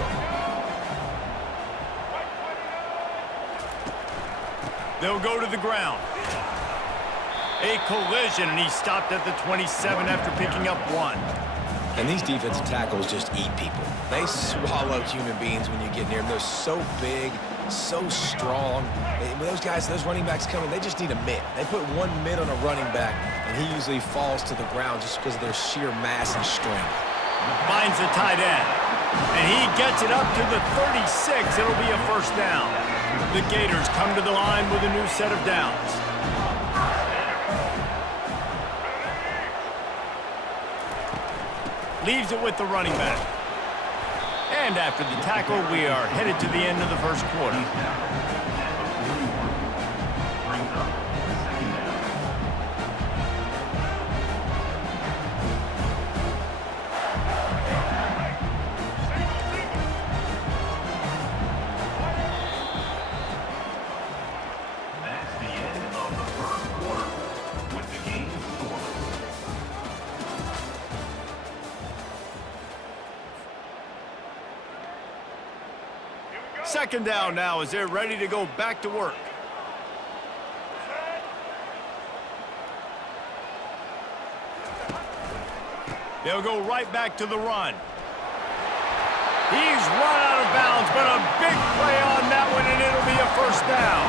They'll go to the ground. A collision, and he stopped at the 27 after picking up 1. And these defensive tackles just eat people. They swallow human beings when you get near them. They're so big, so strong. When those guys, those running backs come in, they just need a mid. They put one mid on a running back, and he usually falls to the ground just because of their sheer mass and strength. Finds the tight end, and he gets it up to the 36. It'll be a first down. The Gators come to the line with a new set of downs. Leaves it with the running back. And after the tackle, we are headed to the end of the first quarter. That's the end of the first quarter with the game score. Second down now as they're ready to go back to work. They'll go right back to the run. He's run out of bounds, but a big play on that one, and it'll be a first down.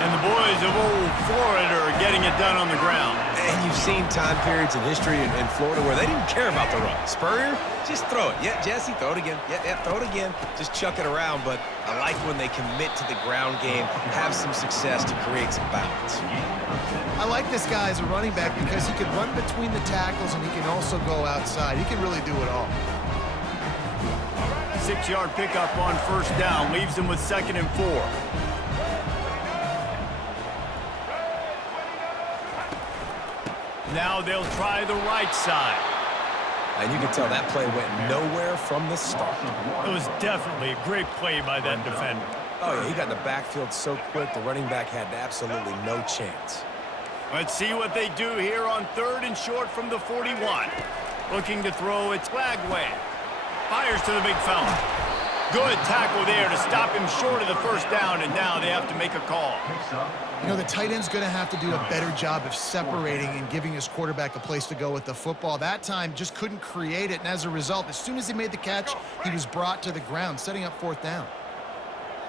And the boys of old Florida are getting it done on the ground. And you've seen time periods in history in Florida where they didn't care about the run. Spurrier, just throw it. Yeah, Jesse, throw it again. Yeah, throw it again. Just chuck it around. But I like when they commit to the ground game, have some success to create some balance. I like this guy as a running back because he can run between the tackles and he can also go outside. He can really do it all. 6-yard pickup on first down leaves them with 2nd and 4. Now they'll try the right side. And you can tell that play went nowhere from the start. It was definitely a great play by that defender. Oh, yeah, he got in the backfield so quick, the running back had absolutely no chance. Let's see what they do here on 3rd and short from the 41. Looking to throw, it's Flagway. Fires to the big fella. Good tackle there to stop him short of the first down, and now they have to make a call. You know, the tight end's going to have to do a better job of separating and giving his quarterback a place to go with the football. That time just couldn't create it, and as a result, as soon as he made the catch, he was brought to the ground, setting up 4th down.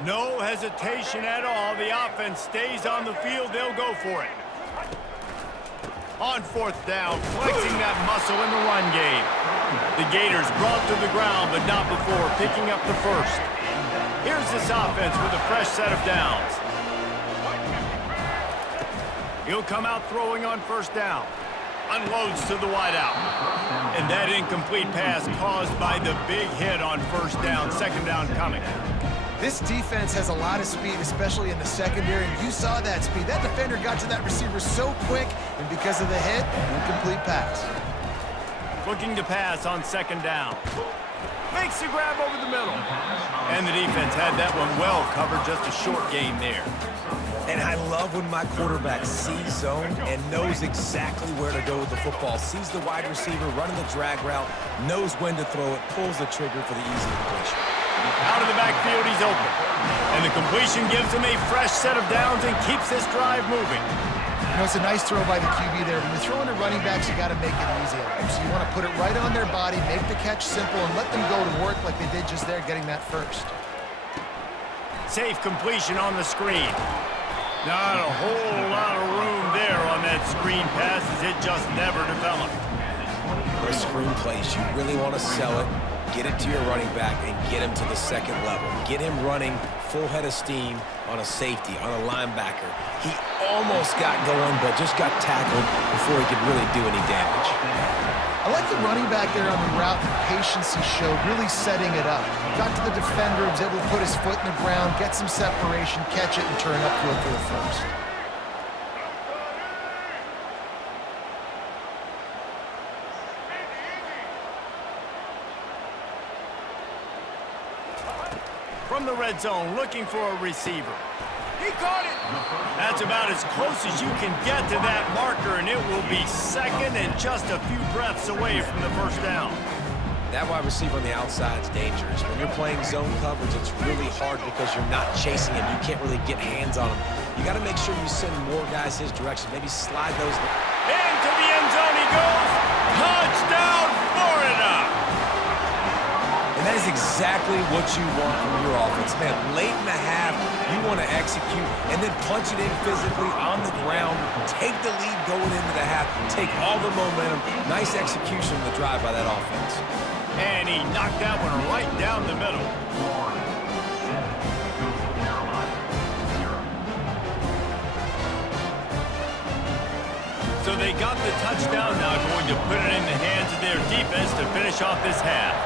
No hesitation at all. The offense stays on the field. They'll go for it. On 4th down, flexing that muscle in the run game. The Gators brought to the ground, but not before picking up the first. Here's this offense with a fresh set of downs. He'll come out throwing on first down. Unloads to the wideout. And that incomplete pass caused by the big hit on first down. 2nd down coming. This defense has a lot of speed, especially in the secondary, and you saw that speed. That defender got to that receiver so quick, and because of the hit, incomplete pass. Looking to pass on 2nd down. Makes the grab over the middle. And the defense had that one well covered, just a short gain there. And I love when my quarterback sees zone and knows exactly where to go with the football. Sees the wide receiver running the drag route, knows when to throw it, pulls the trigger for the easy completion. Out of the backfield, he's open. And the completion gives him a fresh set of downs and keeps this drive moving. You know, it's a nice throw by the QB there. When you're throwing to running backs, you got to make it easy on them. So you want to put it right on their body, make the catch simple, and let them go to work like they did just there, getting that first. Safe completion on the screen. Not a whole lot of room there on that screen pass as it just never developed. The screen plays, you really want to sell it, get it to your running back, and get him to the 2nd level. Get him running full head of steam on a safety, on a linebacker. He almost got going, but just got tackled before he could really do any damage. I like the running back there on the route, the patience he showed, really setting it up. Got to the defender, was able to put his foot in the ground, get some separation, catch it, and turn upfield for the first. from the red zone, looking for a receiver. He caught it. That's about as close as you can get to that marker, and it will be second and just a few breaths away from the first down. That wide receiver on the outside is dangerous. When you're playing zone coverage, it's really hard because you're not chasing him. You can't really get hands on him. You got to make sure you send more guys his direction. Maybe slide those. Into the end zone he goes. Touchdown, Florida! And that is exactly what you want from your offense. Man, late in the half, you want to execute and then punch it in physically on the ground. Take the lead going into the half. Take all the momentum. Nice execution of the drive by that offense. And he knocked that one right down the middle. So they got the touchdown, now going to put it in the hands of their defense to finish off this half.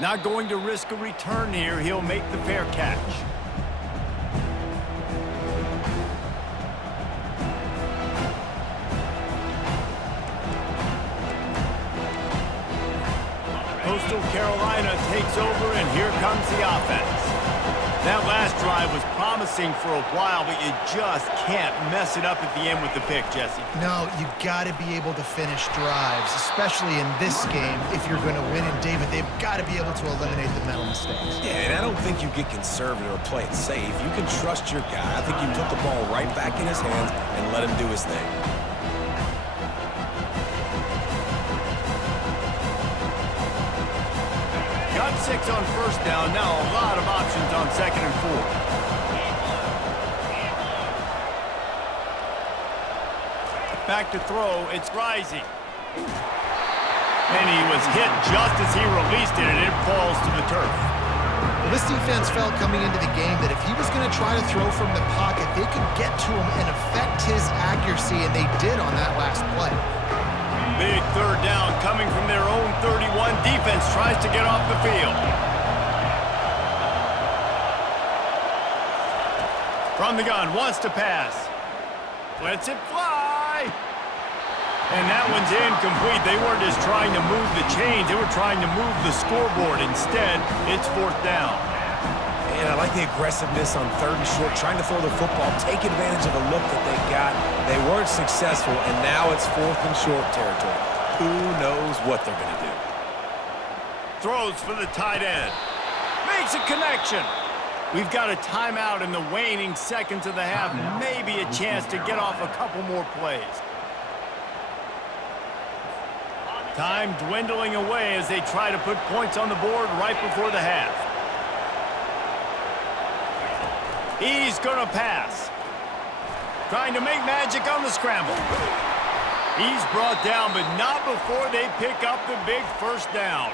Not going to risk a return here. He'll make the fair catch. Coastal Carolina takes over, and here comes the offense. That last drive was promising for a while, but you just can't mess it up at the end with the pick, Jesse. No, you got to be able to finish drives, especially in this game. If you're going to win, and David, they've got to be able to eliminate the mental mistakes. Yeah, and I don't think you get conservative or play it safe. You can trust your guy. I think you put the ball right back in his hands and let him do his thing. Got 6 on first down. Now a lot of options on 2nd and 4. Back to throw. It's Rising. And he was hit just as he released it, and it falls to the turf. Well, this defense felt coming into the game that if he was going to try to throw from the pocket, they could get to him and affect his accuracy, and they did on that last play. Big third down coming from their own 31. Defense tries to get off the field. From the gun, wants to pass. Lets it fly. And that one's incomplete. They weren't just trying to move the chains. They were trying to move the scoreboard. Instead, it's 4th down. And I like the aggressiveness on 3rd and short, trying to throw the football, take advantage of the look that they got. They weren't successful, and now it's 4th and short territory. Who knows what they're going to do? Throws for the tight end. Makes a connection. We've got a timeout in the waning seconds of the half. Maybe a chance to get off a couple more plays. Time dwindling away as they try to put points on the board right before the half. He's going to pass. Trying to make magic on the scramble. He's brought down, but not before they pick up the big first down.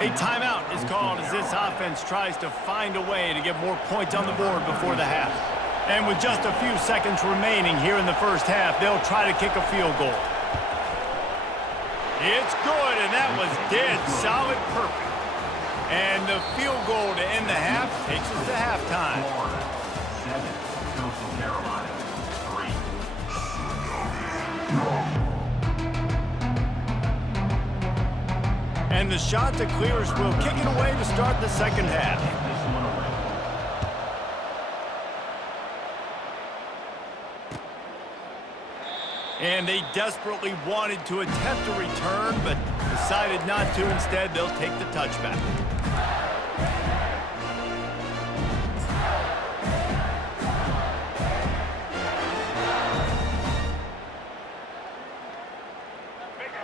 A timeout is called as this offense tries to find a way to get more points on the board before the half. And with just a few seconds remaining here in the first half, they'll try to kick a field goal. It's good, and that was dead solid perfect. And the field goal to end the half takes us to halftime. 7, Coastal Carolina 3. And the shot to clears will kick it away to start the second half. And they desperately wanted to attempt a return, but decided not to. Instead, they'll take the touchback.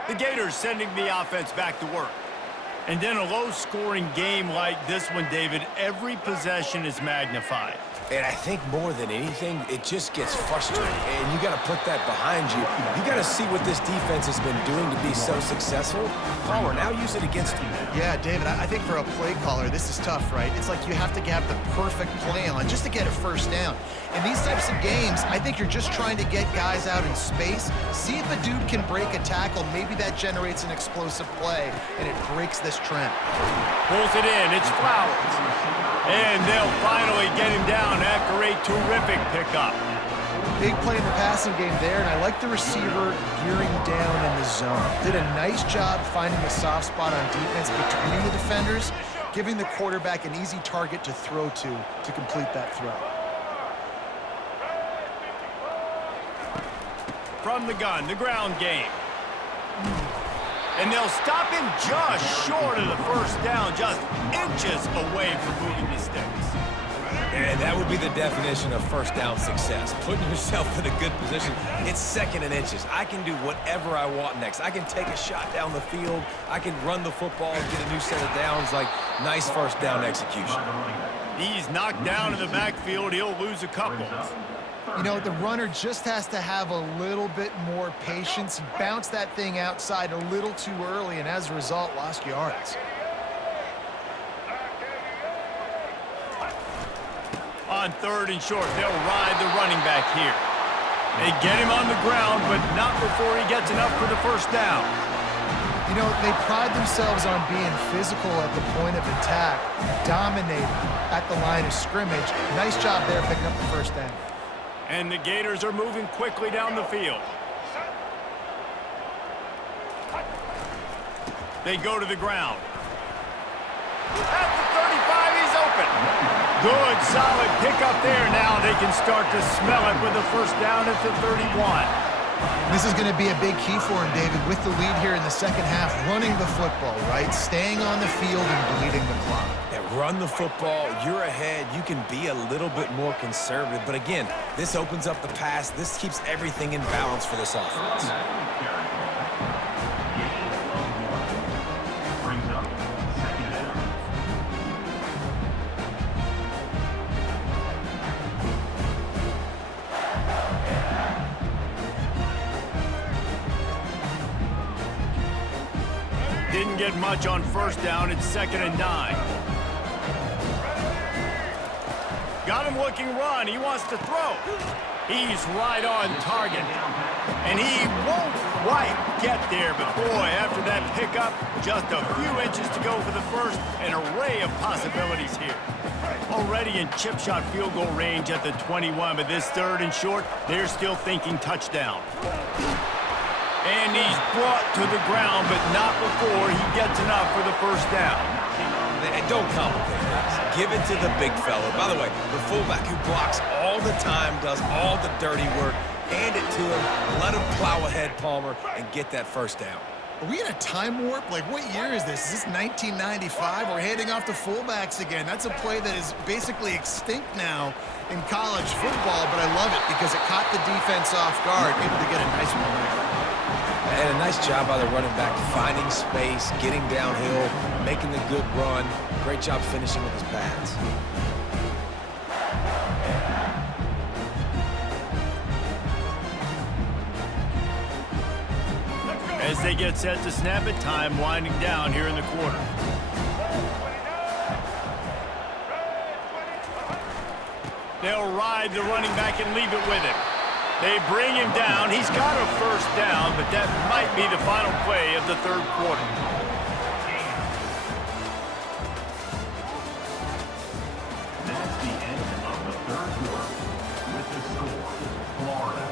The Gators sending the offense back to work. And in a low-scoring game like this one, David, every possession is magnified. And I think more than anything, it just gets frustrating. And you got to put that behind you. You got to see what this defense has been doing to be so successful. Caller, now use it against him. Yeah, David, I think for a play caller, this is tough, right? It's like you have to have the perfect play on just to get a first down. In these types of games, I think you're just trying to get guys out in space, see if a dude can break a tackle. Maybe that generates an explosive play, and it breaks this trend. Pulls it in. It's Flowers. And they'll finally get him down after a terrific pickup. Big play in the passing game there, and I like the receiver gearing down in the zone. Did a nice job finding the soft spot on defense between the defenders, giving the quarterback an easy target to throw to complete that throw. From the gun, the ground game. And they'll stop him just short of the first down, just inches away from moving the sticks. And that would be the definition of first down success. Putting yourself in a good position. It's second and inches. I can do whatever I want next. I can take a shot down the field. I can run the football and get a new set of downs. Like, nice first down execution. He's knocked down in the backfield. He'll lose a couple. You know, the runner just has to have a little bit more patience. He bounced that thing outside a little too early, and as a result, lost yards. On third and short, they'll ride the running back here. They get him on the ground, but not before he gets enough for the first down. You know, they pride themselves on being physical at the point of attack, dominating at the line of scrimmage. Nice job there picking up the first down. And the Gators are moving quickly down the field. They go to the ground. At the 35, he's open. Good, solid pickup there. Now they can start to smell it with a first down at the 31. This is going to be a big key for him, David, with the lead here in the second half, running the football, right? Staying on the field and bleeding the clock. Run the football, you're ahead, you can be a little bit more conservative. But again, this opens up the pass. This keeps everything in balance for this offense. Didn't get much on first down. It's 2nd and 9. Got him looking run. He wants to throw. He's right on target. And he won't quite get there. But boy, after that pickup, just a few inches to go for the first. An array of possibilities here. Already in chip shot field goal range at the 21. But this third and short, they're still thinking touchdown. And he's brought to the ground, but not before he gets enough for the first down. And don't complicate things. Give it to the big fella. By the way, the fullback who blocks all the time, does all the dirty work. Hand it to him, let him plow ahead, Palmer, and get that first down. Are we in a time warp? Like, what year is this? Is this 1995? We're handing off to fullbacks again. That's a play that is basically extinct now in college football, but I love it because it caught the defense off guard, able to get a nice one there. And a nice job by the running back, finding space, getting downhill, making the good run. Great job finishing with his pads. As they get set to snap it, time winding down here in the quarter. They'll ride the running back and leave it with him. They bring him down. He's got a first down, but that might be the final play of the third quarter. That's the end of the third quarter. With the score, Florida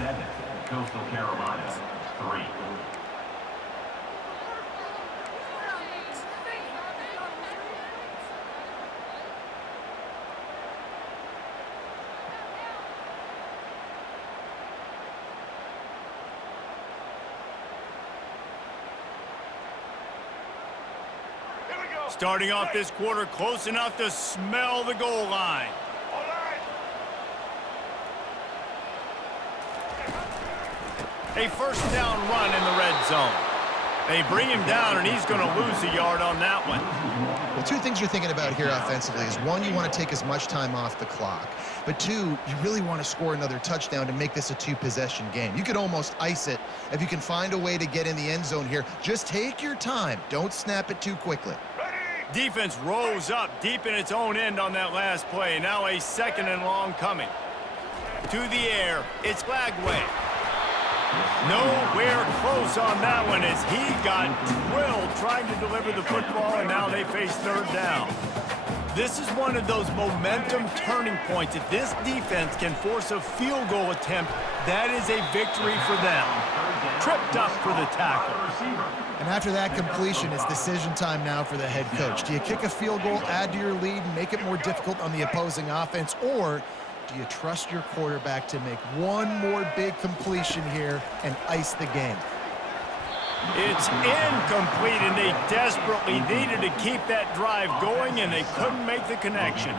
7, Coastal Carolina 3. Starting off this quarter close enough to smell the goal line. A first down run in the red zone. They bring him down, and he's going to lose a yard on that one. Well, two things you're thinking about here offensively is, one, you want to take as much time off the clock. But two, you really want to score another touchdown to make this a two-possession game. You could almost ice it if you can find a way to get in the end zone here. Just take your time. Don't snap it too quickly. Defense rose up deep in its own end on that last play. Now a 2nd and long coming. To the air, it's Flagway. Nowhere close on that one as he got drilled trying to deliver the football, and now they face third down. This is one of those momentum turning points. If this defense can force a field goal attempt, that is a victory for them. Tripped up for the tackle. And after that completion, it's decision time now for the head coach. Do you kick a field goal, add to your lead, and make it more difficult on the opposing offense, or do you trust your quarterback to make one more big completion here and ice the game? It's incomplete, and they desperately needed to keep that drive going, and they couldn't make the connection.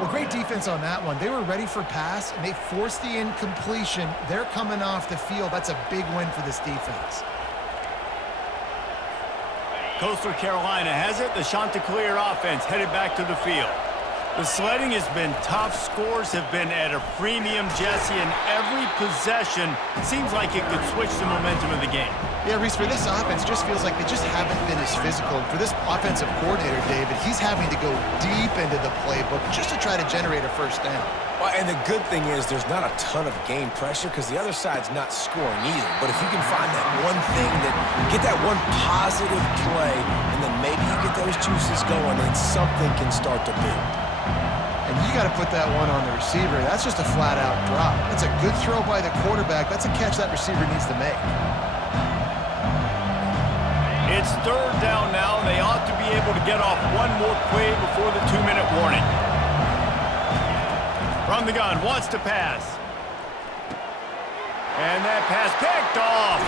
Well, great defense on that one. They were ready for pass, and they forced the incompletion. They're coming off the field. That's a big win for this defense. Coastal Carolina has it. The Chanticleer offense headed back to the field. The sledding has been tough. Scores have been at a premium, Jesse, and every possession seems like it could switch the momentum of the game. Yeah, Reese, for this offense, just feels like they just haven't been as physical. For this offensive coordinator, David, he's having to go deep into the playbook just to try to generate a first down. Well, and the good thing is there's not a ton of game pressure because the other side's not scoring either. But if you can find that one thing, get that one positive play, and then maybe you get those juices going, and something can start to build. And you got to put that one on the receiver. That's just a flat-out drop. That's a good throw by the quarterback. That's a catch that receiver needs to make. It's third down now, and they ought to be able to get off one more play before the 2-minute warning. From the gun, wants to pass. And that pass picked off.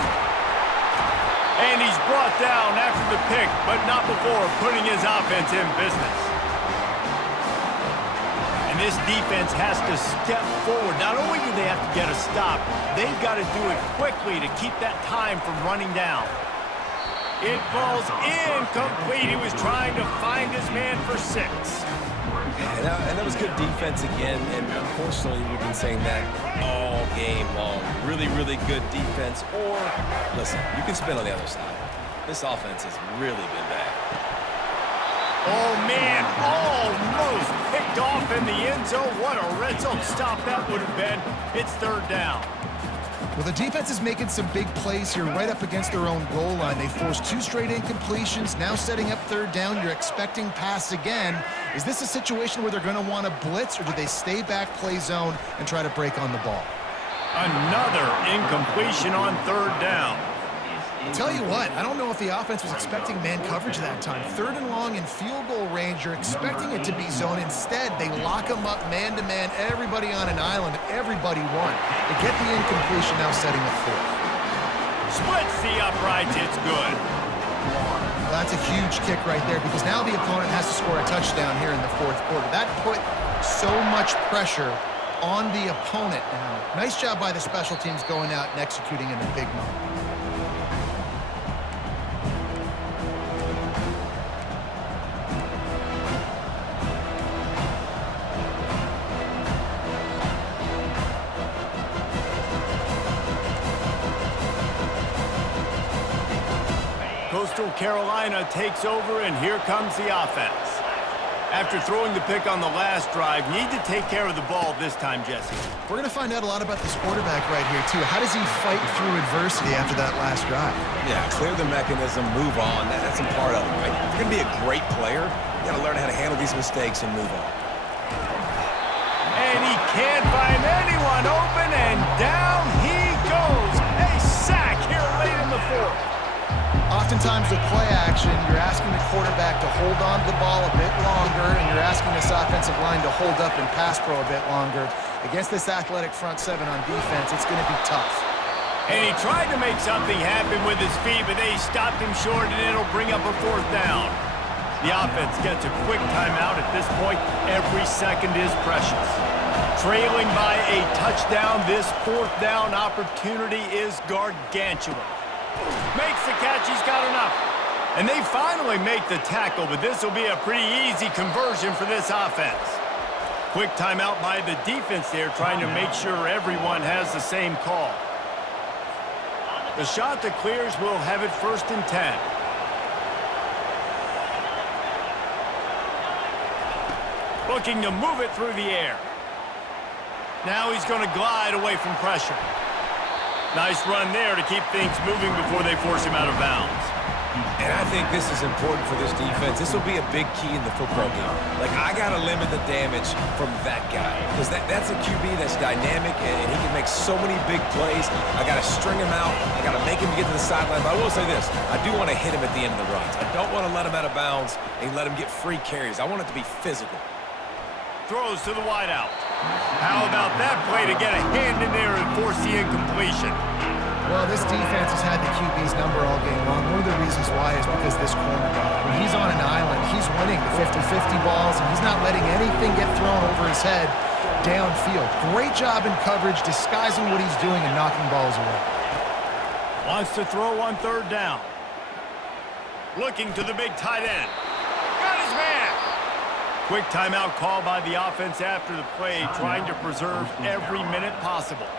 And he's brought down after the pick, but not before putting his offense in business. And this defense has to step forward. Not only do they have to get a stop, they've got to do it quickly to keep that time from running down. It falls incomplete. He was trying to find his man for 6. And that was good defense again, and unfortunately we've been saying that all game long. Really, really good defense, or, listen, you can spin on the other side. This offense has really been bad. Oh, man, almost picked off in the end zone. What a red zone stop that would have been. It's third down. Well, the defense is making some big plays here right up against their own goal line. They forced 2 straight incompletions, now setting up third down. You're expecting pass again. Is this a situation where they're going to want to blitz, or do they stay back, play zone, and try to break on the ball? Another incompletion on third down. I'll tell you what, I don't know if the offense was expecting man coverage that time. Third and long in field goal range, you're expecting it to be zone. Instead, they lock them up man-to-man, everybody on an island, everybody won. They get the incompletion, now setting up fourth. Splits the uprights, it's good. Well, that's a huge kick right there because now the opponent has to score a touchdown here in the fourth quarter. That put so much pressure on the opponent now. Nice job by the special teams going out and executing in a big moment. Coastal Carolina takes over, and here comes the offense. After throwing the pick on the last drive, need to take care of the ball this time, Jesse. We're going to find out a lot about this quarterback right here, too. How does he fight through adversity after that last drive? Yeah, clear the mechanism, move on. That's a part of it, right? If you're going to be a great player, you got to learn how to handle these mistakes and move on. And he can't find anyone open, and down he goes. A sack here late in the fourth. Oftentimes with play action, you're asking the quarterback to hold on to the ball a bit longer, and you're asking this offensive line to hold up and pass pro a bit longer. Against this athletic front seven on defense, it's going to be tough. And he tried to make something happen with his feet, but they stopped him short, and it'll bring up a fourth down. The offense gets a quick timeout at this point. Every second is precious. Trailing by a touchdown, this fourth down opportunity is gargantuan. Makes the catch, he's got enough. And they finally make the tackle, but this will be a pretty easy conversion for this offense. Quick timeout by the defense there, trying to make sure everyone has the same call. The Chanticleers will have it 1st and 10. Looking to move it through the air. Now he's going to glide away from pressure. Nice run there to keep things moving before they force him out of bounds. And I think this is important for this defense. This will be a big key in the football game. Like, I got to limit the damage from that guy because that's a QB that's dynamic, and he can make so many big plays. I got to string him out. I got to make him get to the sideline. But I will say this. I do want to hit him at the end of the runs. I don't want to let him out of bounds and let him get free carries. I want it to be physical. Throws to the wideout. How about that play to get a hand in there and force the incompletion? Well, this defense has had the QB's number all game long. One of the reasons why is because this cornerback, when he's on an island, he's winning the 50-50 balls, and he's not letting anything get thrown over his head downfield. Great job in coverage, disguising what he's doing and knocking balls away. Wants to throw on third down. Looking to the big tight end. Got his man. Quick timeout call by the offense after the play, trying to preserve every minute possible.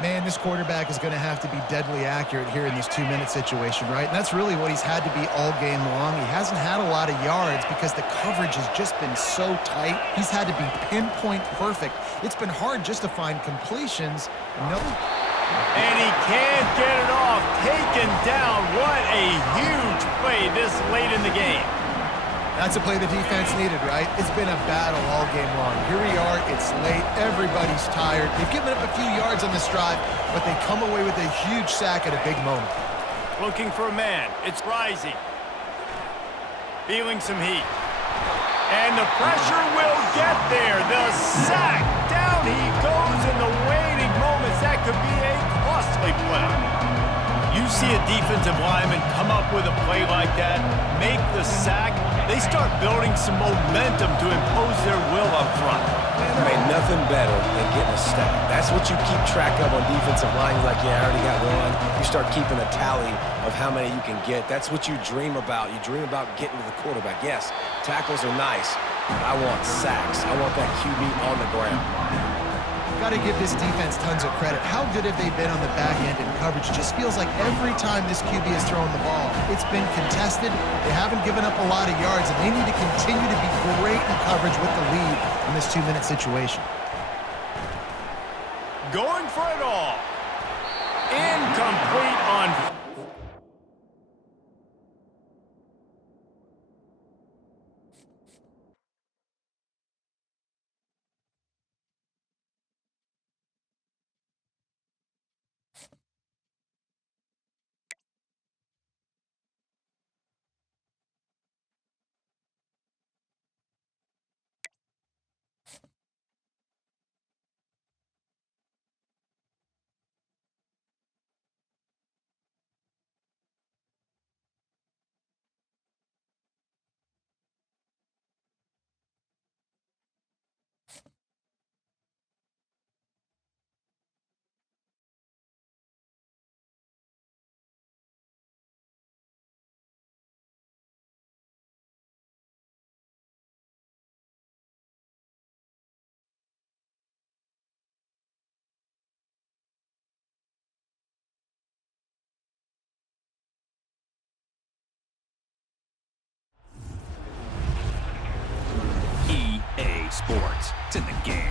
Man, this quarterback is going to have to be deadly accurate here in this 2-minute situation, right? And that's really what he's had to be all game long. He hasn't had a lot of yards because the coverage has just been so tight. He's had to be pinpoint perfect. It's been hard just to find completions. No. And he can't get it off. Taken down. What a huge play this late in the game. That's a play the defense needed, right? It's been a battle all game long. Here we are. It's late. Everybody's tired. They've given up a few yards on this drive, but they come away with a huge sack at a big moment. Looking for a man. It's Rising. Feeling some heat. And the pressure will get there. The sack. Down he goes in the waiting moments. That could be a costly play. You see a defensive lineman come up with a play like that, make the sack, they start building some momentum to impose their will up front. There ain't nothing better than getting a stack. That's what you keep track of on defensive line. You're like, yeah, I already got one. You start keeping a tally of how many you can get. That's what you dream about. You dream about getting to the quarterback. Yes, tackles are nice, but I want sacks. I want that QB on the ground. Got to give this defense tons of credit. How good have they been on the back end in coverage? It just feels like every time this QB has thrown the ball, it's been contested. They haven't given up a lot of yards, and they need to continue to be great in coverage with the lead in this 2-minute situation. Going for it all. Incomplete on... Sports. It's in the game.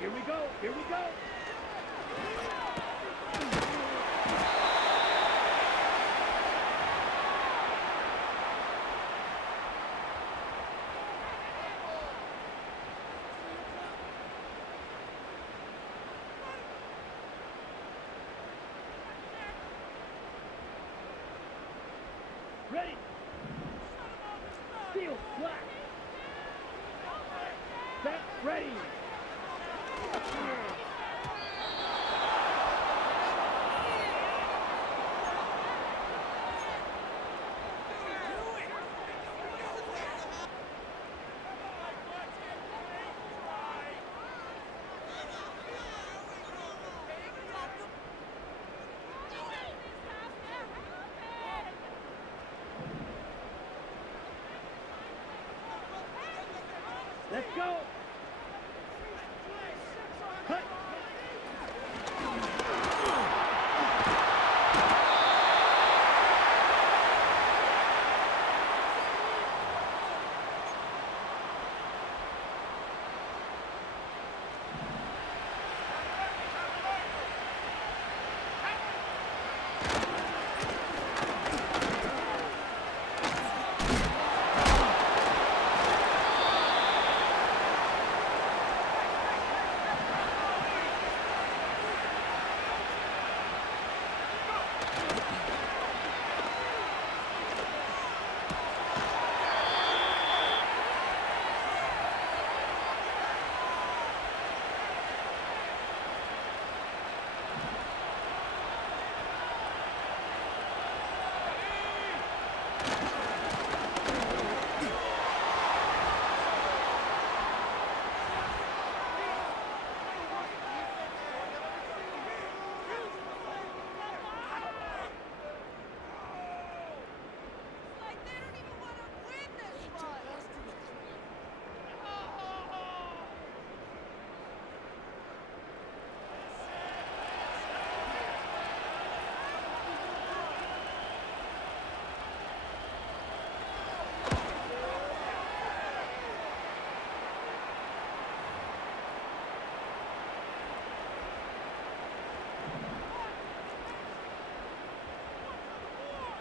Here we go. Here we go. Ready. Field flat. Set. Ready. Let's go. Cut.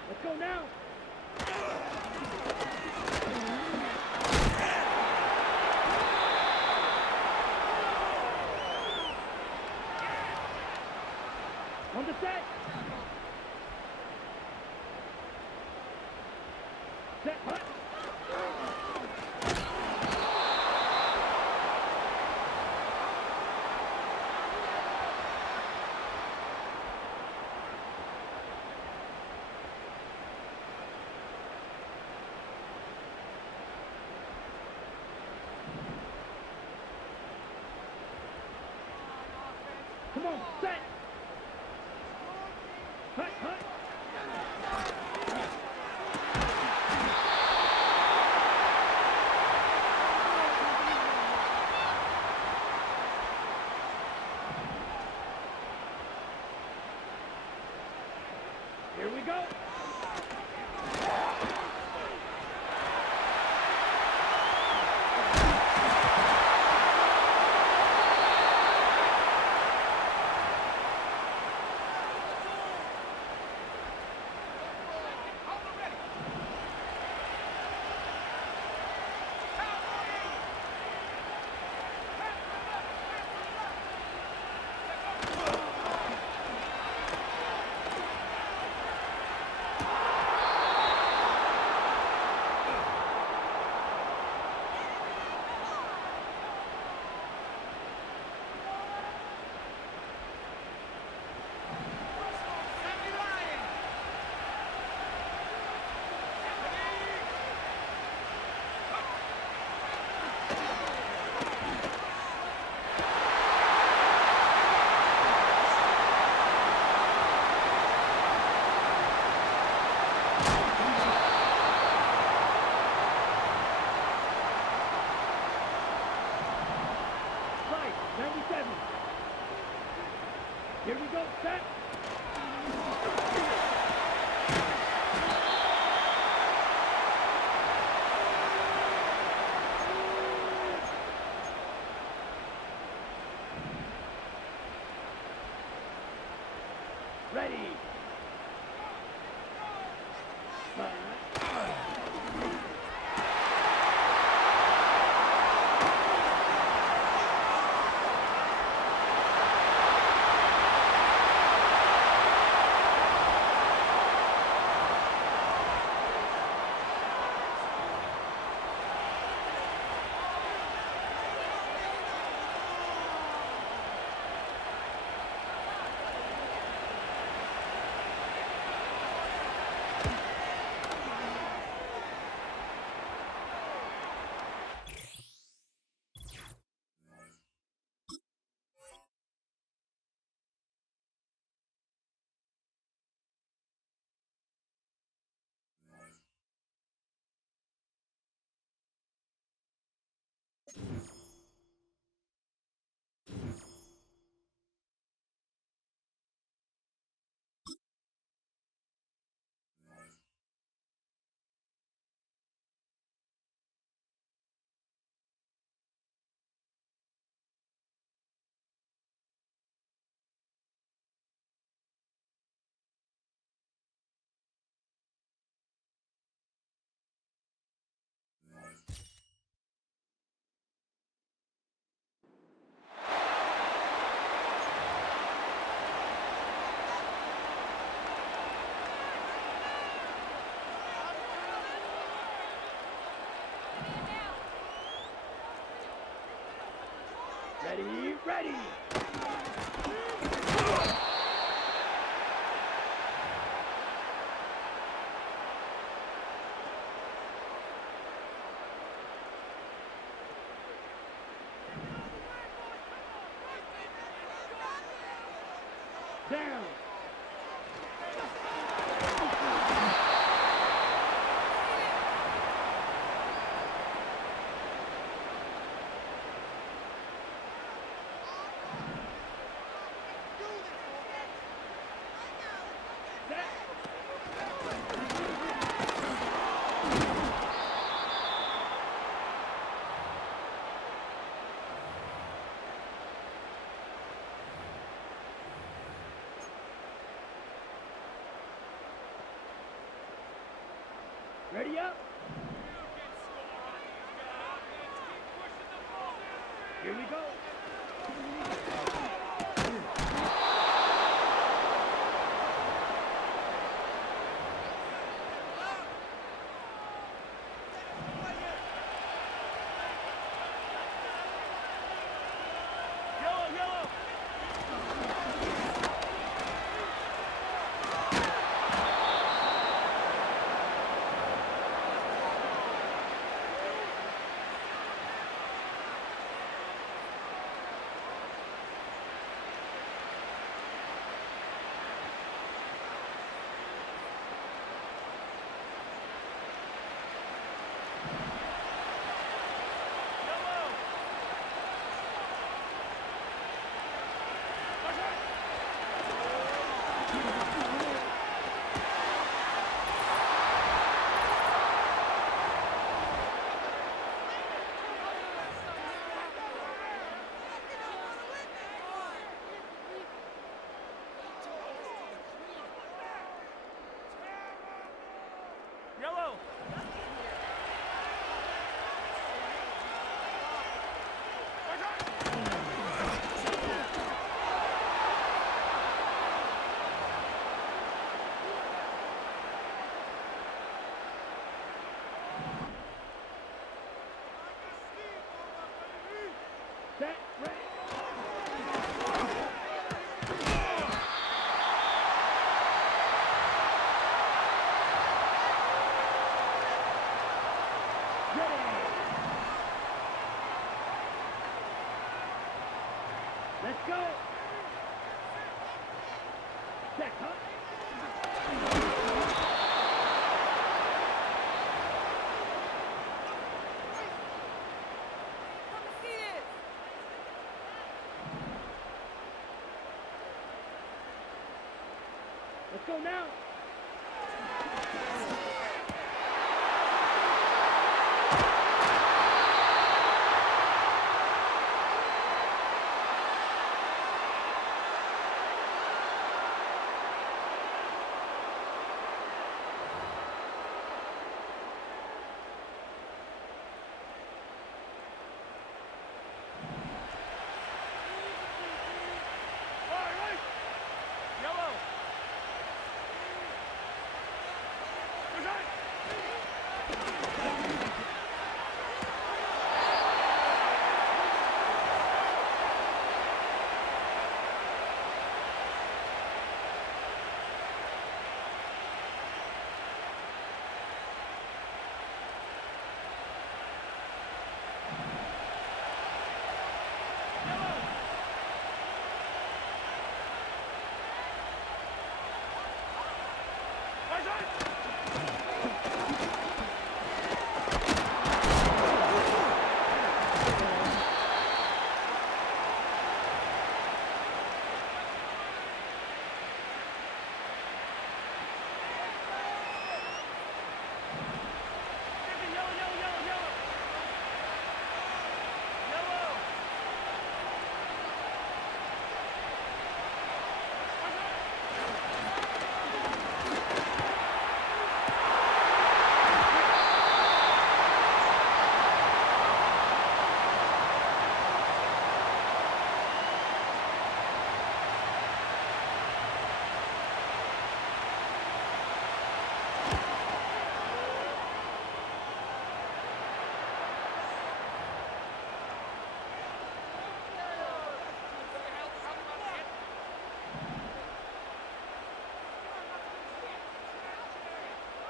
Let's go now. On the set. Set. Hut. Come on, set. Hut, hut. Here we go. Here we go, set. Ready. Ready, ready. Down. Ready up. Here we go. Yellow, yellow. Yellow. Set, ready. Let's go. Set, huh? go now.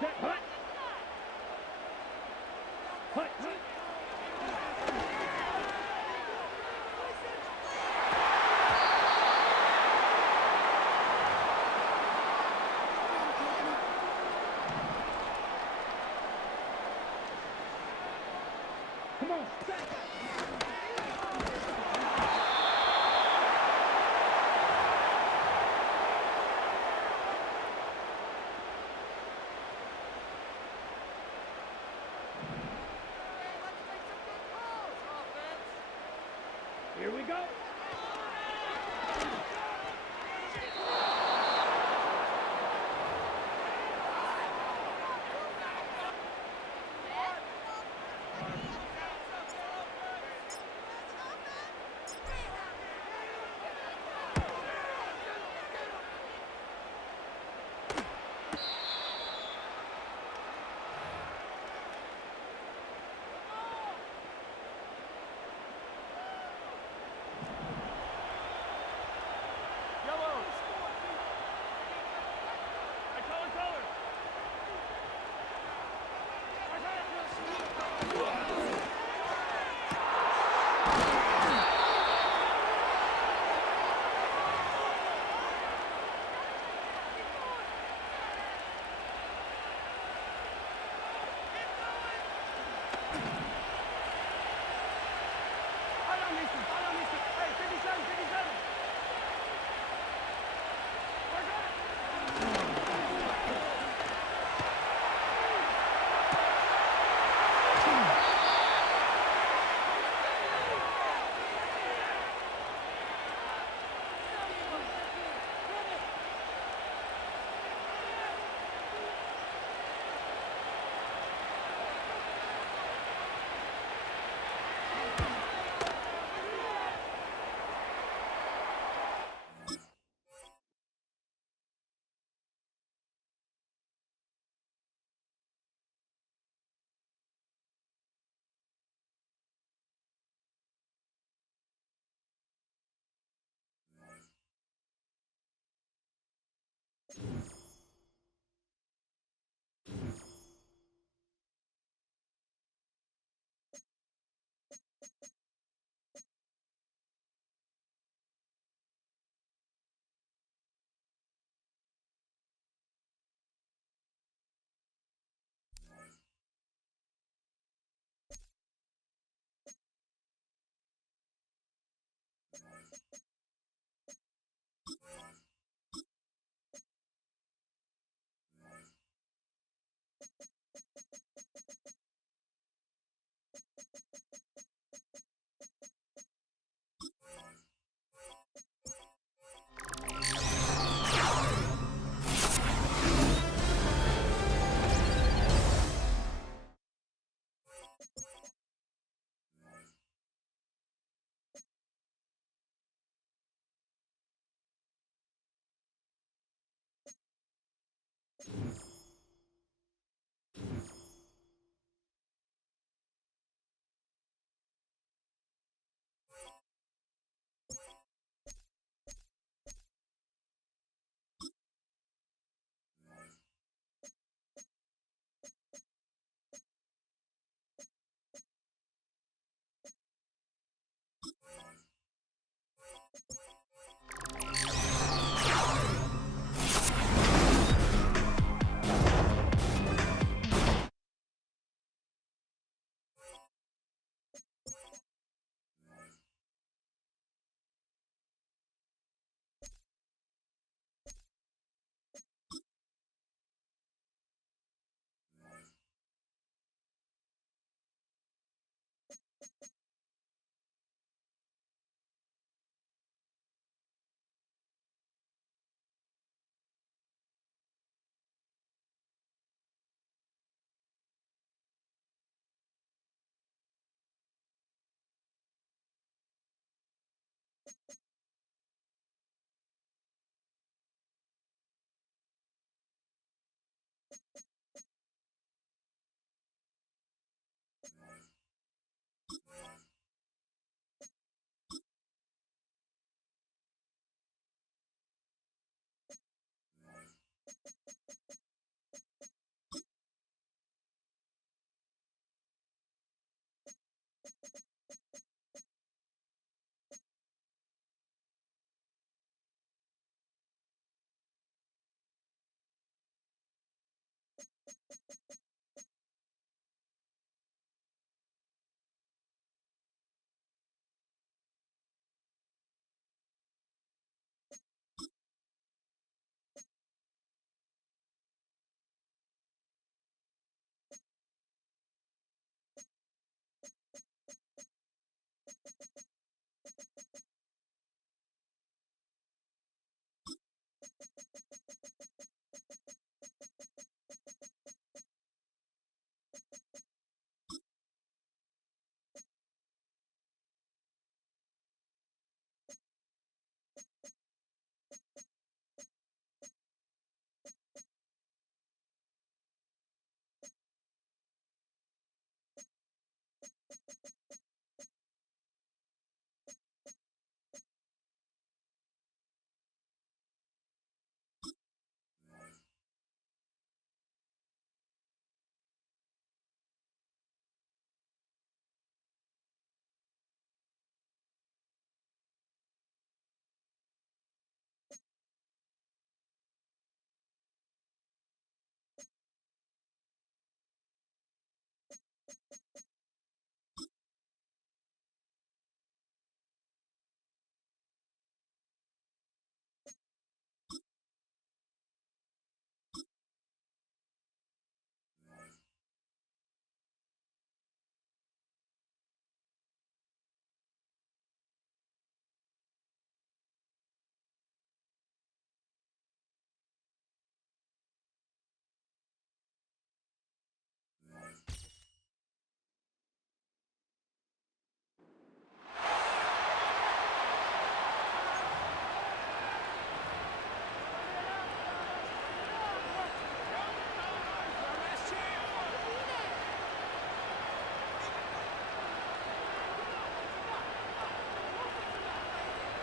Hut. Hut. Come on. Here we go.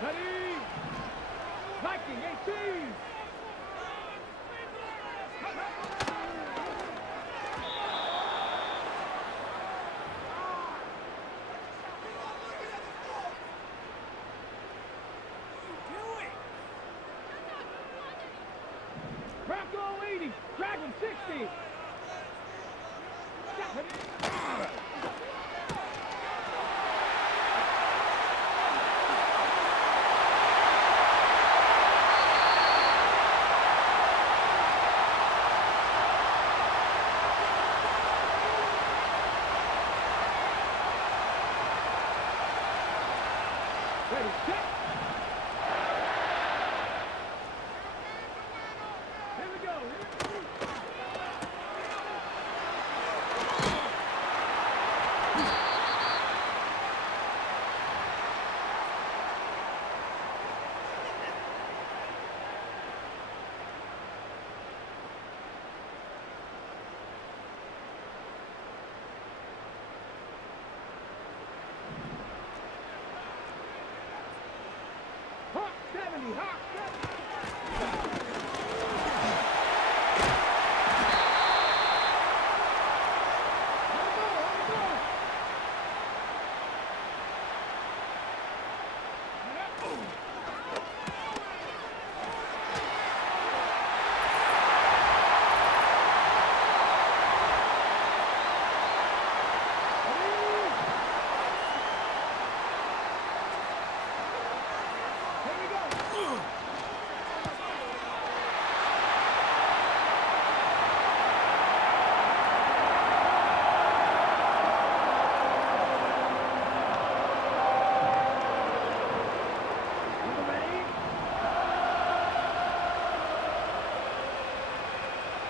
Ready? Viking 18! Bronco 80, Dragon 60! Ready, set! Here we go! Hawk 70, Hawk 70.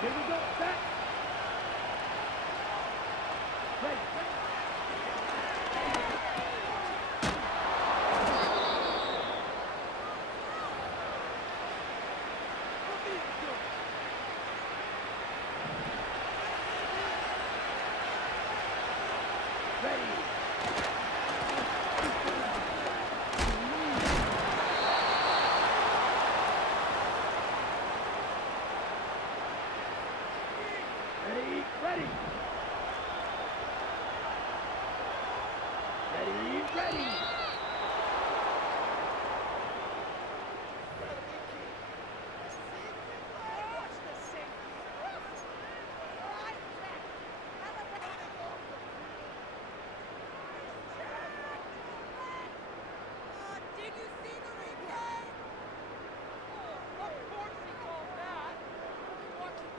Here we go, set. Ready. Ready. Ready, ready. Ready, ready. Did you see the replay? Oh, of course he called that. Watch it.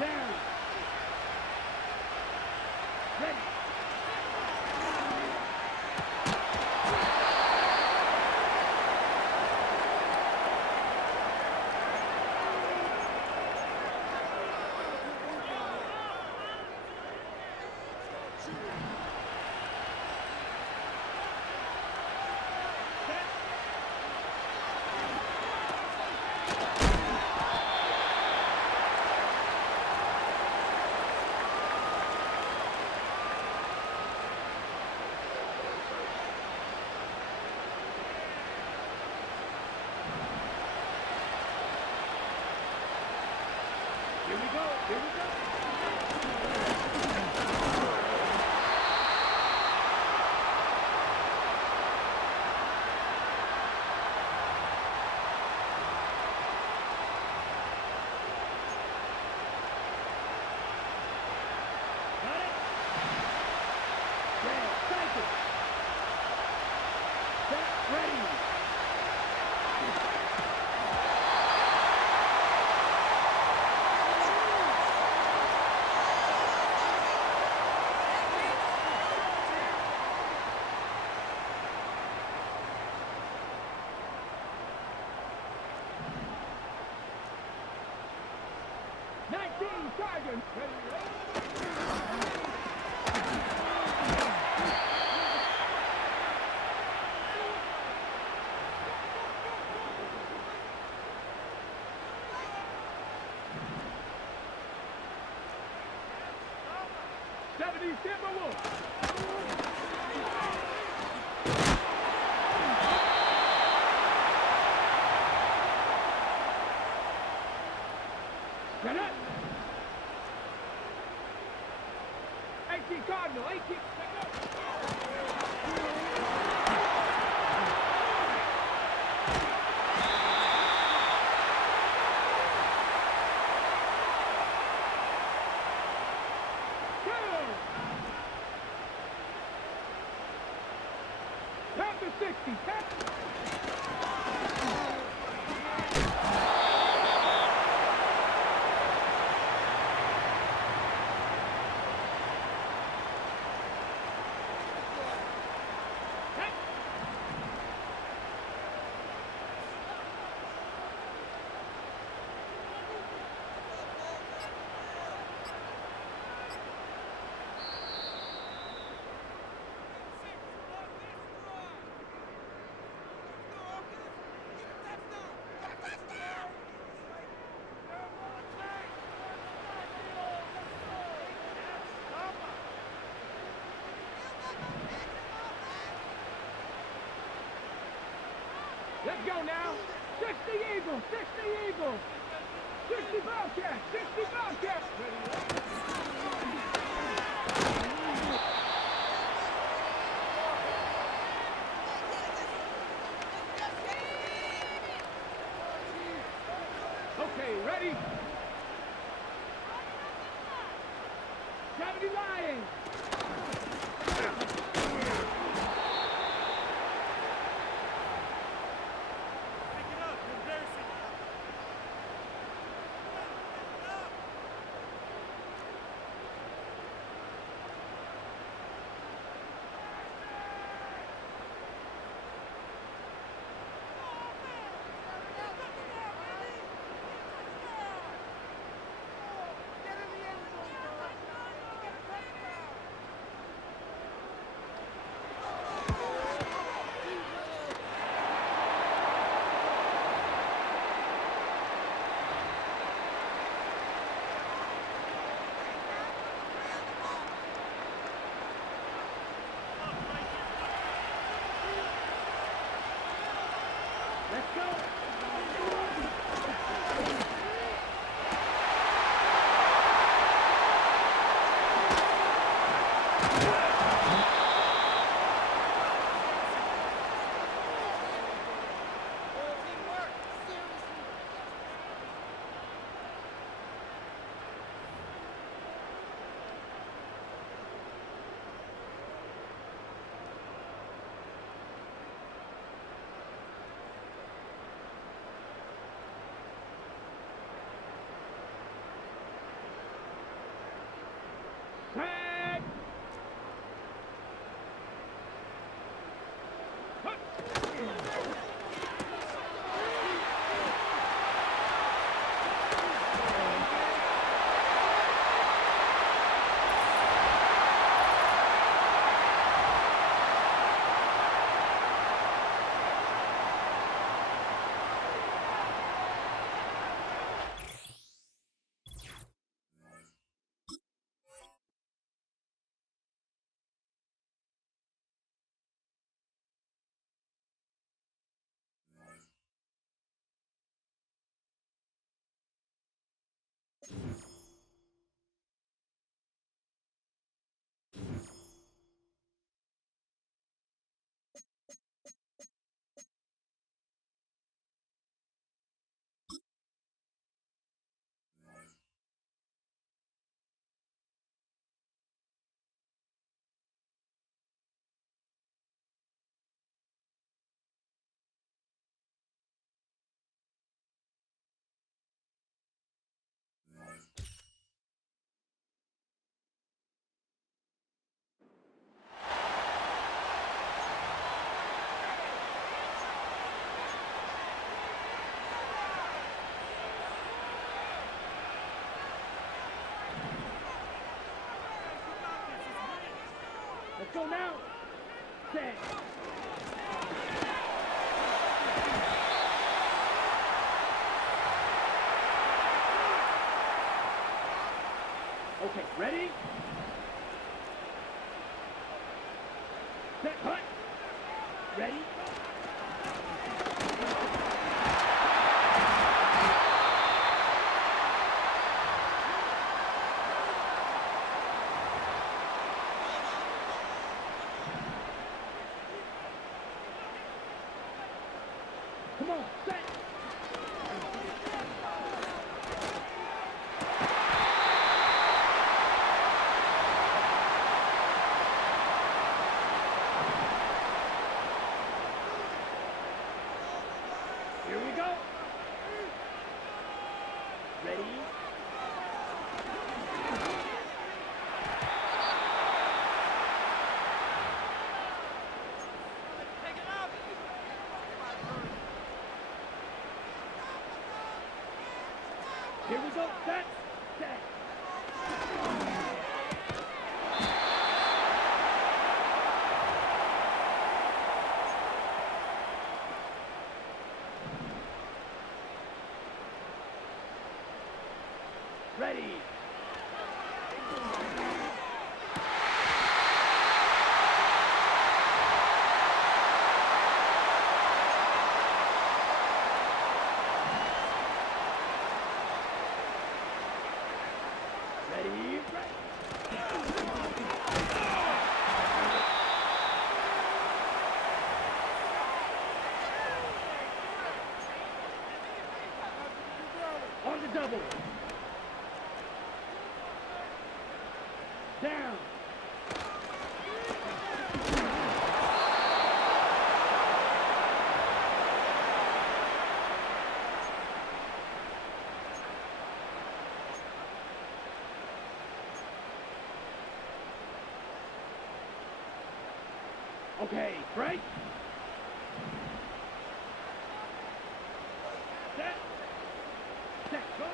Down. Ready. Here we go, here we go. Got it? Yeah, thank you. Set, ready. Sergeant. Seventy Timberwolves. Get it. 18 Cardinal, 18. Tap the 60. Tap. Let's go now. 60 Eagles, 60 Eagles. 60 Bobcats, 60 Bobcats. Okay, ready? 70 Lions. Let's go. Tag! Let's go now. Set. Okay, ready? Set, cut. Ready? Come on, set. Here we go. Ready? Here we go. Set. Set. Ready. On the double. Down. Okay, break. Set. Set. Go.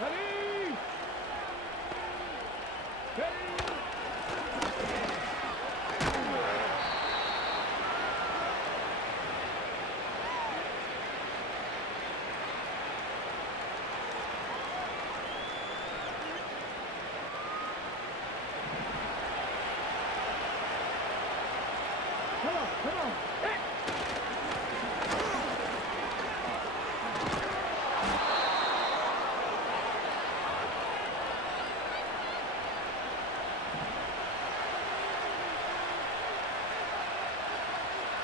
Ready! Ready! Come on, come on. Hit!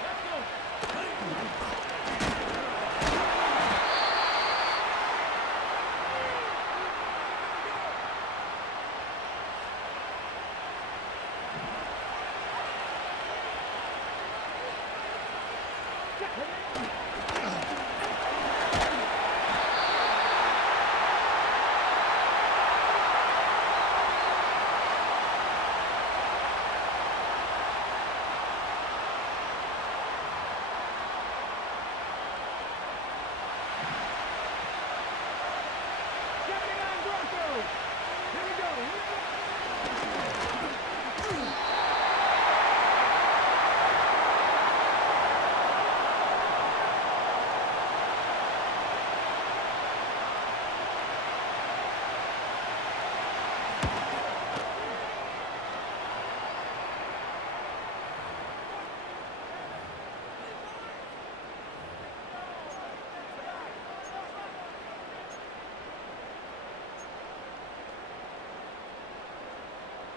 Let's go.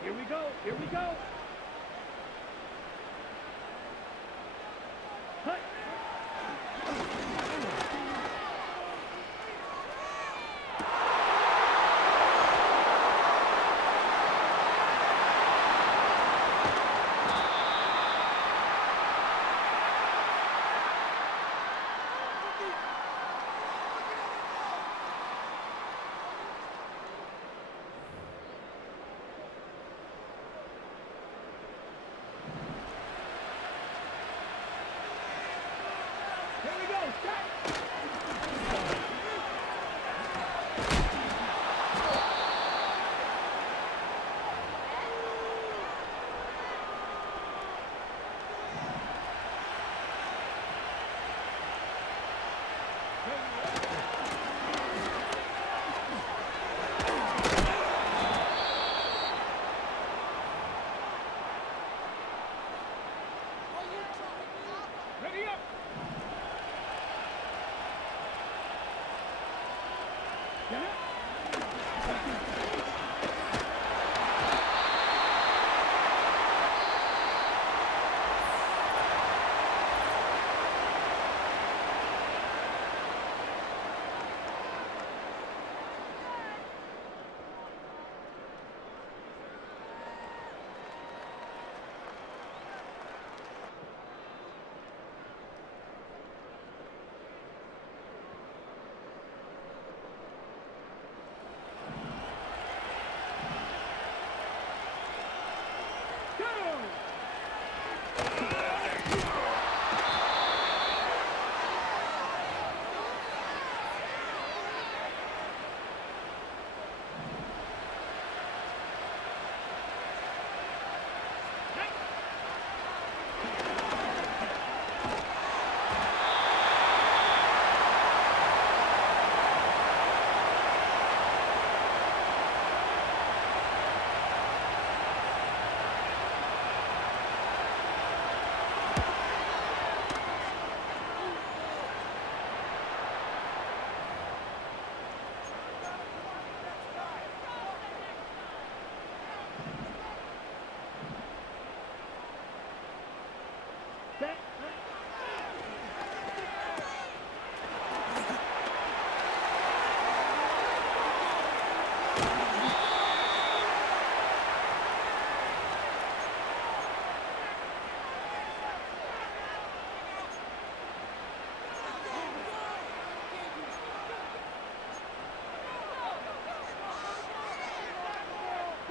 Here we go. Here we go. Hut. Here we go. Set. Ready up. Get it.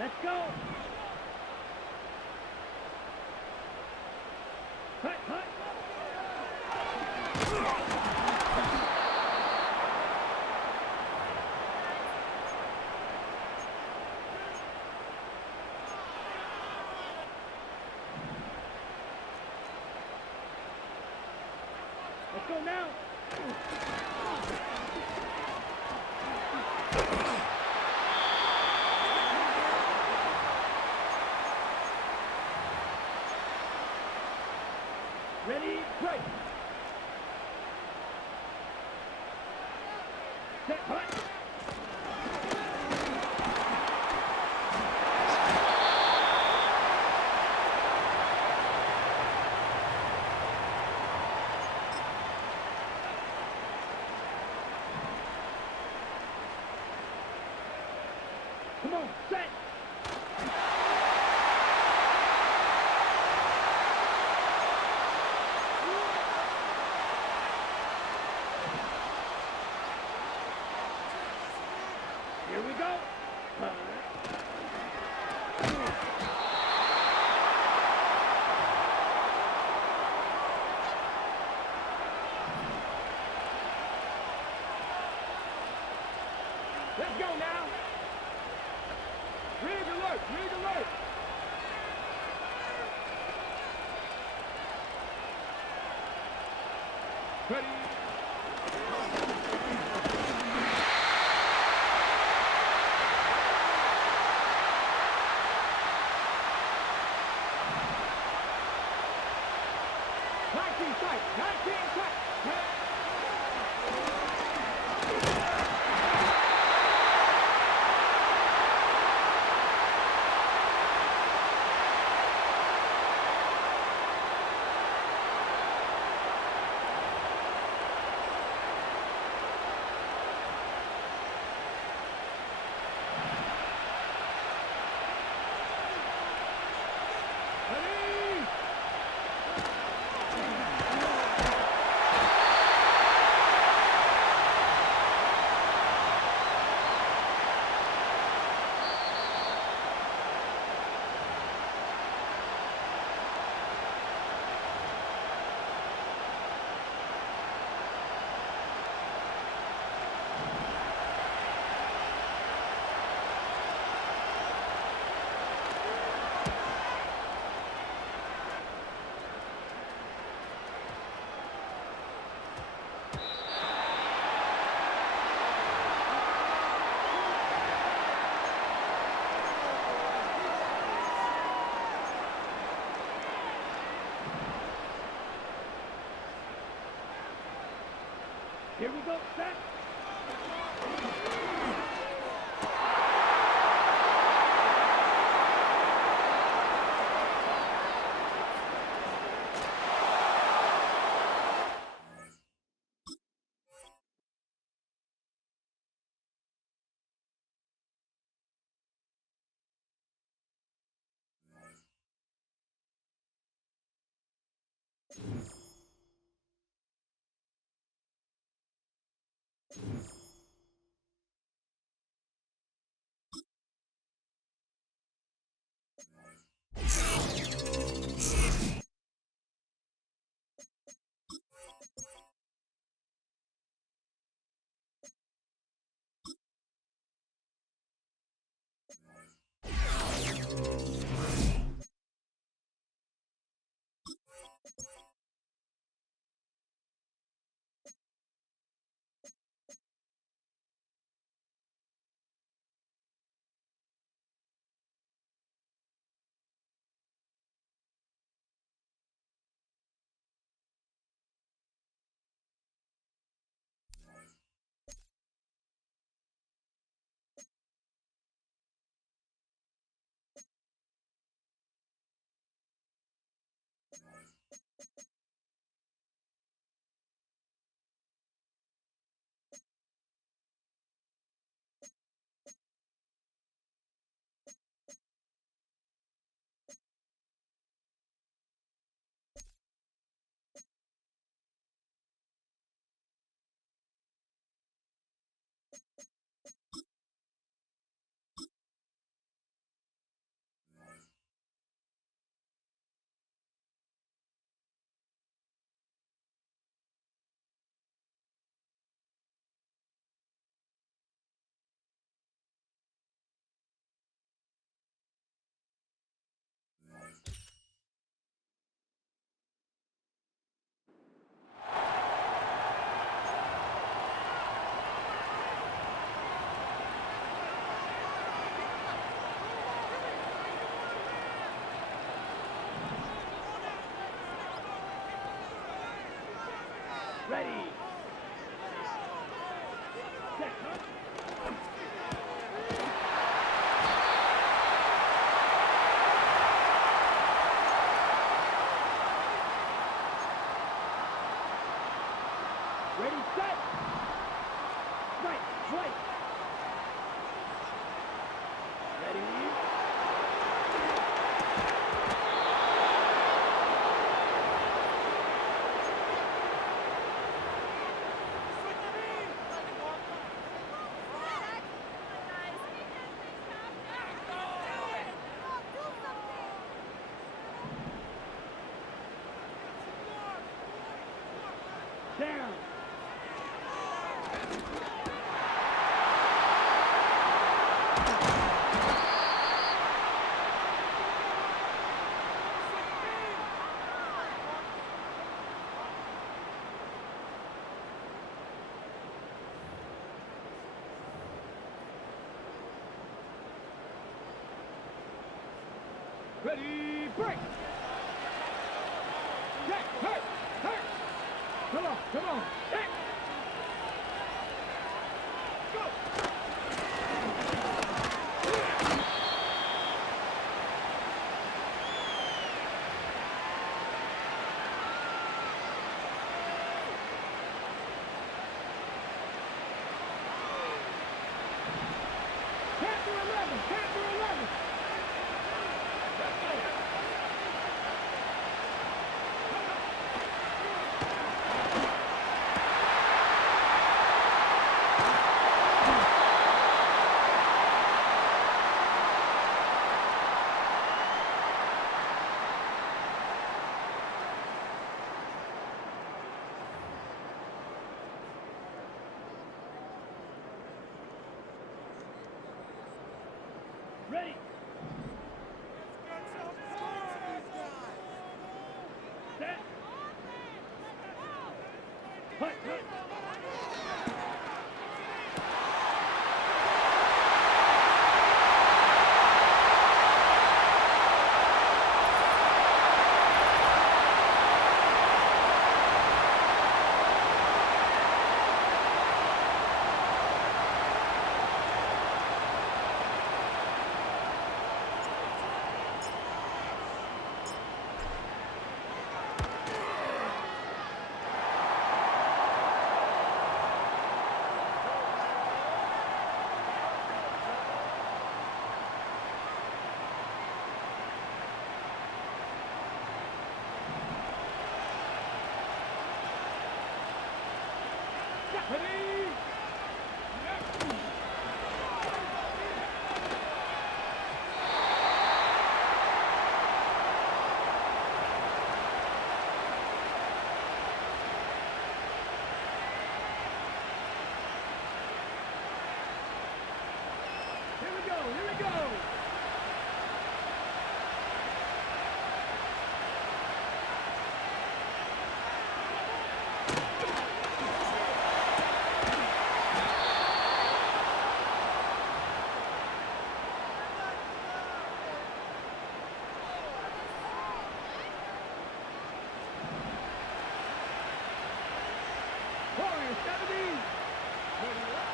Let's go. Hut, hut. Let's go now. Ready, break. Set, hut. Come on, set. Here we go. Let's go now. Rig alert, rig alert. Ready. Nineteen tight, 19 tight. Ready. Here we go, set. Ready, break. Check, hurt, hurt. Come on, come on. Check. Go. Panther 11, Panther 11. Ready. Set. Hut, hut. Ready. Here we go, here we go. Warrior 70. Ready up.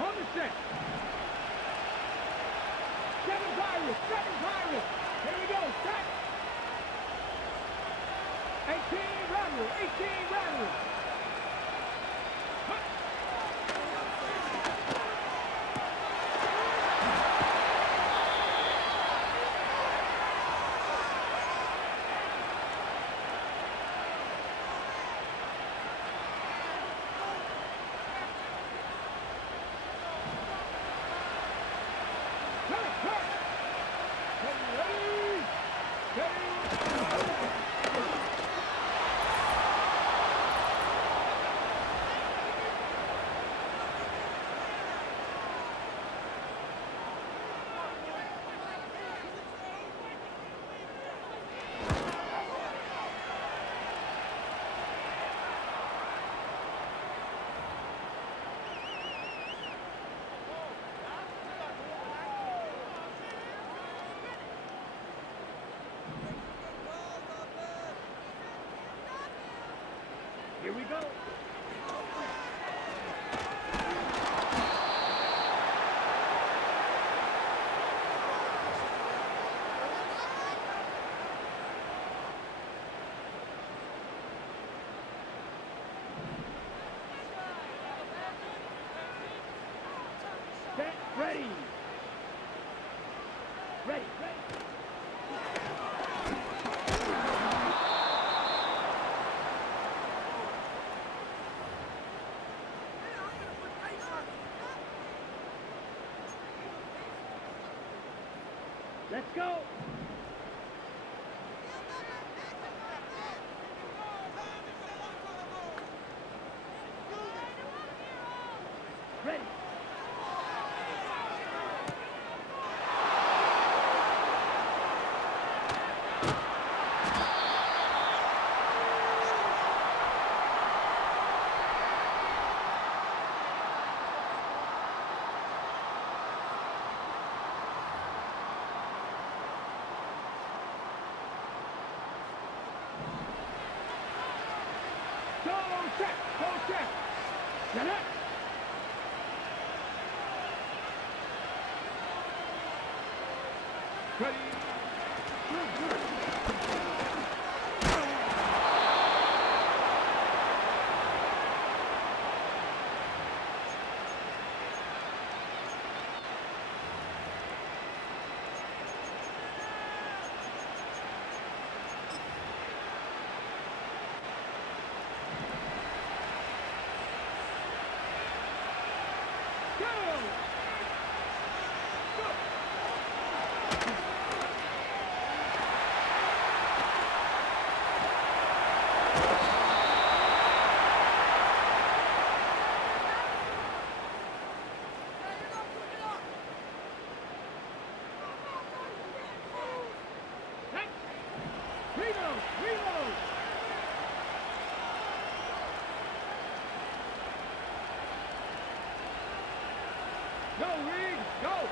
On the set. Seven Pirates, seven Pirates. Here we go, set. 18 rattle, 18 rattle. Here we go. Set, ready. Ready, ready. Let's go. Ready. check. Ball check. Get it. Ready. Reload! Go, Reed! Go!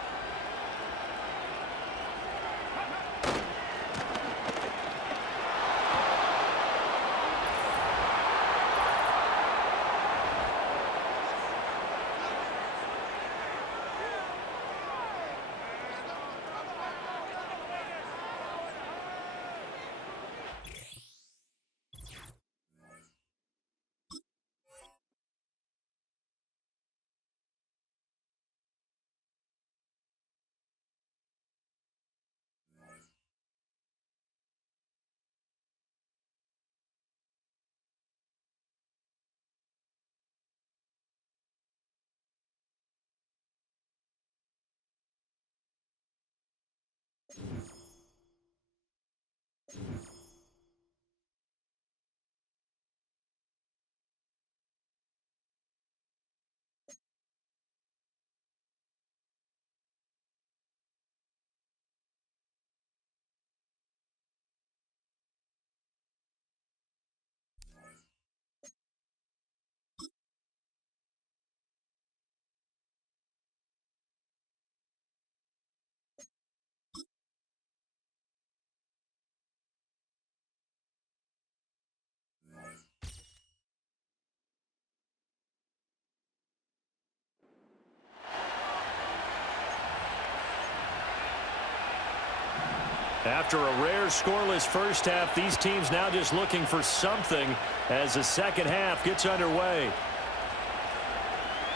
After a rare scoreless first half, these teams now just looking for something as the second half gets underway.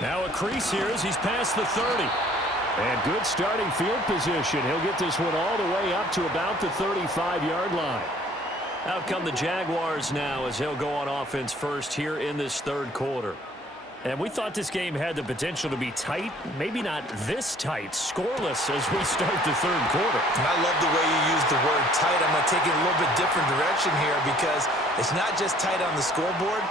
Now a crease here as he's past the 30. And good starting field position. He'll get this one all the way up to about the 35-yard line. Out come the Jaguars now as he'll go on offense first here in this third quarter. And we thought this game had the potential to be tight, maybe not this tight, scoreless as we start the third quarter. And I love the way you use the word tight. I'm going to take it a little bit different direction here because it's not just tight on the scoreboard.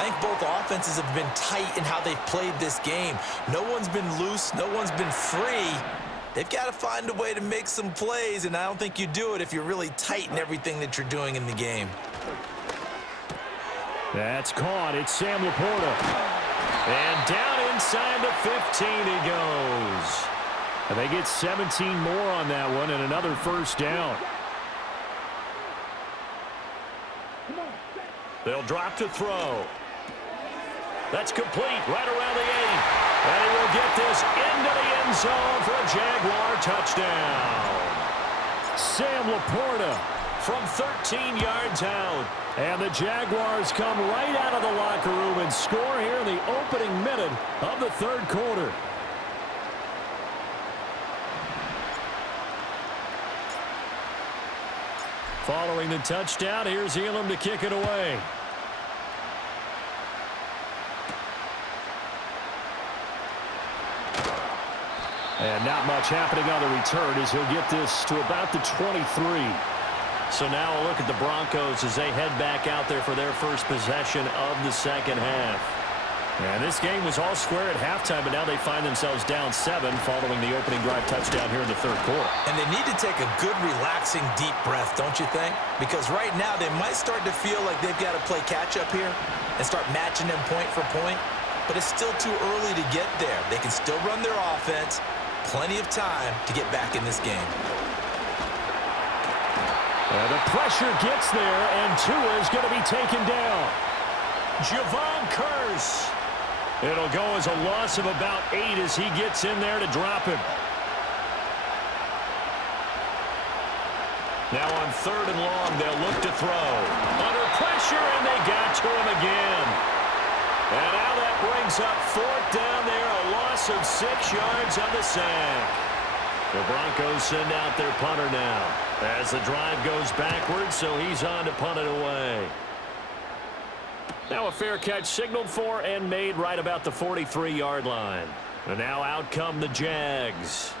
I think both offenses have been tight in how they've played this game. No one's been loose. No one's been free. They've got to find a way to make some plays, and I don't think you do it if you're really tight in everything that you're doing in the game. That's caught. It's Sam Laporta. And down inside the 15 he goes. And they get 17 more on that one and another first down. They'll drop to throw. That's complete right around the 8. And he will get this into the end zone for a Jaguar touchdown. Sam Laporta from 13 yards out. And the Jaguars come right out of the locker room and score here in the opening minute of the third quarter. Following the touchdown, here's Elam to kick it away. And not much happening on the return as he'll get this to about the 23. So now a look at the Broncos as they head back out there for their first possession of the second half. And this game was all square at halftime, but now they find themselves down 7 following the opening drive touchdown here in the third quarter. And they need to take a good, relaxing, deep breath, don't you think? Because right now they might start to feel like they've got to play catch-up here and start matching them point for point. But it's still too early to get there. They can still run their offense. Plenty of time to get back in this game. The pressure gets there, and Tua is going to be taken down. Javon Curse. It'll go as a loss of about 8 as he gets in there to drop him. Now on 3rd and long, they'll look to throw. Under pressure, and they got to him again. And now that brings up 4th down there, a loss of 6 yards on the sack. The Broncos send out their punter now as the drive goes backwards, so he's on to punt it away. Now a fair catch signaled for and made right about the 43-yard line. And now out come the Jags.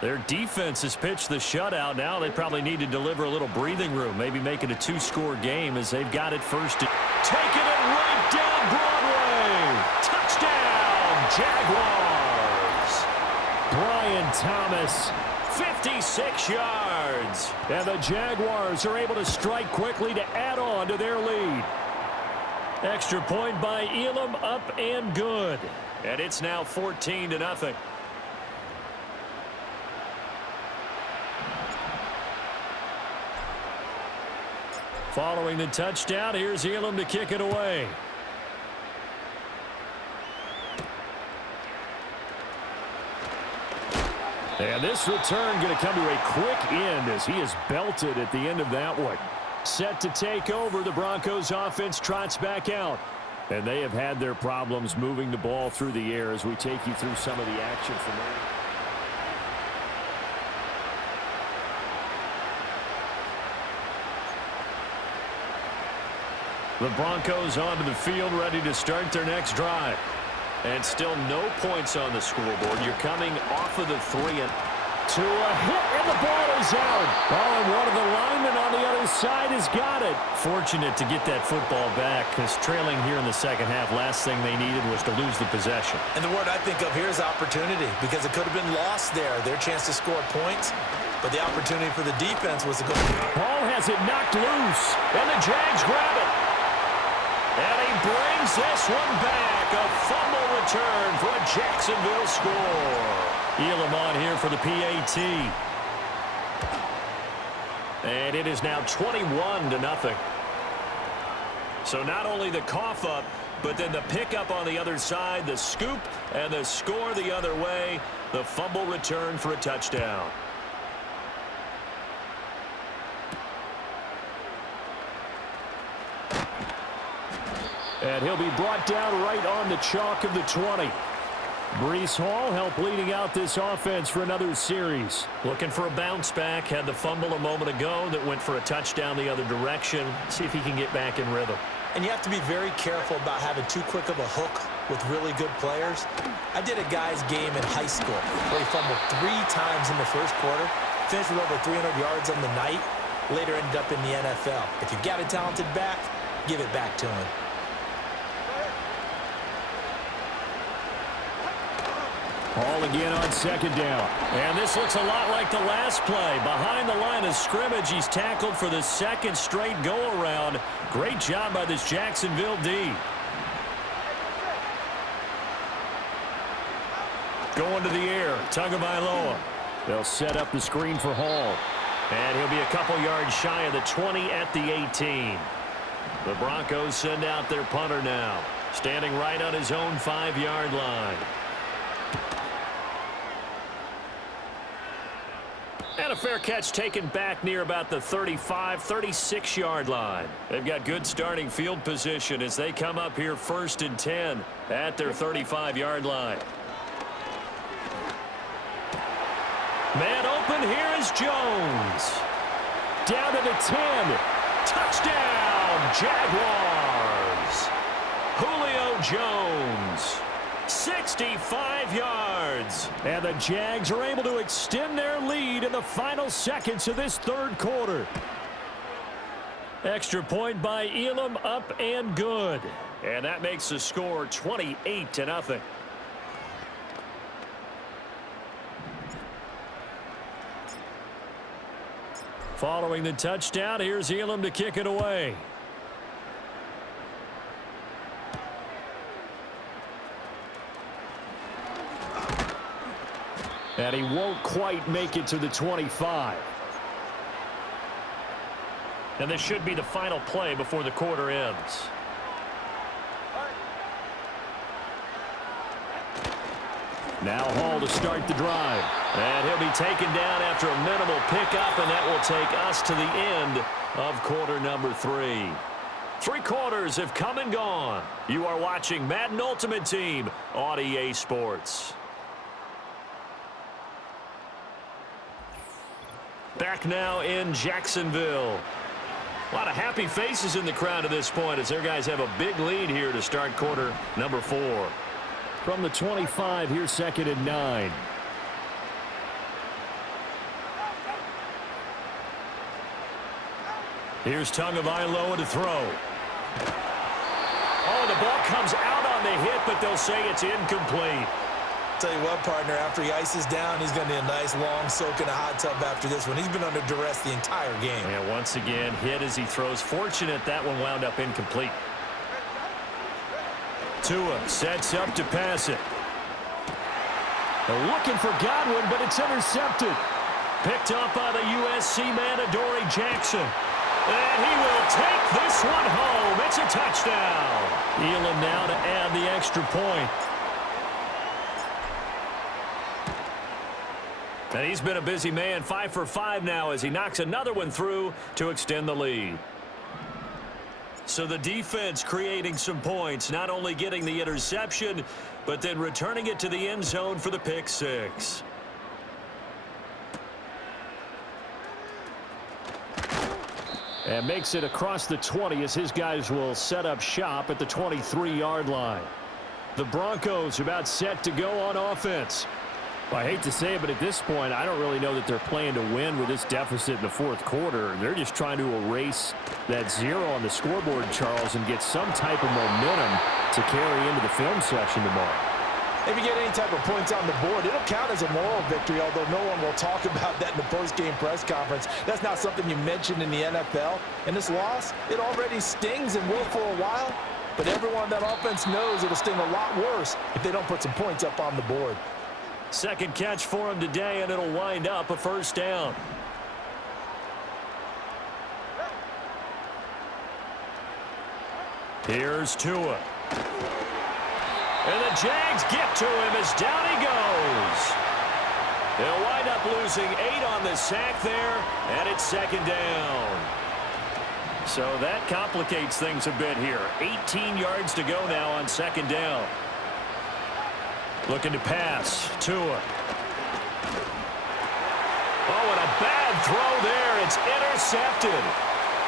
Their defense has pitched the shutout. Now they probably need to deliver a little breathing room, maybe make it a 2-score game as they've got it first. Taking it right down Broadway. Touchdown, Jaguars. Brian Thomas, 56 yards. And the Jaguars are able to strike quickly to add on to their lead. Extra point by Elam, up and good. And it's now 14-0. Following the touchdown, here's Elam to kick it away. And this return going to come to a quick end as he is belted at the end of that one. Set to take over, the Broncos offense trots back out. And they have had their problems moving the ball through the air as we take you through some of the action from there. The Broncos onto the field ready to start their next drive. And still no points on the scoreboard. You're coming off of the 3 and to a hit, and the ball is out. Oh, and one of the linemen on the other side has got it. Fortunate to get that football back, because trailing here in the second half, last thing they needed was to lose the possession. And the word I think of here is opportunity, because it could have been lost there. Their chance to score points, but the opportunity for the defense was to go. Ball has it knocked loose, and the Jags grab it. And he brings this one back. A fumble return for a Jacksonville score. Elam on here for the PAT. And it is now 21-0. So not only the cough up, but then the pickup on the other side, the scoop, and the score the other way. The fumble return for a touchdown. And he'll be brought down right on the chalk of the 20. Breece Hall helped leading out this offense for another series. Looking for a bounce back. Had the fumble a moment ago that went for a touchdown the other direction. See if he can get back in rhythm. And you have to be very careful about having too quick of a hook with really good players. I did a guy's game in high school where he fumbled 3 times in the first quarter, finished with over 300 yards on the night, later ended up in the NFL. If you've got a talented back, give it back to him. Hall again on 2nd down. And this looks a lot like the last play. Behind the line of scrimmage, he's tackled for the 2nd straight go-around. Great job by this Jacksonville D. Going to the air, Tagovailoa. They'll set up the screen for Hall. And he'll be a couple yards shy of the 20 at the 18. The Broncos send out their punter now, standing right on his own 5-yard line. And a fair catch taken back near about the 35, 36-yard line. They've got good starting field position as they come up here 1st and 10 at their 35-yard line. Man open, here is Jones. Down to the 10. Touchdown, Jaguars. Julio Jones. 65 yards. And the Jags are able to extend their lead in the final seconds of this 3rd quarter. Extra point by Elam, up and good. And that makes the score 28-0. Following the touchdown, here's Elam to kick it away. And he won't quite make it to the 25. And this should be the final play before the quarter ends. Now Hall to start the drive. And he'll be taken down after a minimal pickup, and that will take us to the end of quarter number 3. 3 quarters have come and gone. You are watching Madden Ultimate Team on EA Sports. Back now in Jacksonville. A lot of happy faces in the crowd at this point as their guys have a big lead here to start quarter number 4. From the 25, here's 2nd and 9. Here's Tagovailoa to throw. Oh, the ball comes out on the hit, but they'll say it's incomplete. Tell you what, partner, after he ices down, he's going to need a nice long soak in a hot tub after this one. He's been under duress the entire game. And once again, hit as he throws. Fortunate that one wound up incomplete. Tua sets up to pass it. They're looking for Godwin, but it's intercepted. Picked up by the USC man, Adoree Jackson. And he will take this one home. It's a touchdown. Elam now to add the extra point. And he's been a busy man, 5 for 5 now as he knocks another one through to extend the lead. So the defense creating some points, not only getting the interception, but then returning it to the end zone for the pick 6. And makes it across the 20 as his guys will set up shop at the 23-yard line. The Broncos about set to go on offense. Well, I hate to say it, but at this point, I don't really know that they're playing to win with this deficit in the 4th quarter. They're just trying to erase that 0 on the scoreboard, Charles, and get some type of momentum to carry into the film section tomorrow. If you get any type of points on the board, it'll count as a moral victory, although no one will talk about that in the post-game press conference. That's not something you mentioned in the NFL. And this loss, it already stings and will for a while, but everyone on that offense knows it'll sting a lot worse if they don't put some points up on the board. Second catch for him today, and it'll wind up a first down. Here's Tua. And the Jags get to him as down he goes. They'll wind up losing 8 on the sack there, and it's 2nd down. So that complicates things a bit here. 18 yards to go now on 2nd down. Looking to pass. Tua. Oh, and a bad throw there. It's intercepted.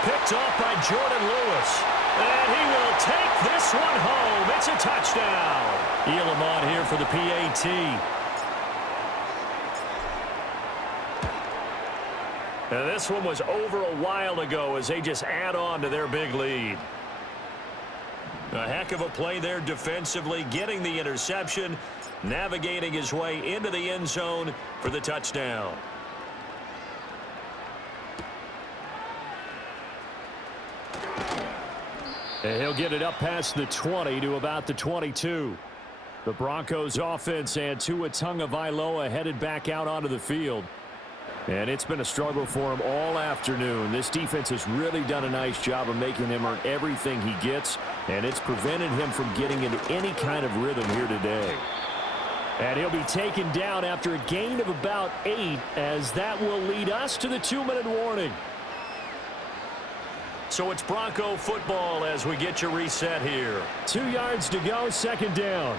Picked off by Jordan Lewis. And he will take this one home. It's a touchdown. Elam on here for the PAT. Now this one was over a while ago as they just add on to their big lead. A heck of a play there defensively, getting the interception, navigating his way into the end zone for the touchdown. And he'll get it up past the 20 to about the 22. The Broncos offense and Tua Tagovailoa headed back out onto the field. And it's been a struggle for him all afternoon. This defense has really done a nice job of making him earn everything he gets, and it's prevented him from getting into any kind of rhythm here today. And he'll be taken down after a gain of about 8, as that will lead us to the 2-minute warning. So it's Bronco football as we get you reset here. 2 yards to go, 2nd down.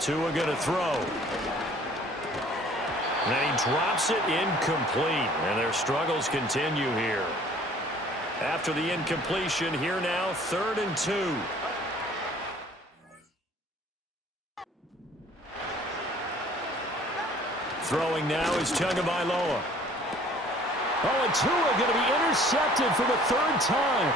Tua going to throw. And he drops it incomplete. And their struggles continue here. After the incompletion, here now, 3rd and 2. Throwing now is Tagovailoa. Oh, and Tua going to be intercepted for the 3rd time.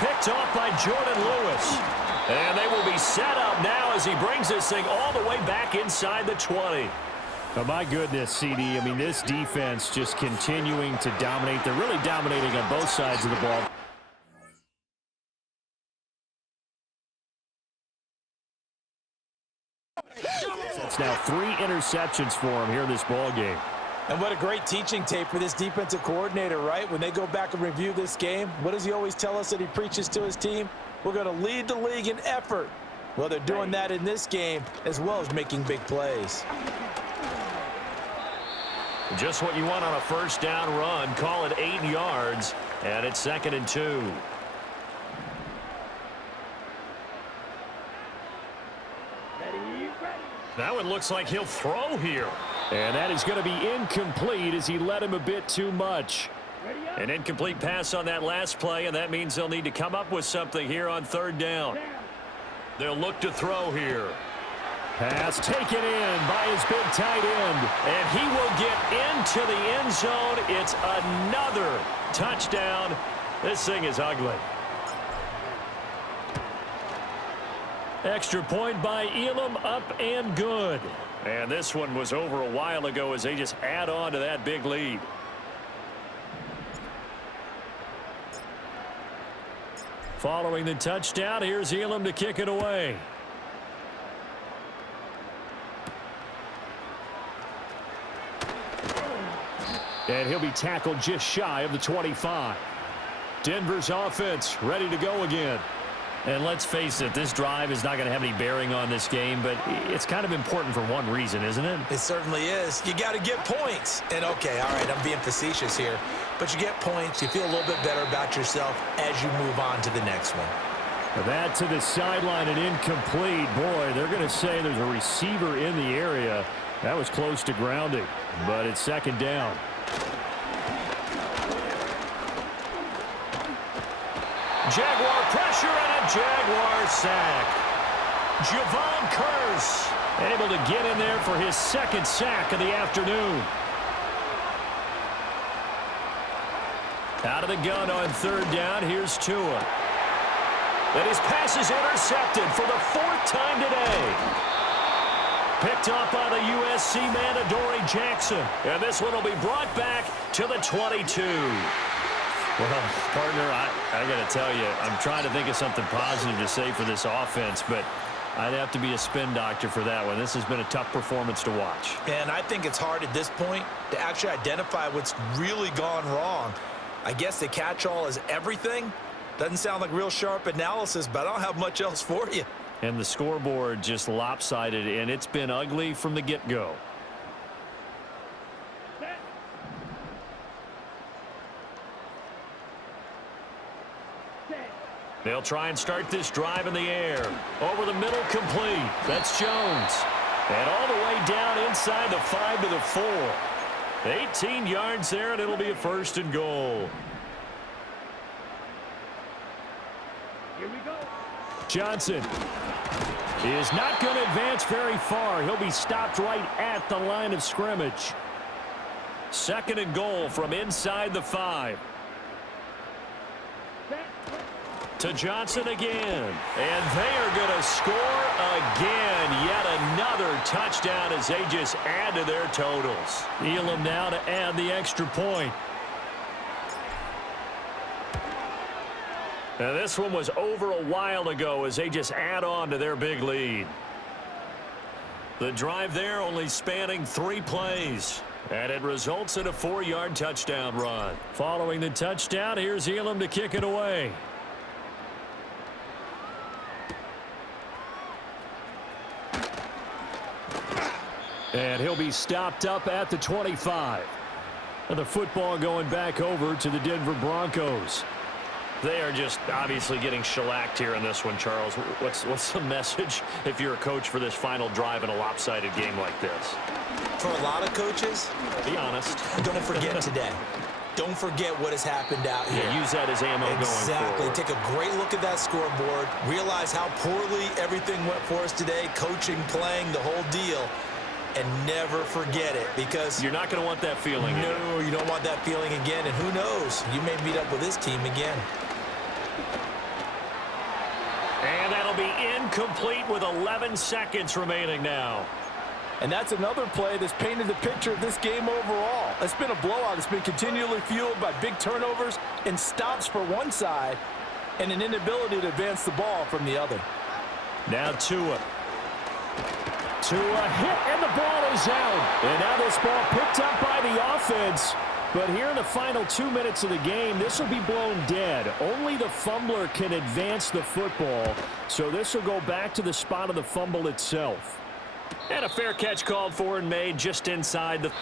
Picked off by Jordan Lewis. And they will be set up now as he brings this thing all the way back inside the 20. Oh, my goodness, CD. I mean, this defense just continuing to dominate. They're really dominating on both sides of the ball. It's now 3 interceptions for him here in this ball game. And what a great teaching tape for this defensive coordinator, right? When they go back and review this game, what does he always tell us that he preaches to his team? We're going to lead the league in effort. Well, they're doing that in this game as well as making big plays. Just what you want on a first down run. Call it 8 yards, and it's 2nd and 2. Now it looks like he'll throw here. And that is going to be incomplete as he led him a bit too much. An incomplete pass on that last play, and that means they'll need to come up with something here on 3rd down. They'll look to throw here. Pass taken in by his big tight end, and he will get into the end zone. It's another touchdown. This thing is ugly. Extra point by Elam, up and good. And this one was over a while ago as they just add on to that big lead. Following the touchdown, here's Elam to kick it away. And he'll be tackled just shy of the 25. Denver's offense ready to go again. And let's face it, this drive is not going to have any bearing on this game, but it's kind of important for one reason, isn't it? It certainly is. You got to get points. And, okay, all right, I'm being facetious here. But you get points, you feel a little bit better about yourself as you move on to the next one. That to the sideline and incomplete. Boy, they're going to say there's a receiver in the area. That was close to grounding, but it's 2nd down. Jaguar pressure and a Jaguar sack. Javon Curse able to get in there for his 2nd sack of the afternoon. Out of the gun on 3rd down, here's Tua. And his pass is intercepted for the 4th time today. Picked up by the USC man, Adoree Jackson. And this one will be brought back to the 22. Well, partner, I got to tell you, I'm trying to think of something positive to say for this offense, but I'd have to be a spin doctor for that one. This has been a tough performance to watch. And I think it's hard at this point to actually identify what's really gone wrong. I guess the catch-all is everything. Doesn't sound like real sharp analysis, but I don't have much else for you. And the scoreboard just lopsided, and it's been ugly from the get-go. They'll try and start this drive in the air. Over the middle, complete. That's Jones. And all the way down inside the 5 to the 4. 18 yards there, and it'll be a 1st and goal. Here we go. Johnson is not going to advance very far. He'll be stopped right at the line of scrimmage. 2nd and goal from inside the 5. To Johnson again. And they are going to score again. Yet another touchdown as they just add to their totals. Elam now to add the extra point. And this one was over a while ago as they just add on to their big lead. The drive there only spanning 3 plays. And it results in a 4-yard touchdown run. Following the touchdown, here's Elam to kick it away. And he'll be stopped up at the 25. And the football going back over to the Denver Broncos. They are just obviously getting shellacked here in this one, Charles. What's the message if you're a coach for this final drive in a lopsided game like this? For a lot of coaches, be honest. Don't forget today. Don't forget what has happened out here. Yeah, use that as ammo going forward. Exactly. Take a great look at that scoreboard. Realize how poorly everything went for us today. Coaching, playing, the whole deal. And never forget it, because you're not going to want that feeling. No, you don't want that feeling again. And who knows? You may meet up with this team again. And that'll be incomplete with 11 seconds remaining now. And that's another play that's painted the picture of this game overall. It's been a blowout. It's been continually fueled by big turnovers and stops for one side and an inability to advance the ball from the other. Now Tua. to a hit, and the ball is out. And now this ball picked up by the offense. But here in the final 2 minutes of the game, this will be blown dead. Only the fumbler can advance the football. So this will go back to the spot of the fumble itself. And a fair catch called for and made just inside the...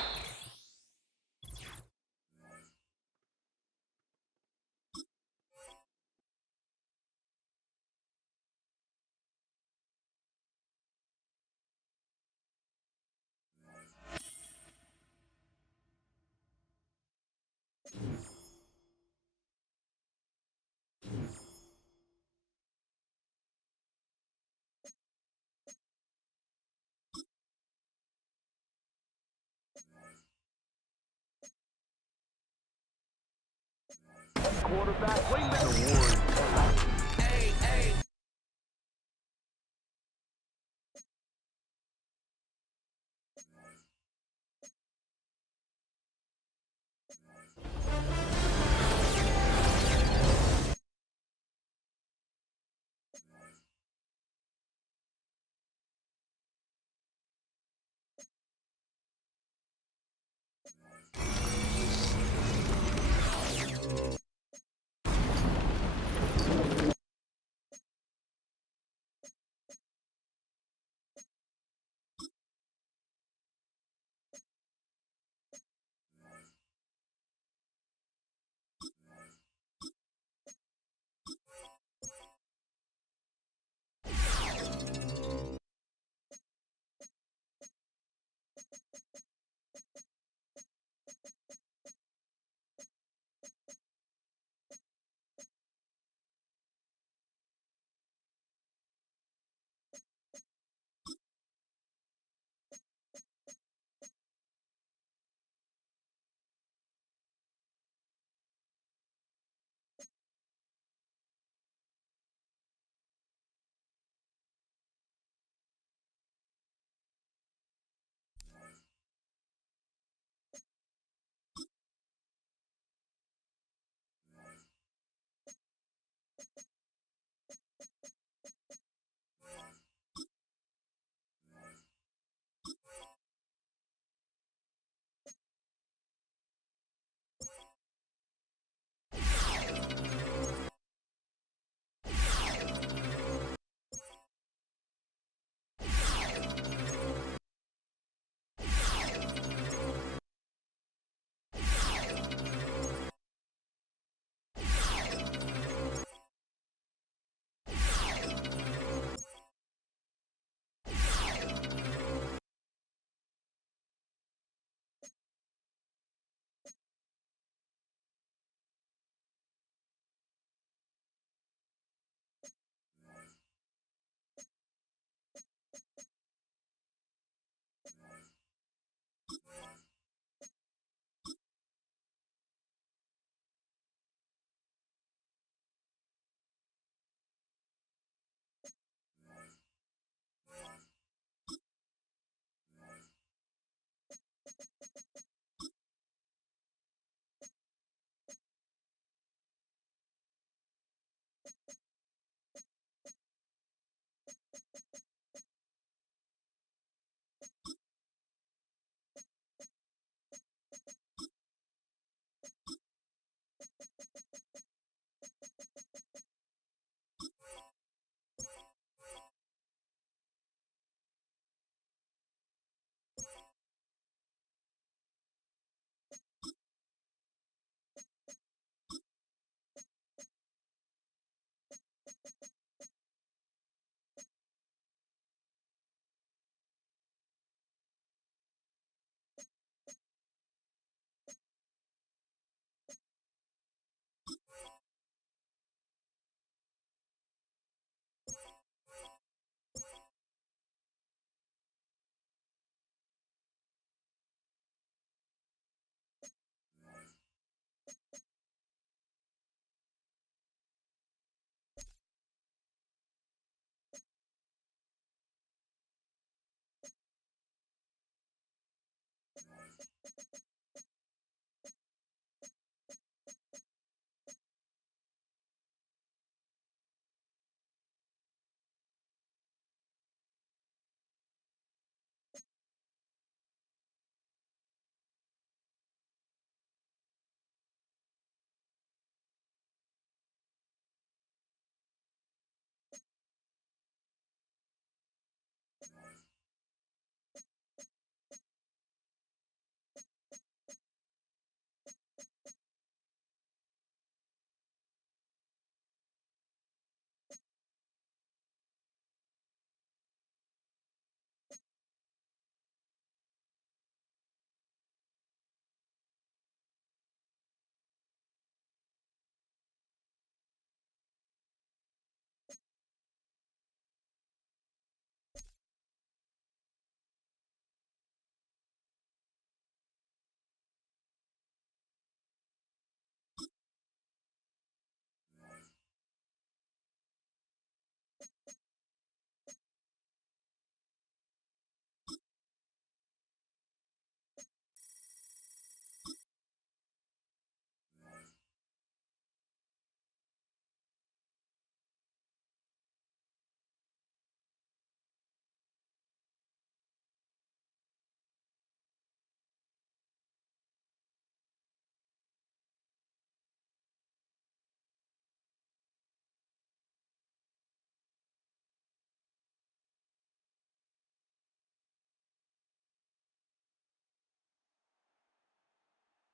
Quarterback, wingback award.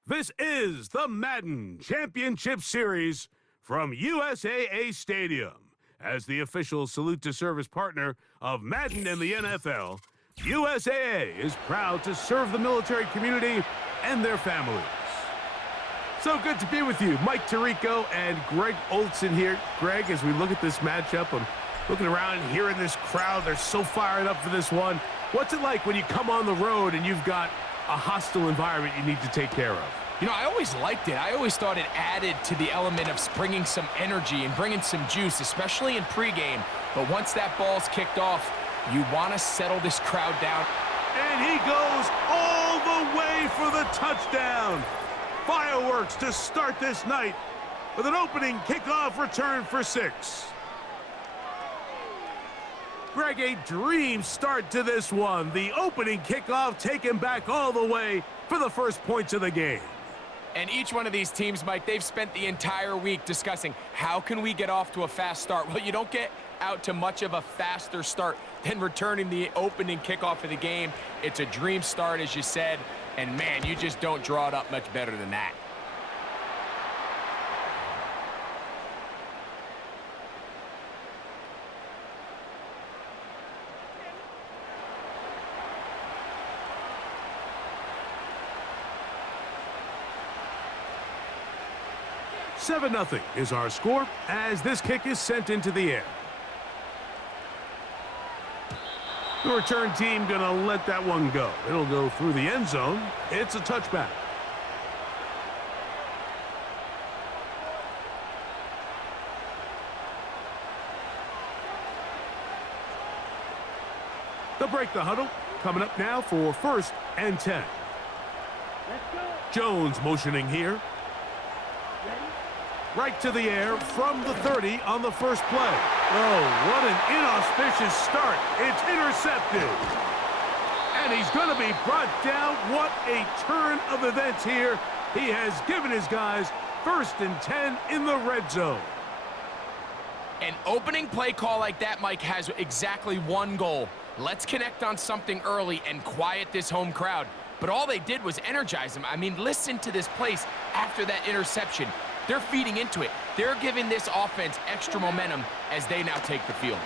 This is the Madden Championship Series from USAA Stadium. As the official salute to service partner of Madden and the NFL, USAA is proud to serve the military community and their families. So good to be with you. Mike Tirico and Greg Olson here. Greg, as we look at this matchup, I'm looking around and hearing this crowd. They're so fired up for this one. What's it like when you come on the road and you've got a hostile environment you need to take care of? You know, I always liked it. I always thought it added to the element of bringing some energy and bringing some juice, especially in pregame. But once that ball's kicked off, you want to settle this crowd down. And he goes all the way for the touchdown. Fireworks to start this night with an opening kickoff return for 6. Greg, a dream start to this one. The opening kickoff taken back all the way for the first points of the game. And each one of these teams, Mike, they've spent the entire week discussing how can we get off to a fast start. Well, you don't get out to much of a faster start than returning the opening kickoff of the game. It's a dream start, as you said, and man, you just don't draw it up much better than that. Seven 0 is our score as this kick is sent into the air. The return team gonna let that one go. It'll go through the end zone. It's a touchback. They'll break the huddle. Coming up now for 1st and 10. Jones motioning here. Right to the air from the 30 on the first play. Oh, what an inauspicious start. It's intercepted. And he's going to be brought down. What a turn of events here. He has given his guys 1st and 10 in the red zone. An opening play call like that, Mike, has exactly one goal. Let's connect on something early and quiet this home crowd. But all they did was energize them. I mean, listen to this place after that interception. They're feeding into it. They're giving this offense extra momentum as they now take the field.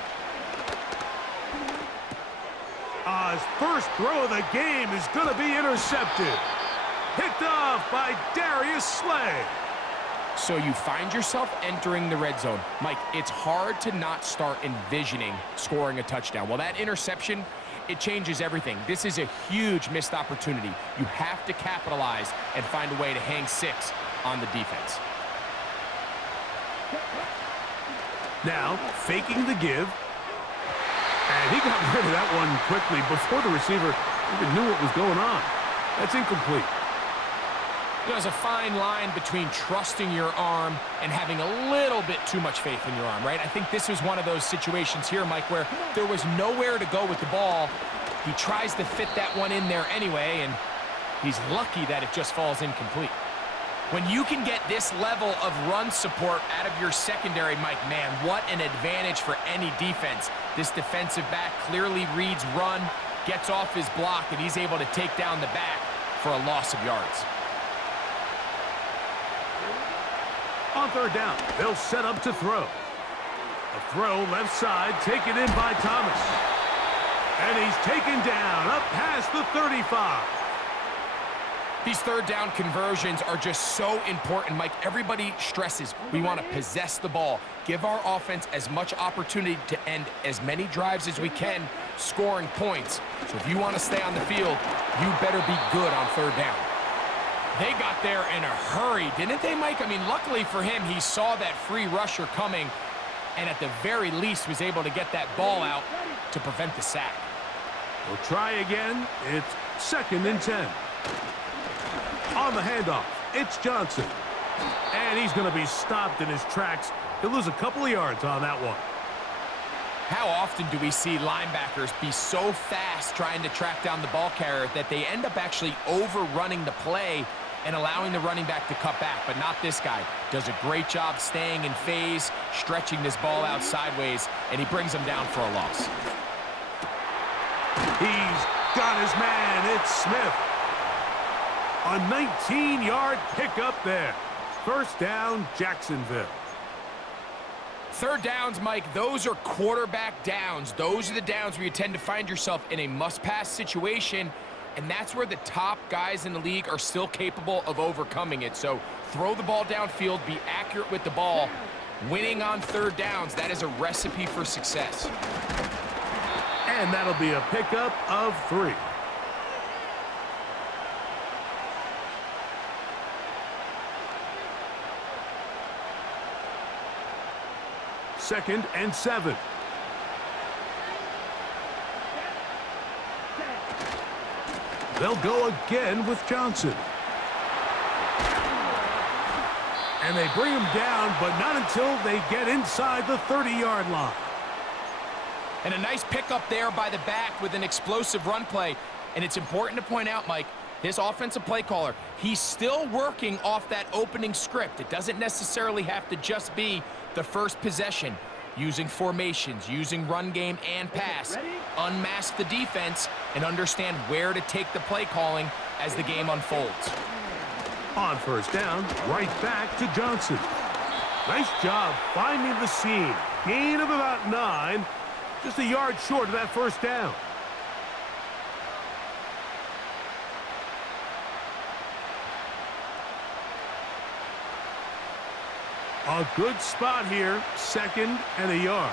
His first throw of the game is going to be intercepted. Picked off by Darius Slay. So you find yourself entering the red zone. Mike, it's hard to not start envisioning scoring a touchdown. Well, that interception, it changes everything. This is a huge missed opportunity. You have to capitalize and find a way to hang 6 on the defense. Now, faking the give. And he got rid of that one quickly before the receiver even knew what was going on. That's incomplete. There's a fine line between trusting your arm and having a little bit too much faith in your arm, right? I think this was one of those situations here, Mike, where there was nowhere to go with the ball. He tries to fit that one in there anyway, and he's lucky that it just falls incomplete. When you can get this level of run support out of your secondary, Mike, man, what an advantage for any defense. This defensive back clearly reads run, gets off his block, and he's able to take down the back for a loss of yards. On 3rd down, they'll set up to throw. A throw left side, taken in by Thomas. And he's taken down up past the 35. These 3rd down conversions are just so important, Mike. Everybody stresses we want to possess the ball, give our offense as much opportunity to end as many drives as we can, scoring points. So if you want to stay on the field, you better be good on 3rd down. They got there in a hurry, didn't they, Mike? I mean, luckily for him, he saw that free rusher coming and at the very least was able to get that ball out to prevent the sack. We'll try again. It's 2nd and 10. On the handoff, it's Johnson. And he's going to be stopped in his tracks. He'll lose a couple of yards on that one. How often do we see linebackers be so fast trying to track down the ball carrier that they end up actually overrunning the play and allowing the running back to cut back? But not this guy. Does a great job staying in phase, stretching this ball out sideways, and he brings him down for a loss. He's got his man. It's Smith. A 19-yard pickup there. First down, Jacksonville. Third downs, Mike, those are quarterback downs. Those are the downs where you tend to find yourself in a must-pass situation, and that's where the top guys in the league are still capable of overcoming it. So throw the ball downfield, be accurate with the ball. Winning on third downs, that is a recipe for success. And that'll be a pickup of 3. Second and 7. They'll go again with Johnson. And they bring him down, but not until they get inside the 30-yard line. And a nice pickup there by the back with an explosive run play. And it's important to point out, Mike, this offensive play caller, he's still working off that opening script. It doesn't necessarily have to just be the first possession. Using formations, using run game and pass, unmask the defense, and understand where to take the play calling as the game unfolds. On first down, right back to Johnson. Nice job finding the seam. Gain of about 9, just a yard short of that first down. A good spot here, 2nd and a yard.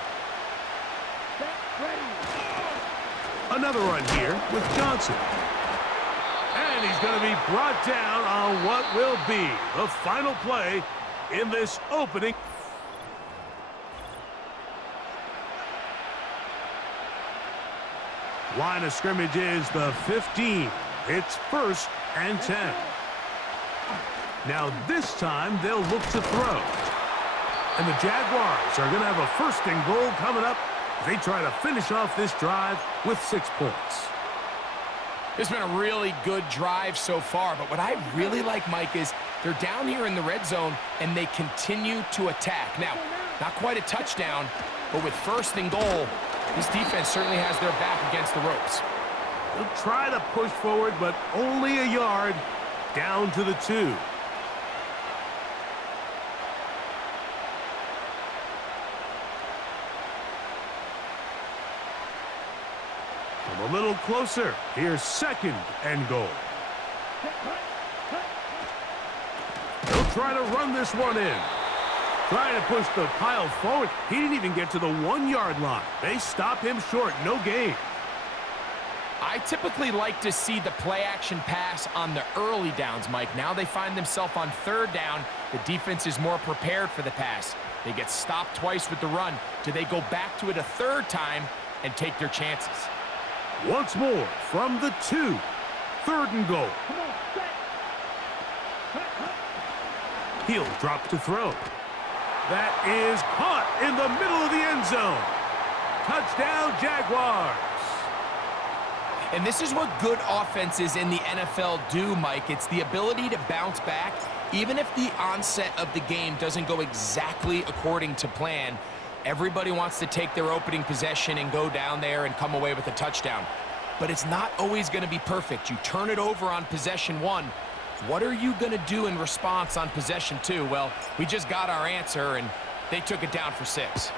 Another run here with Johnson. And he's going to be brought down on what will be the final play in this opening. Line of scrimmage is the 15. It's 1st and 10. Now this time they'll look to throw. And the Jaguars are going to have a 1st and goal coming up. They try to finish off this drive with 6 points. It's been a really good drive so far, but what I really like, Mike, is they're down here in the red zone, and they continue to attack. Now, not quite a touchdown, but with 1st and goal, this defense certainly has their back against the ropes. They'll try to push forward, but only a yard down to the 2. A little closer. Here's 2nd and goal. They'll try to run this one in. Trying to push the pile forward. He didn't even get to the 1-yard line. They stop him short. No gain. I typically like to see the play-action pass on the early downs, Mike. Now they find themselves on 3rd down. The defense is more prepared for the pass. They get stopped twice with the run. Do they go back to it a 3rd time and take their chances? Once more from the 2. 3rd and goal. He'll drop to throw. That is caught in the middle of the end zone. Touchdown, Jaguars. And this is what good offenses in the NFL do, Mike. It's the ability to bounce back, even if the onset of the game doesn't go exactly according to plan. Everybody wants to take their opening possession and go down there and come away with a touchdown. But it's not always going to be perfect. You turn it over on possession 1. What are you going to do in response on possession 2? Well, we just got our answer, and they took it down for 6.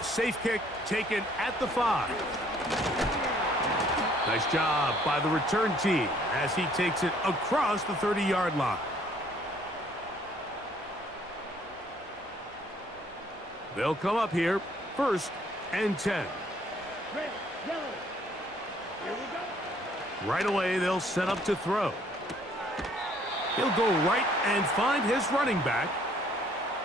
A safe kick taken at the 5. Nice job by the return team as he takes it across the 30-yard line. They'll come up here, 1st and 10. Red, yellow. Here we go. Right away, they'll set up to throw. He'll go right and find his running back.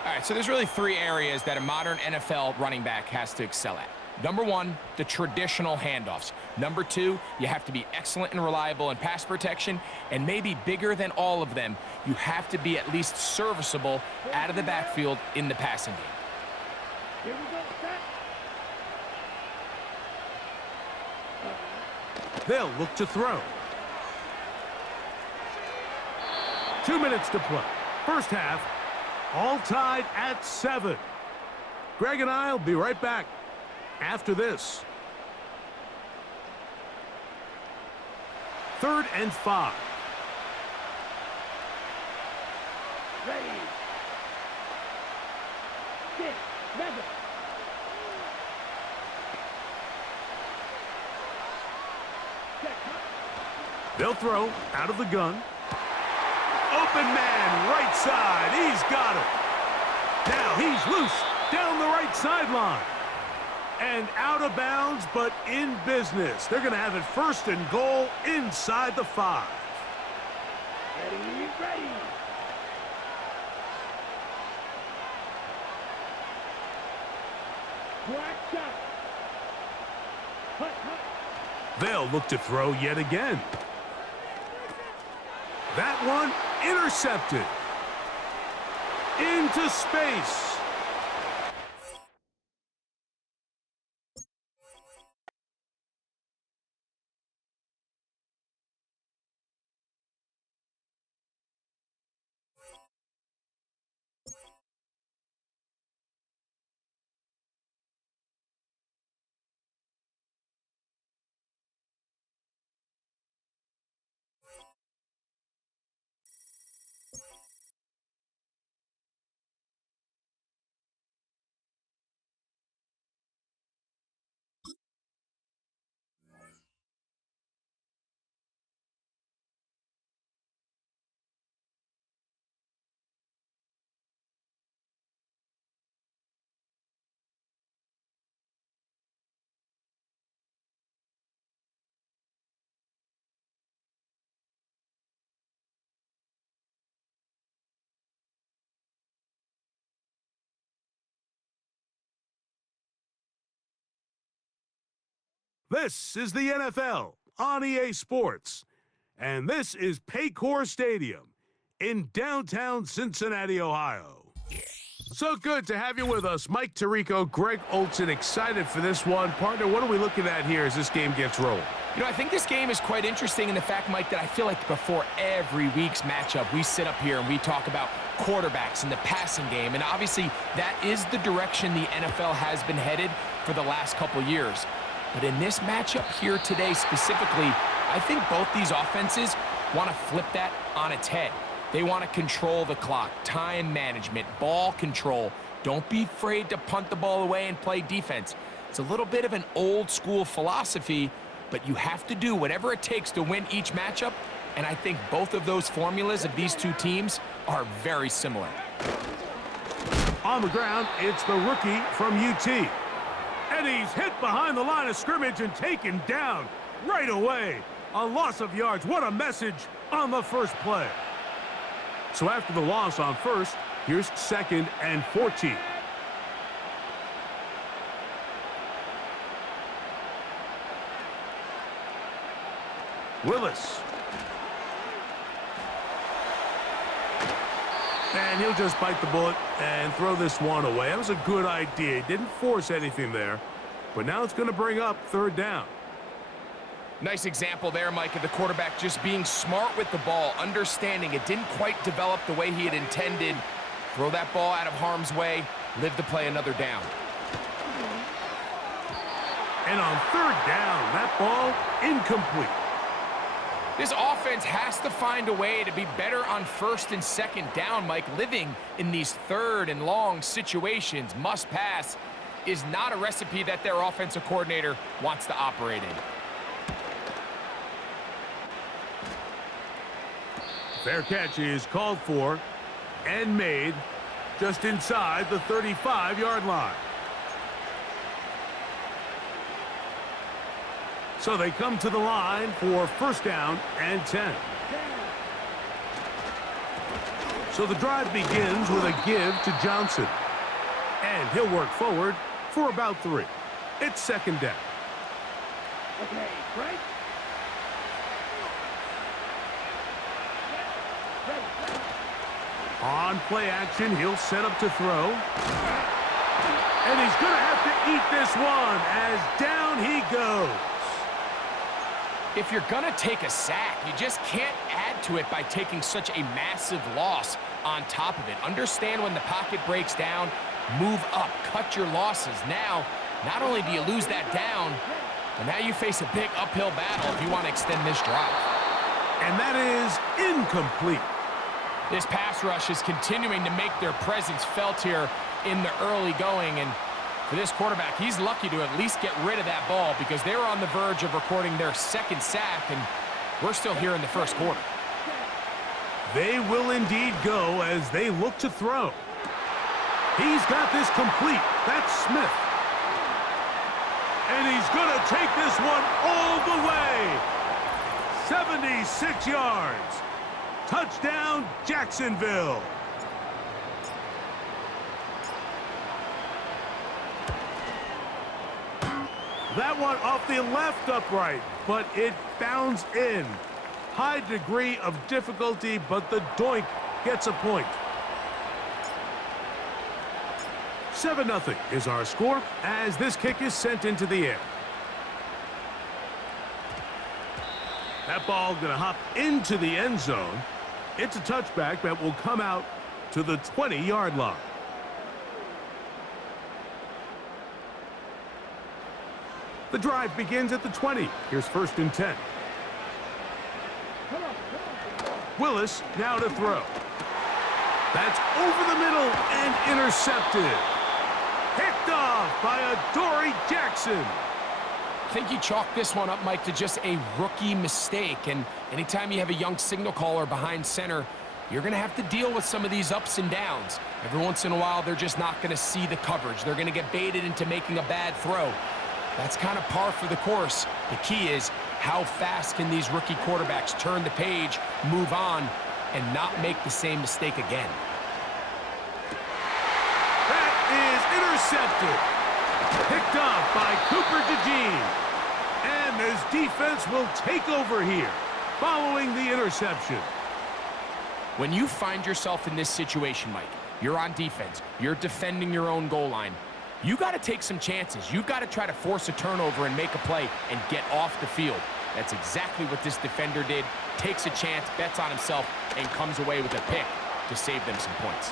All right, so there's really 3 areas that a modern NFL running back has to excel at. Number 1, the traditional handoffs. Number 2, you have to be excellent and reliable in pass protection. And maybe bigger than all of them, you have to be at least serviceable out of the backfield in the passing game. Here we go. They'll look to throw. 2 minutes to play. First half, all tied at 7. Greg and I will be right back after this. 3rd and 5. Ready. 6, 7. They'll throw out of the gun. Open man, right side. He's got him. Now he's loose down the right sideline. And out of bounds, but in business. They're going to have it 1st and goal inside the 5. Ready, ready. Black shot. Hut, hut. They'll look to throw yet again. That one intercepted. Into space. This is the NFL on EA Sports, and this is Paycor Stadium in downtown Cincinnati, Ohio. So good to have you with us. Mike Tirico, Greg Olson, excited for this one. Partner, what are we looking at here as this game gets rolling? You know, I think this game is quite interesting in the fact, Mike, that I feel like before every week's matchup, we sit up here and we talk about quarterbacks and the passing game, and obviously that is the direction the NFL has been headed for the last couple years. But in this matchup here today specifically, I think both these offenses want to flip that on its head. They want to control the clock, time management, ball control. Don't be afraid to punt the ball away and play defense. It's a little bit of an old school philosophy, but you have to do whatever it takes to win each matchup, and I think both of those formulas of these two teams are very similar. On the ground, it's the rookie from UT. And he's hit behind the line of scrimmage and taken down right away. A loss of yards. What a message on the first play. So after the loss on first, here's 2nd and 14. Willis. And he'll just bite the bullet and throw this one away. That was a good idea. He didn't force anything there, but now it's going to bring up 3rd down. Nice example there, Mike, of the quarterback just being smart with the ball, understanding it didn't quite develop the way he had intended. Throw that ball out of harm's way, live to play another down. And on 3rd down, that ball incomplete. This offense has to find a way to be better on 1st and 2nd down, Mike. Living in these 3rd and long situations, must pass, is not a recipe that their offensive coordinator wants to operate in. Fair catch is called for and made just inside the 35-yard line. So they come to the line for 1st down and 10. So the drive begins with a give to Johnson. And he'll work forward for about 3. It's 2nd down. Okay, right? On play action, he'll set up to throw. And he's going to have to eat this one as down he goes. If you're going to take a sack, you just can't add to it by taking such a massive loss on top of it. Understand when the pocket breaks down, move up, cut your losses. Now, not only do you lose that down, but now you face a big uphill battle if you want to extend this drive. And that is incomplete. This pass rush is continuing to make their presence felt here in the early going. And for this quarterback, he's lucky to at least get rid of that ball because they were on the verge of recording their second sack, and we're still here in the first quarter. They will indeed go as they look to throw. He's got this complete. That's Smith. And he's going to take this one all the way. 76 yards. Touchdown, Jacksonville. That one off the left upright, but it bounds in. High degree of difficulty, but the doink gets a point. 7-0 is our score as this kick is sent into the air. That ball going to hop into the end zone. It's a touchback that will come out to the 20-yard line. The drive begins at the 20. Here's 1st and 10. Willis now to throw. That's over the middle and intercepted. Picked off by Adoree Jackson. I think you chalk this one up, Mike, to just a rookie mistake. And anytime you have a young signal caller behind center, you're going to have to deal with some of these ups and downs. Every once in a while, they're just not going to see the coverage. They're going to get baited into making a bad throw. That's kind of par for the course. The key is how fast can these rookie quarterbacks turn the page, move on, and not make the same mistake again. That is intercepted. Picked off by Cooper DeJean. And this defense will take over here following the interception. When you find yourself in this situation, Mike, you're on defense, you're defending your own goal line, you got to take some chances. You've got to try to force a turnover and make a play and get off the field. That's exactly what this defender did. Takes a chance, bets on himself, and comes away with a pick to save them some points.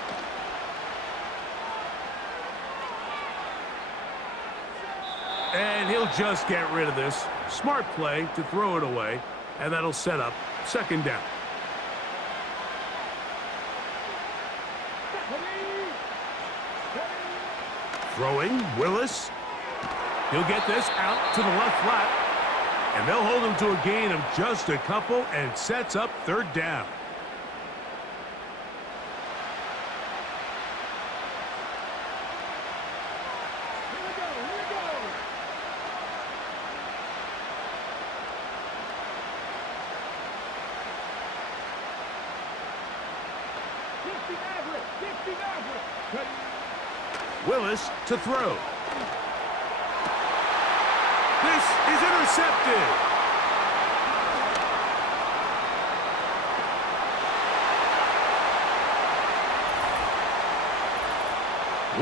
And he'll just get rid of this. Smart play to throw it away, and that'll set up 2nd down. Throwing, Willis. He'll get this out to the left flat, and they'll hold him to a gain of just a couple and sets up 3rd down. Willis to throw. This is intercepted.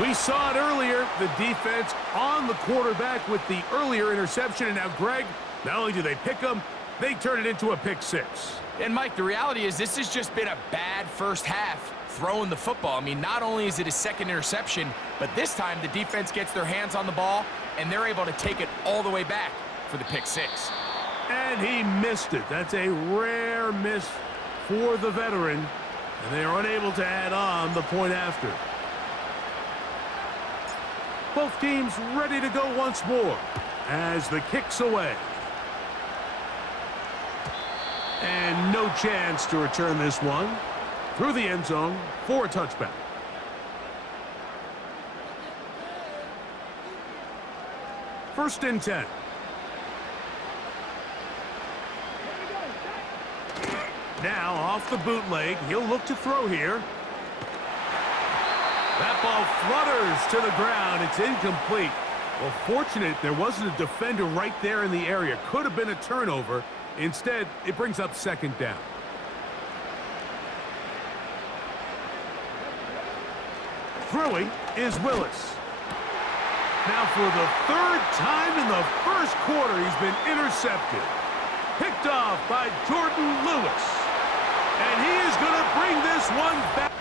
We saw it earlier, the defense on the quarterback with the earlier interception, and now Greg, not only do they pick him, they turn it into a pick 6. And Mike, the reality is this has just been a bad first half throwing the football. I mean, not only is it a 2nd interception, but this time the defense gets their hands on the ball and they're able to take it all the way back for the pick 6. And he missed it. That's a rare miss for the veteran, and they are unable to add on the point after. Both teams ready to go once more as the kick's away. And no chance to return this one through the end zone for a touchback. First and 10. Now off the bootleg, he'll look to throw here. That ball flutters to the ground. It's incomplete. Well, fortunate there wasn't a defender right there in the area. Could have been a turnover. Instead, it brings up 2nd down. Throwing is Willis. Now for the 3rd time in the first quarter, he's been intercepted. Picked off by Jordan Lewis. And he is going to bring this one back.